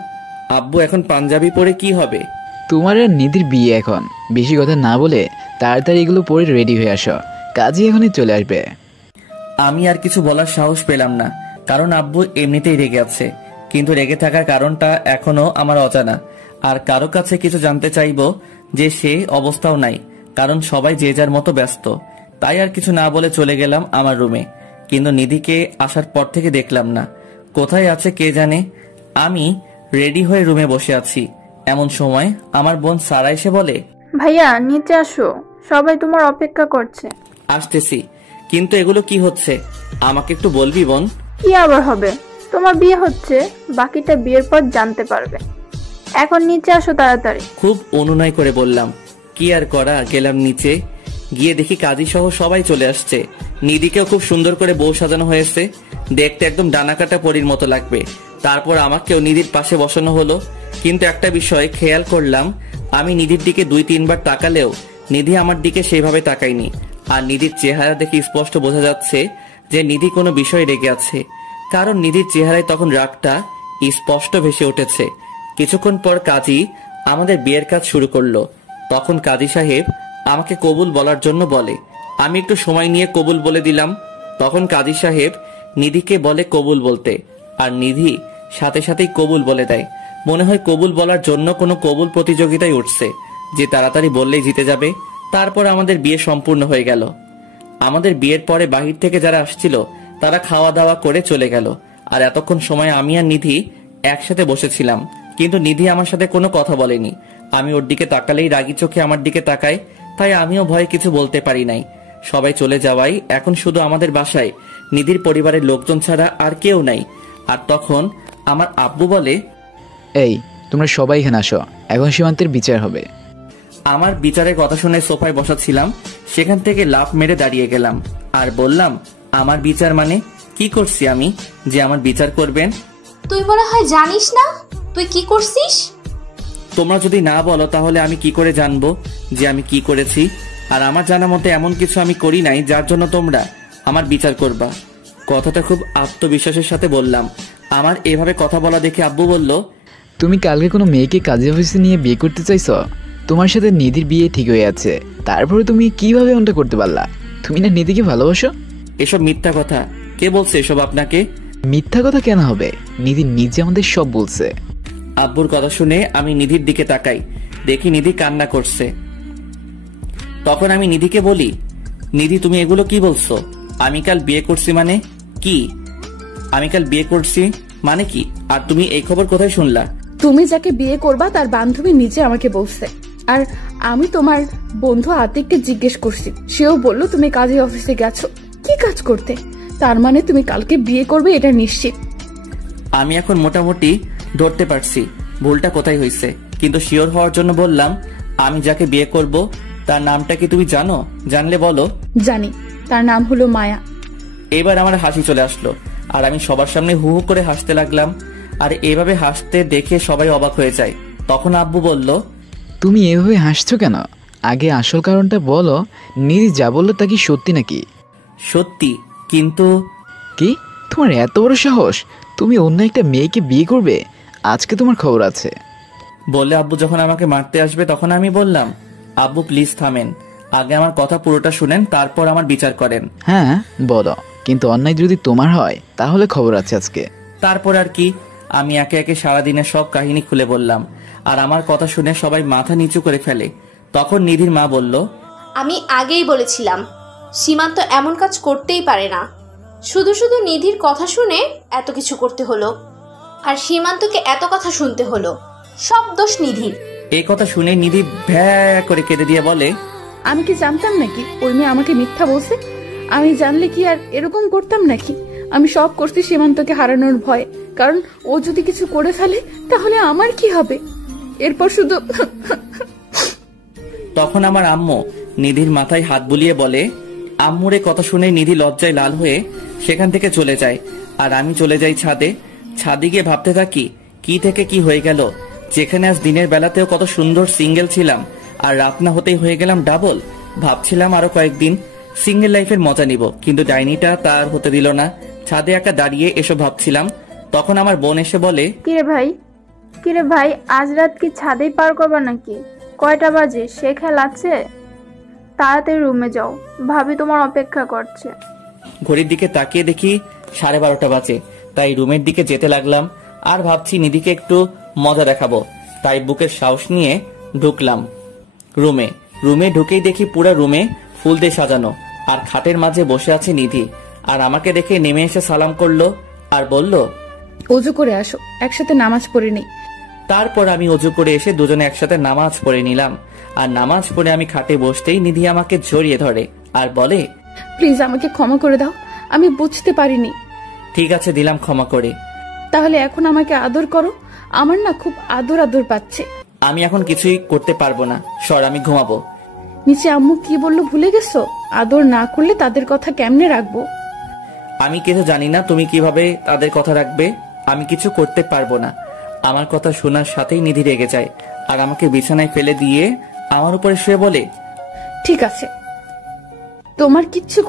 আব্বু এখন পাঞ্জাবি পরে কি হবে? তোমার আর নিধির বিয়ে এখন, বেশি কথা না বলে তাড়াতাড়ি এগুলো পরে রেডি হয়ে আসো, কাজই এখনই চলে আসবে। আমি আর কিছু বলার সাহস পেলাম না, কারণ আব্বু এমনিতেই রেগে আছে, কিন্তু রেগে থাকার কারণটা এখনো আমার অজানা। আর কারো কাছে কিছু জানতে চাইবো যে সে অবস্থাও নাই, কারণ সবাই যে যার মতো ব্যস্ত। তাই আর কিছু না বলে চলে গেলাম আমার রুমে। কিন্তু নিধিকে আসার পর থেকে দেখলাম না, কোথায় আছে কে জানে। আমি রেডি হয়ে রুমে বসে আছি, এমন সময় আমার বোন সারা এসে বলে, ভাইয়া নিচে আসো, সবাই তোমার অপেক্ষা করছে। আসতেছি, কিন্তু এগুলো কি হচ্ছে আমাকে একটু বলবি বোন? কি আবার হবে, তোমার বিয়ে হচ্ছে, বাকিটা বিয়ের পর জানতে পারবে। এখন নিচে আসো তাড়াতাড়ি। খুব অনুনয় করে বললাম, কি আর করা, গেলাম নিচে। গিয়ে দেখি কাজী সহ সবাই চলে আসছে। নিধিকেও খুব সুন্দর করে বউ সাজানো হয়েছে, দেখতে একদম ডানাকাটা পরীর মতো লাগবে। তারপর আমাকেও নিধির পাশে বসানো হলো। কিন্তু একটা বিষয় খেয়াল করলাম, আমি নিধির দিকে 2-3 বার তাকালেও নিধি আমার দিকে সেইভাবে তাকায়নি। আর নিধির চেহারা দেখে স্পষ্ট বোঝা যাচ্ছে যে নিধি কোনো বিষয় রেগে আছে, কারণ নিধির চেহারায় তখন রাগটা স্পষ্ট ভেসে উঠেছে। কিছুক্ষণ পর কাজী আমাদের বিয়ের কাজ শুরু করলো। তখন কাজী সাহেব আমাকে কবুল বলার জন্য বলে, আমি একটু সময় নিয়ে কবুল বলে দিলাম। তখন কাজী সাহেব নিধিকে বলে কবুল বলতে, আর নিধি সাথে সাথেই কবুল বলে দেয়। মনে হয় কবুল বলার জন্য কোনো কবুল প্রতিযোগিতায় উঠছে, যে তাড়াতাড়ি বললেই জিতে যাবে। তারপর আমাদের বিয়ে সম্পূর্ণ হয়ে গেল। আমাদের বিয়ের পরে বাহির থেকে যারা আসছিল তারা খাওয়া দাওয়া করে চলে গেল। আর এতক্ষণ সময় আমি আর নিধি একসাথে বসেছিলাম, কিন্তু নিধি আমার সাথে কোনো কথা বলেনি। আমি ওর দিকে তাকালেই রাগী চোখে আমার দিকে তাকায়, তাই আমিও ভয়ে কিছু বলতে পারি নাই। সবাই চলে যাওয়াই এখন শুধু আমাদের বাসায় নিধির পরিবারের লোকজন ছাড়া আর কেউ নাই। আর তখন আমার আব্বু বলে, এই তোমরা সবাই এখানে আসো, এখন সীমান্তের বিচার হবে। আমার বিচারের কথা শুনে সোফায় বসাচ্ছিলাম, সেখান থেকে লাফ মেরে দাঁড়িয়ে গেলাম আর বললাম, আমার বিচার মানে কি করছি আমি যে আমার বিচার করবেন? তুই মনে হয় জানিস না তুই কি করছিস? তোমরা যদি না বলো তাহলে আমি কি করে জানবো যে আমি কি করেছি? আর আমার জানা মতে এমন কিছু আমি করি নাই যার জন্য তোমরা আমার বিচার করবা। কথাটা খুব আত্মবিশ্বাসের সাথে বললাম। আমার এভাবে কথা বলা দেখে আব্বু বলল, তুমি কালকে কোনো মেয়েকে কাজী অফিসে নিয়ে বিয়ে করতে চাইছো? তোমার সাথে নিধির বিয়ে ঠিক হয়ে আছে, তারপরে তুমি কিভাবে এমনটা করতে পারলা? তুমি না নিধিকে ভালোবাসো? এসব মিথ্যা কথা। কে বলছে এসব আপনাকে? মিথ্যা কথা কেন হবে? নিধি নিজে আমাদের সব বলছে। আব্বুর কথা শুনে আমি নিধির দিকে তাকাই, দেখি নিধি কান্না করছে। তখন আমি নিধিকে বলি, নিধি তুমি এগুলো কি বলছো? আমি কাল বিয়ে করছি মানে কি? আমি কাল বিয়ে করছি মানে কি? আর তুমি এই খবর কোথায় শুনলা? তুমি যাকে বিয়ে করবা তার বান্ধবী নিজে আমাকে বলছে, আর আমি তোমার বন্ধু আতিককে জিজ্ঞেস করছি, সেও বলল তুমি কাজী অফিসে গেছো কি কাজ করতে। তার মানে তুমি কালকে বিয়ে করবে এটা নিশ্চিত। আমি এখন মোটামুটি ধরতে পারছি ভুলটা কোথায় হয়েছে, কিন্তু শিওর হওয়ার জন্য বললাম, আমি যাকে বিয়ে করব তার নামটা কি তুমি জানো? জানলে বলো। জানি, তার নাম হলো মায়া। এবার আমার হাসি চলে আসলো আর আমি সবার সামনে হু হু করে হাসতে লাগলাম। আর এভাবে হাসতে দেখে সবাই অবাক হয়ে যায়। তখন আব্বু বলল, তুমি এভাবে হাসছো কেন? আগে আসল কারণটা বলো। নিধি যা বললো তা কি সত্যি নাকি? সত্যি, কিন্তু কি তোমার এত বড় সাহস? তুমি অন্য একটা মেয়েকে বিয়ে করবে? আজকে তোমার খবর আছে। বললে আব্বু যখন আমাকে মারতে আসবে তখন আমি বললাম, আব্বু প্লিজ থামেন, আগে আমার কথা পুরোটা শুনেন, তারপর আমার বিচার করেন। হ্যাঁ বলো, কিন্তু অন্যায় যদি তোমার হয় তাহলে খবর আছে আজকে। তারপর আর কি, আমি একে একে সারাদিনের সব কাহিনী খুলে বললাম। আর আমার কথা শুনে সবাই মাথা নিচু করে ফেলে। তখন নিধির মা বলল, আমি আগেই বলেছিলাম সীমান্ত এমন কাজ করতেই পারে না। শুধু শুধু নিধির কথা শুনে এত কিছু করতে হলো, আর সীমান্তকে এত কথা শুনতে হলো। সব দোষ নিধির। এই কথা শুনে নিধি ভ্যা করে কেঁদে দিয়ে বলে, আমি কি জানতাম নাকি ওই মেয়ে আমাকে মিথ্যা বলছে? আমি জানলে কি আর এরকম করতাম নাকি? আমি সব করছি সীমান্তকে হারানোর ভয়ে, কারণ ও যদি কিছু করে ফেলে তাহলে আমার কি হবে? এরপর শুধু তখন আমার আম্মু নিধির মাথায় হাত বুলিয়ে বলে। আম্মুর এই কথা শুনে নিধি লজ্জায় লাল হয়ে সেখান থেকে চলে যায়। আর আমি চলে যাই ছাদে। ছাদে গিয়ে ভাবতে থাকি, কি থেকে কি হয়ে গেল। যেখানে আজ দিনের বেলাতেও কত সুন্দর সিঙ্গেল ছিলাম, আর রাত না হতেই হয়ে গেলাম ডাবল। ভাবছিলাম আরো কয়েকদিন সিঙ্গেল লাইফের মজা নিব, কিন্তু ডাইনিটা তার হতে দিল না। ছাদে একা দাঁড়িয়ে এসব ভাবছিলাম, তখন আমার বোন এসে বলে, কিরে ভাই আজ রাত কি ছাদেই পার করবা নাকি? কয়টা বাজে? সে খেলা আছে? তাড়াতাড়ি রুমে যাও, ভাবি তোমার অপেক্ষা করছে। ঘড়ির দিকে তাকিয়ে দেখি 12:30 বাজে। তাই রুমের দিকে যেতে লাগলাম। আর ভাবছি নিধিকে একটু মজা দেখাবো, তাই বুকের সাহস নিয়ে ঢুকলাম রুমে ঢুকেই দেখি পুরো রুমে ফুল দিয়ে সাজানো, আর খাটের মাঝে বসে আছে নিধি। আর আমাকে দেখে নেমে এসে সালাম করলো আর বলল, ওযু করে আসো, একসাথে নামাজ পড়ে নেই। তারপর আমি ওযু করে এসে দুজনে একসাথে নামাজ পড়ে নিলাম। আর নামাজ পড়ে আমি খাটে বসতেই নিধি আমাকে জড়িয়ে ধরে আর বলে, প্লিজ আমাকে ক্ষমা করে দাও, আমি বুঝতে পারিনি। ঠিক আছে, দিলাম ক্ষমা করে। তাহলে এখন আমাকে আদর করো, আমার না খুব আদর আদর পাচ্ছে। আমি এখন কিছুই করতে পারবো না, সর, আমি ঘুমাবো। নিচে আম্মু কি বললো ভুলে গেছো? আদর না করলে তাদের কথা কেমনে রাখবো? আমি কিছু জানি না তুমি কিভাবে তাদের কথা রাখবে। আমি কিছু করতে পারবো না। আমার কথা শোনার সাথেই নিধি রেগে যায় আর আমাকে বিছানায় ফেলে দিয়ে আমার উপরে শুয়ে বলে, ঠিক আছে, তোমার কিচ্ছু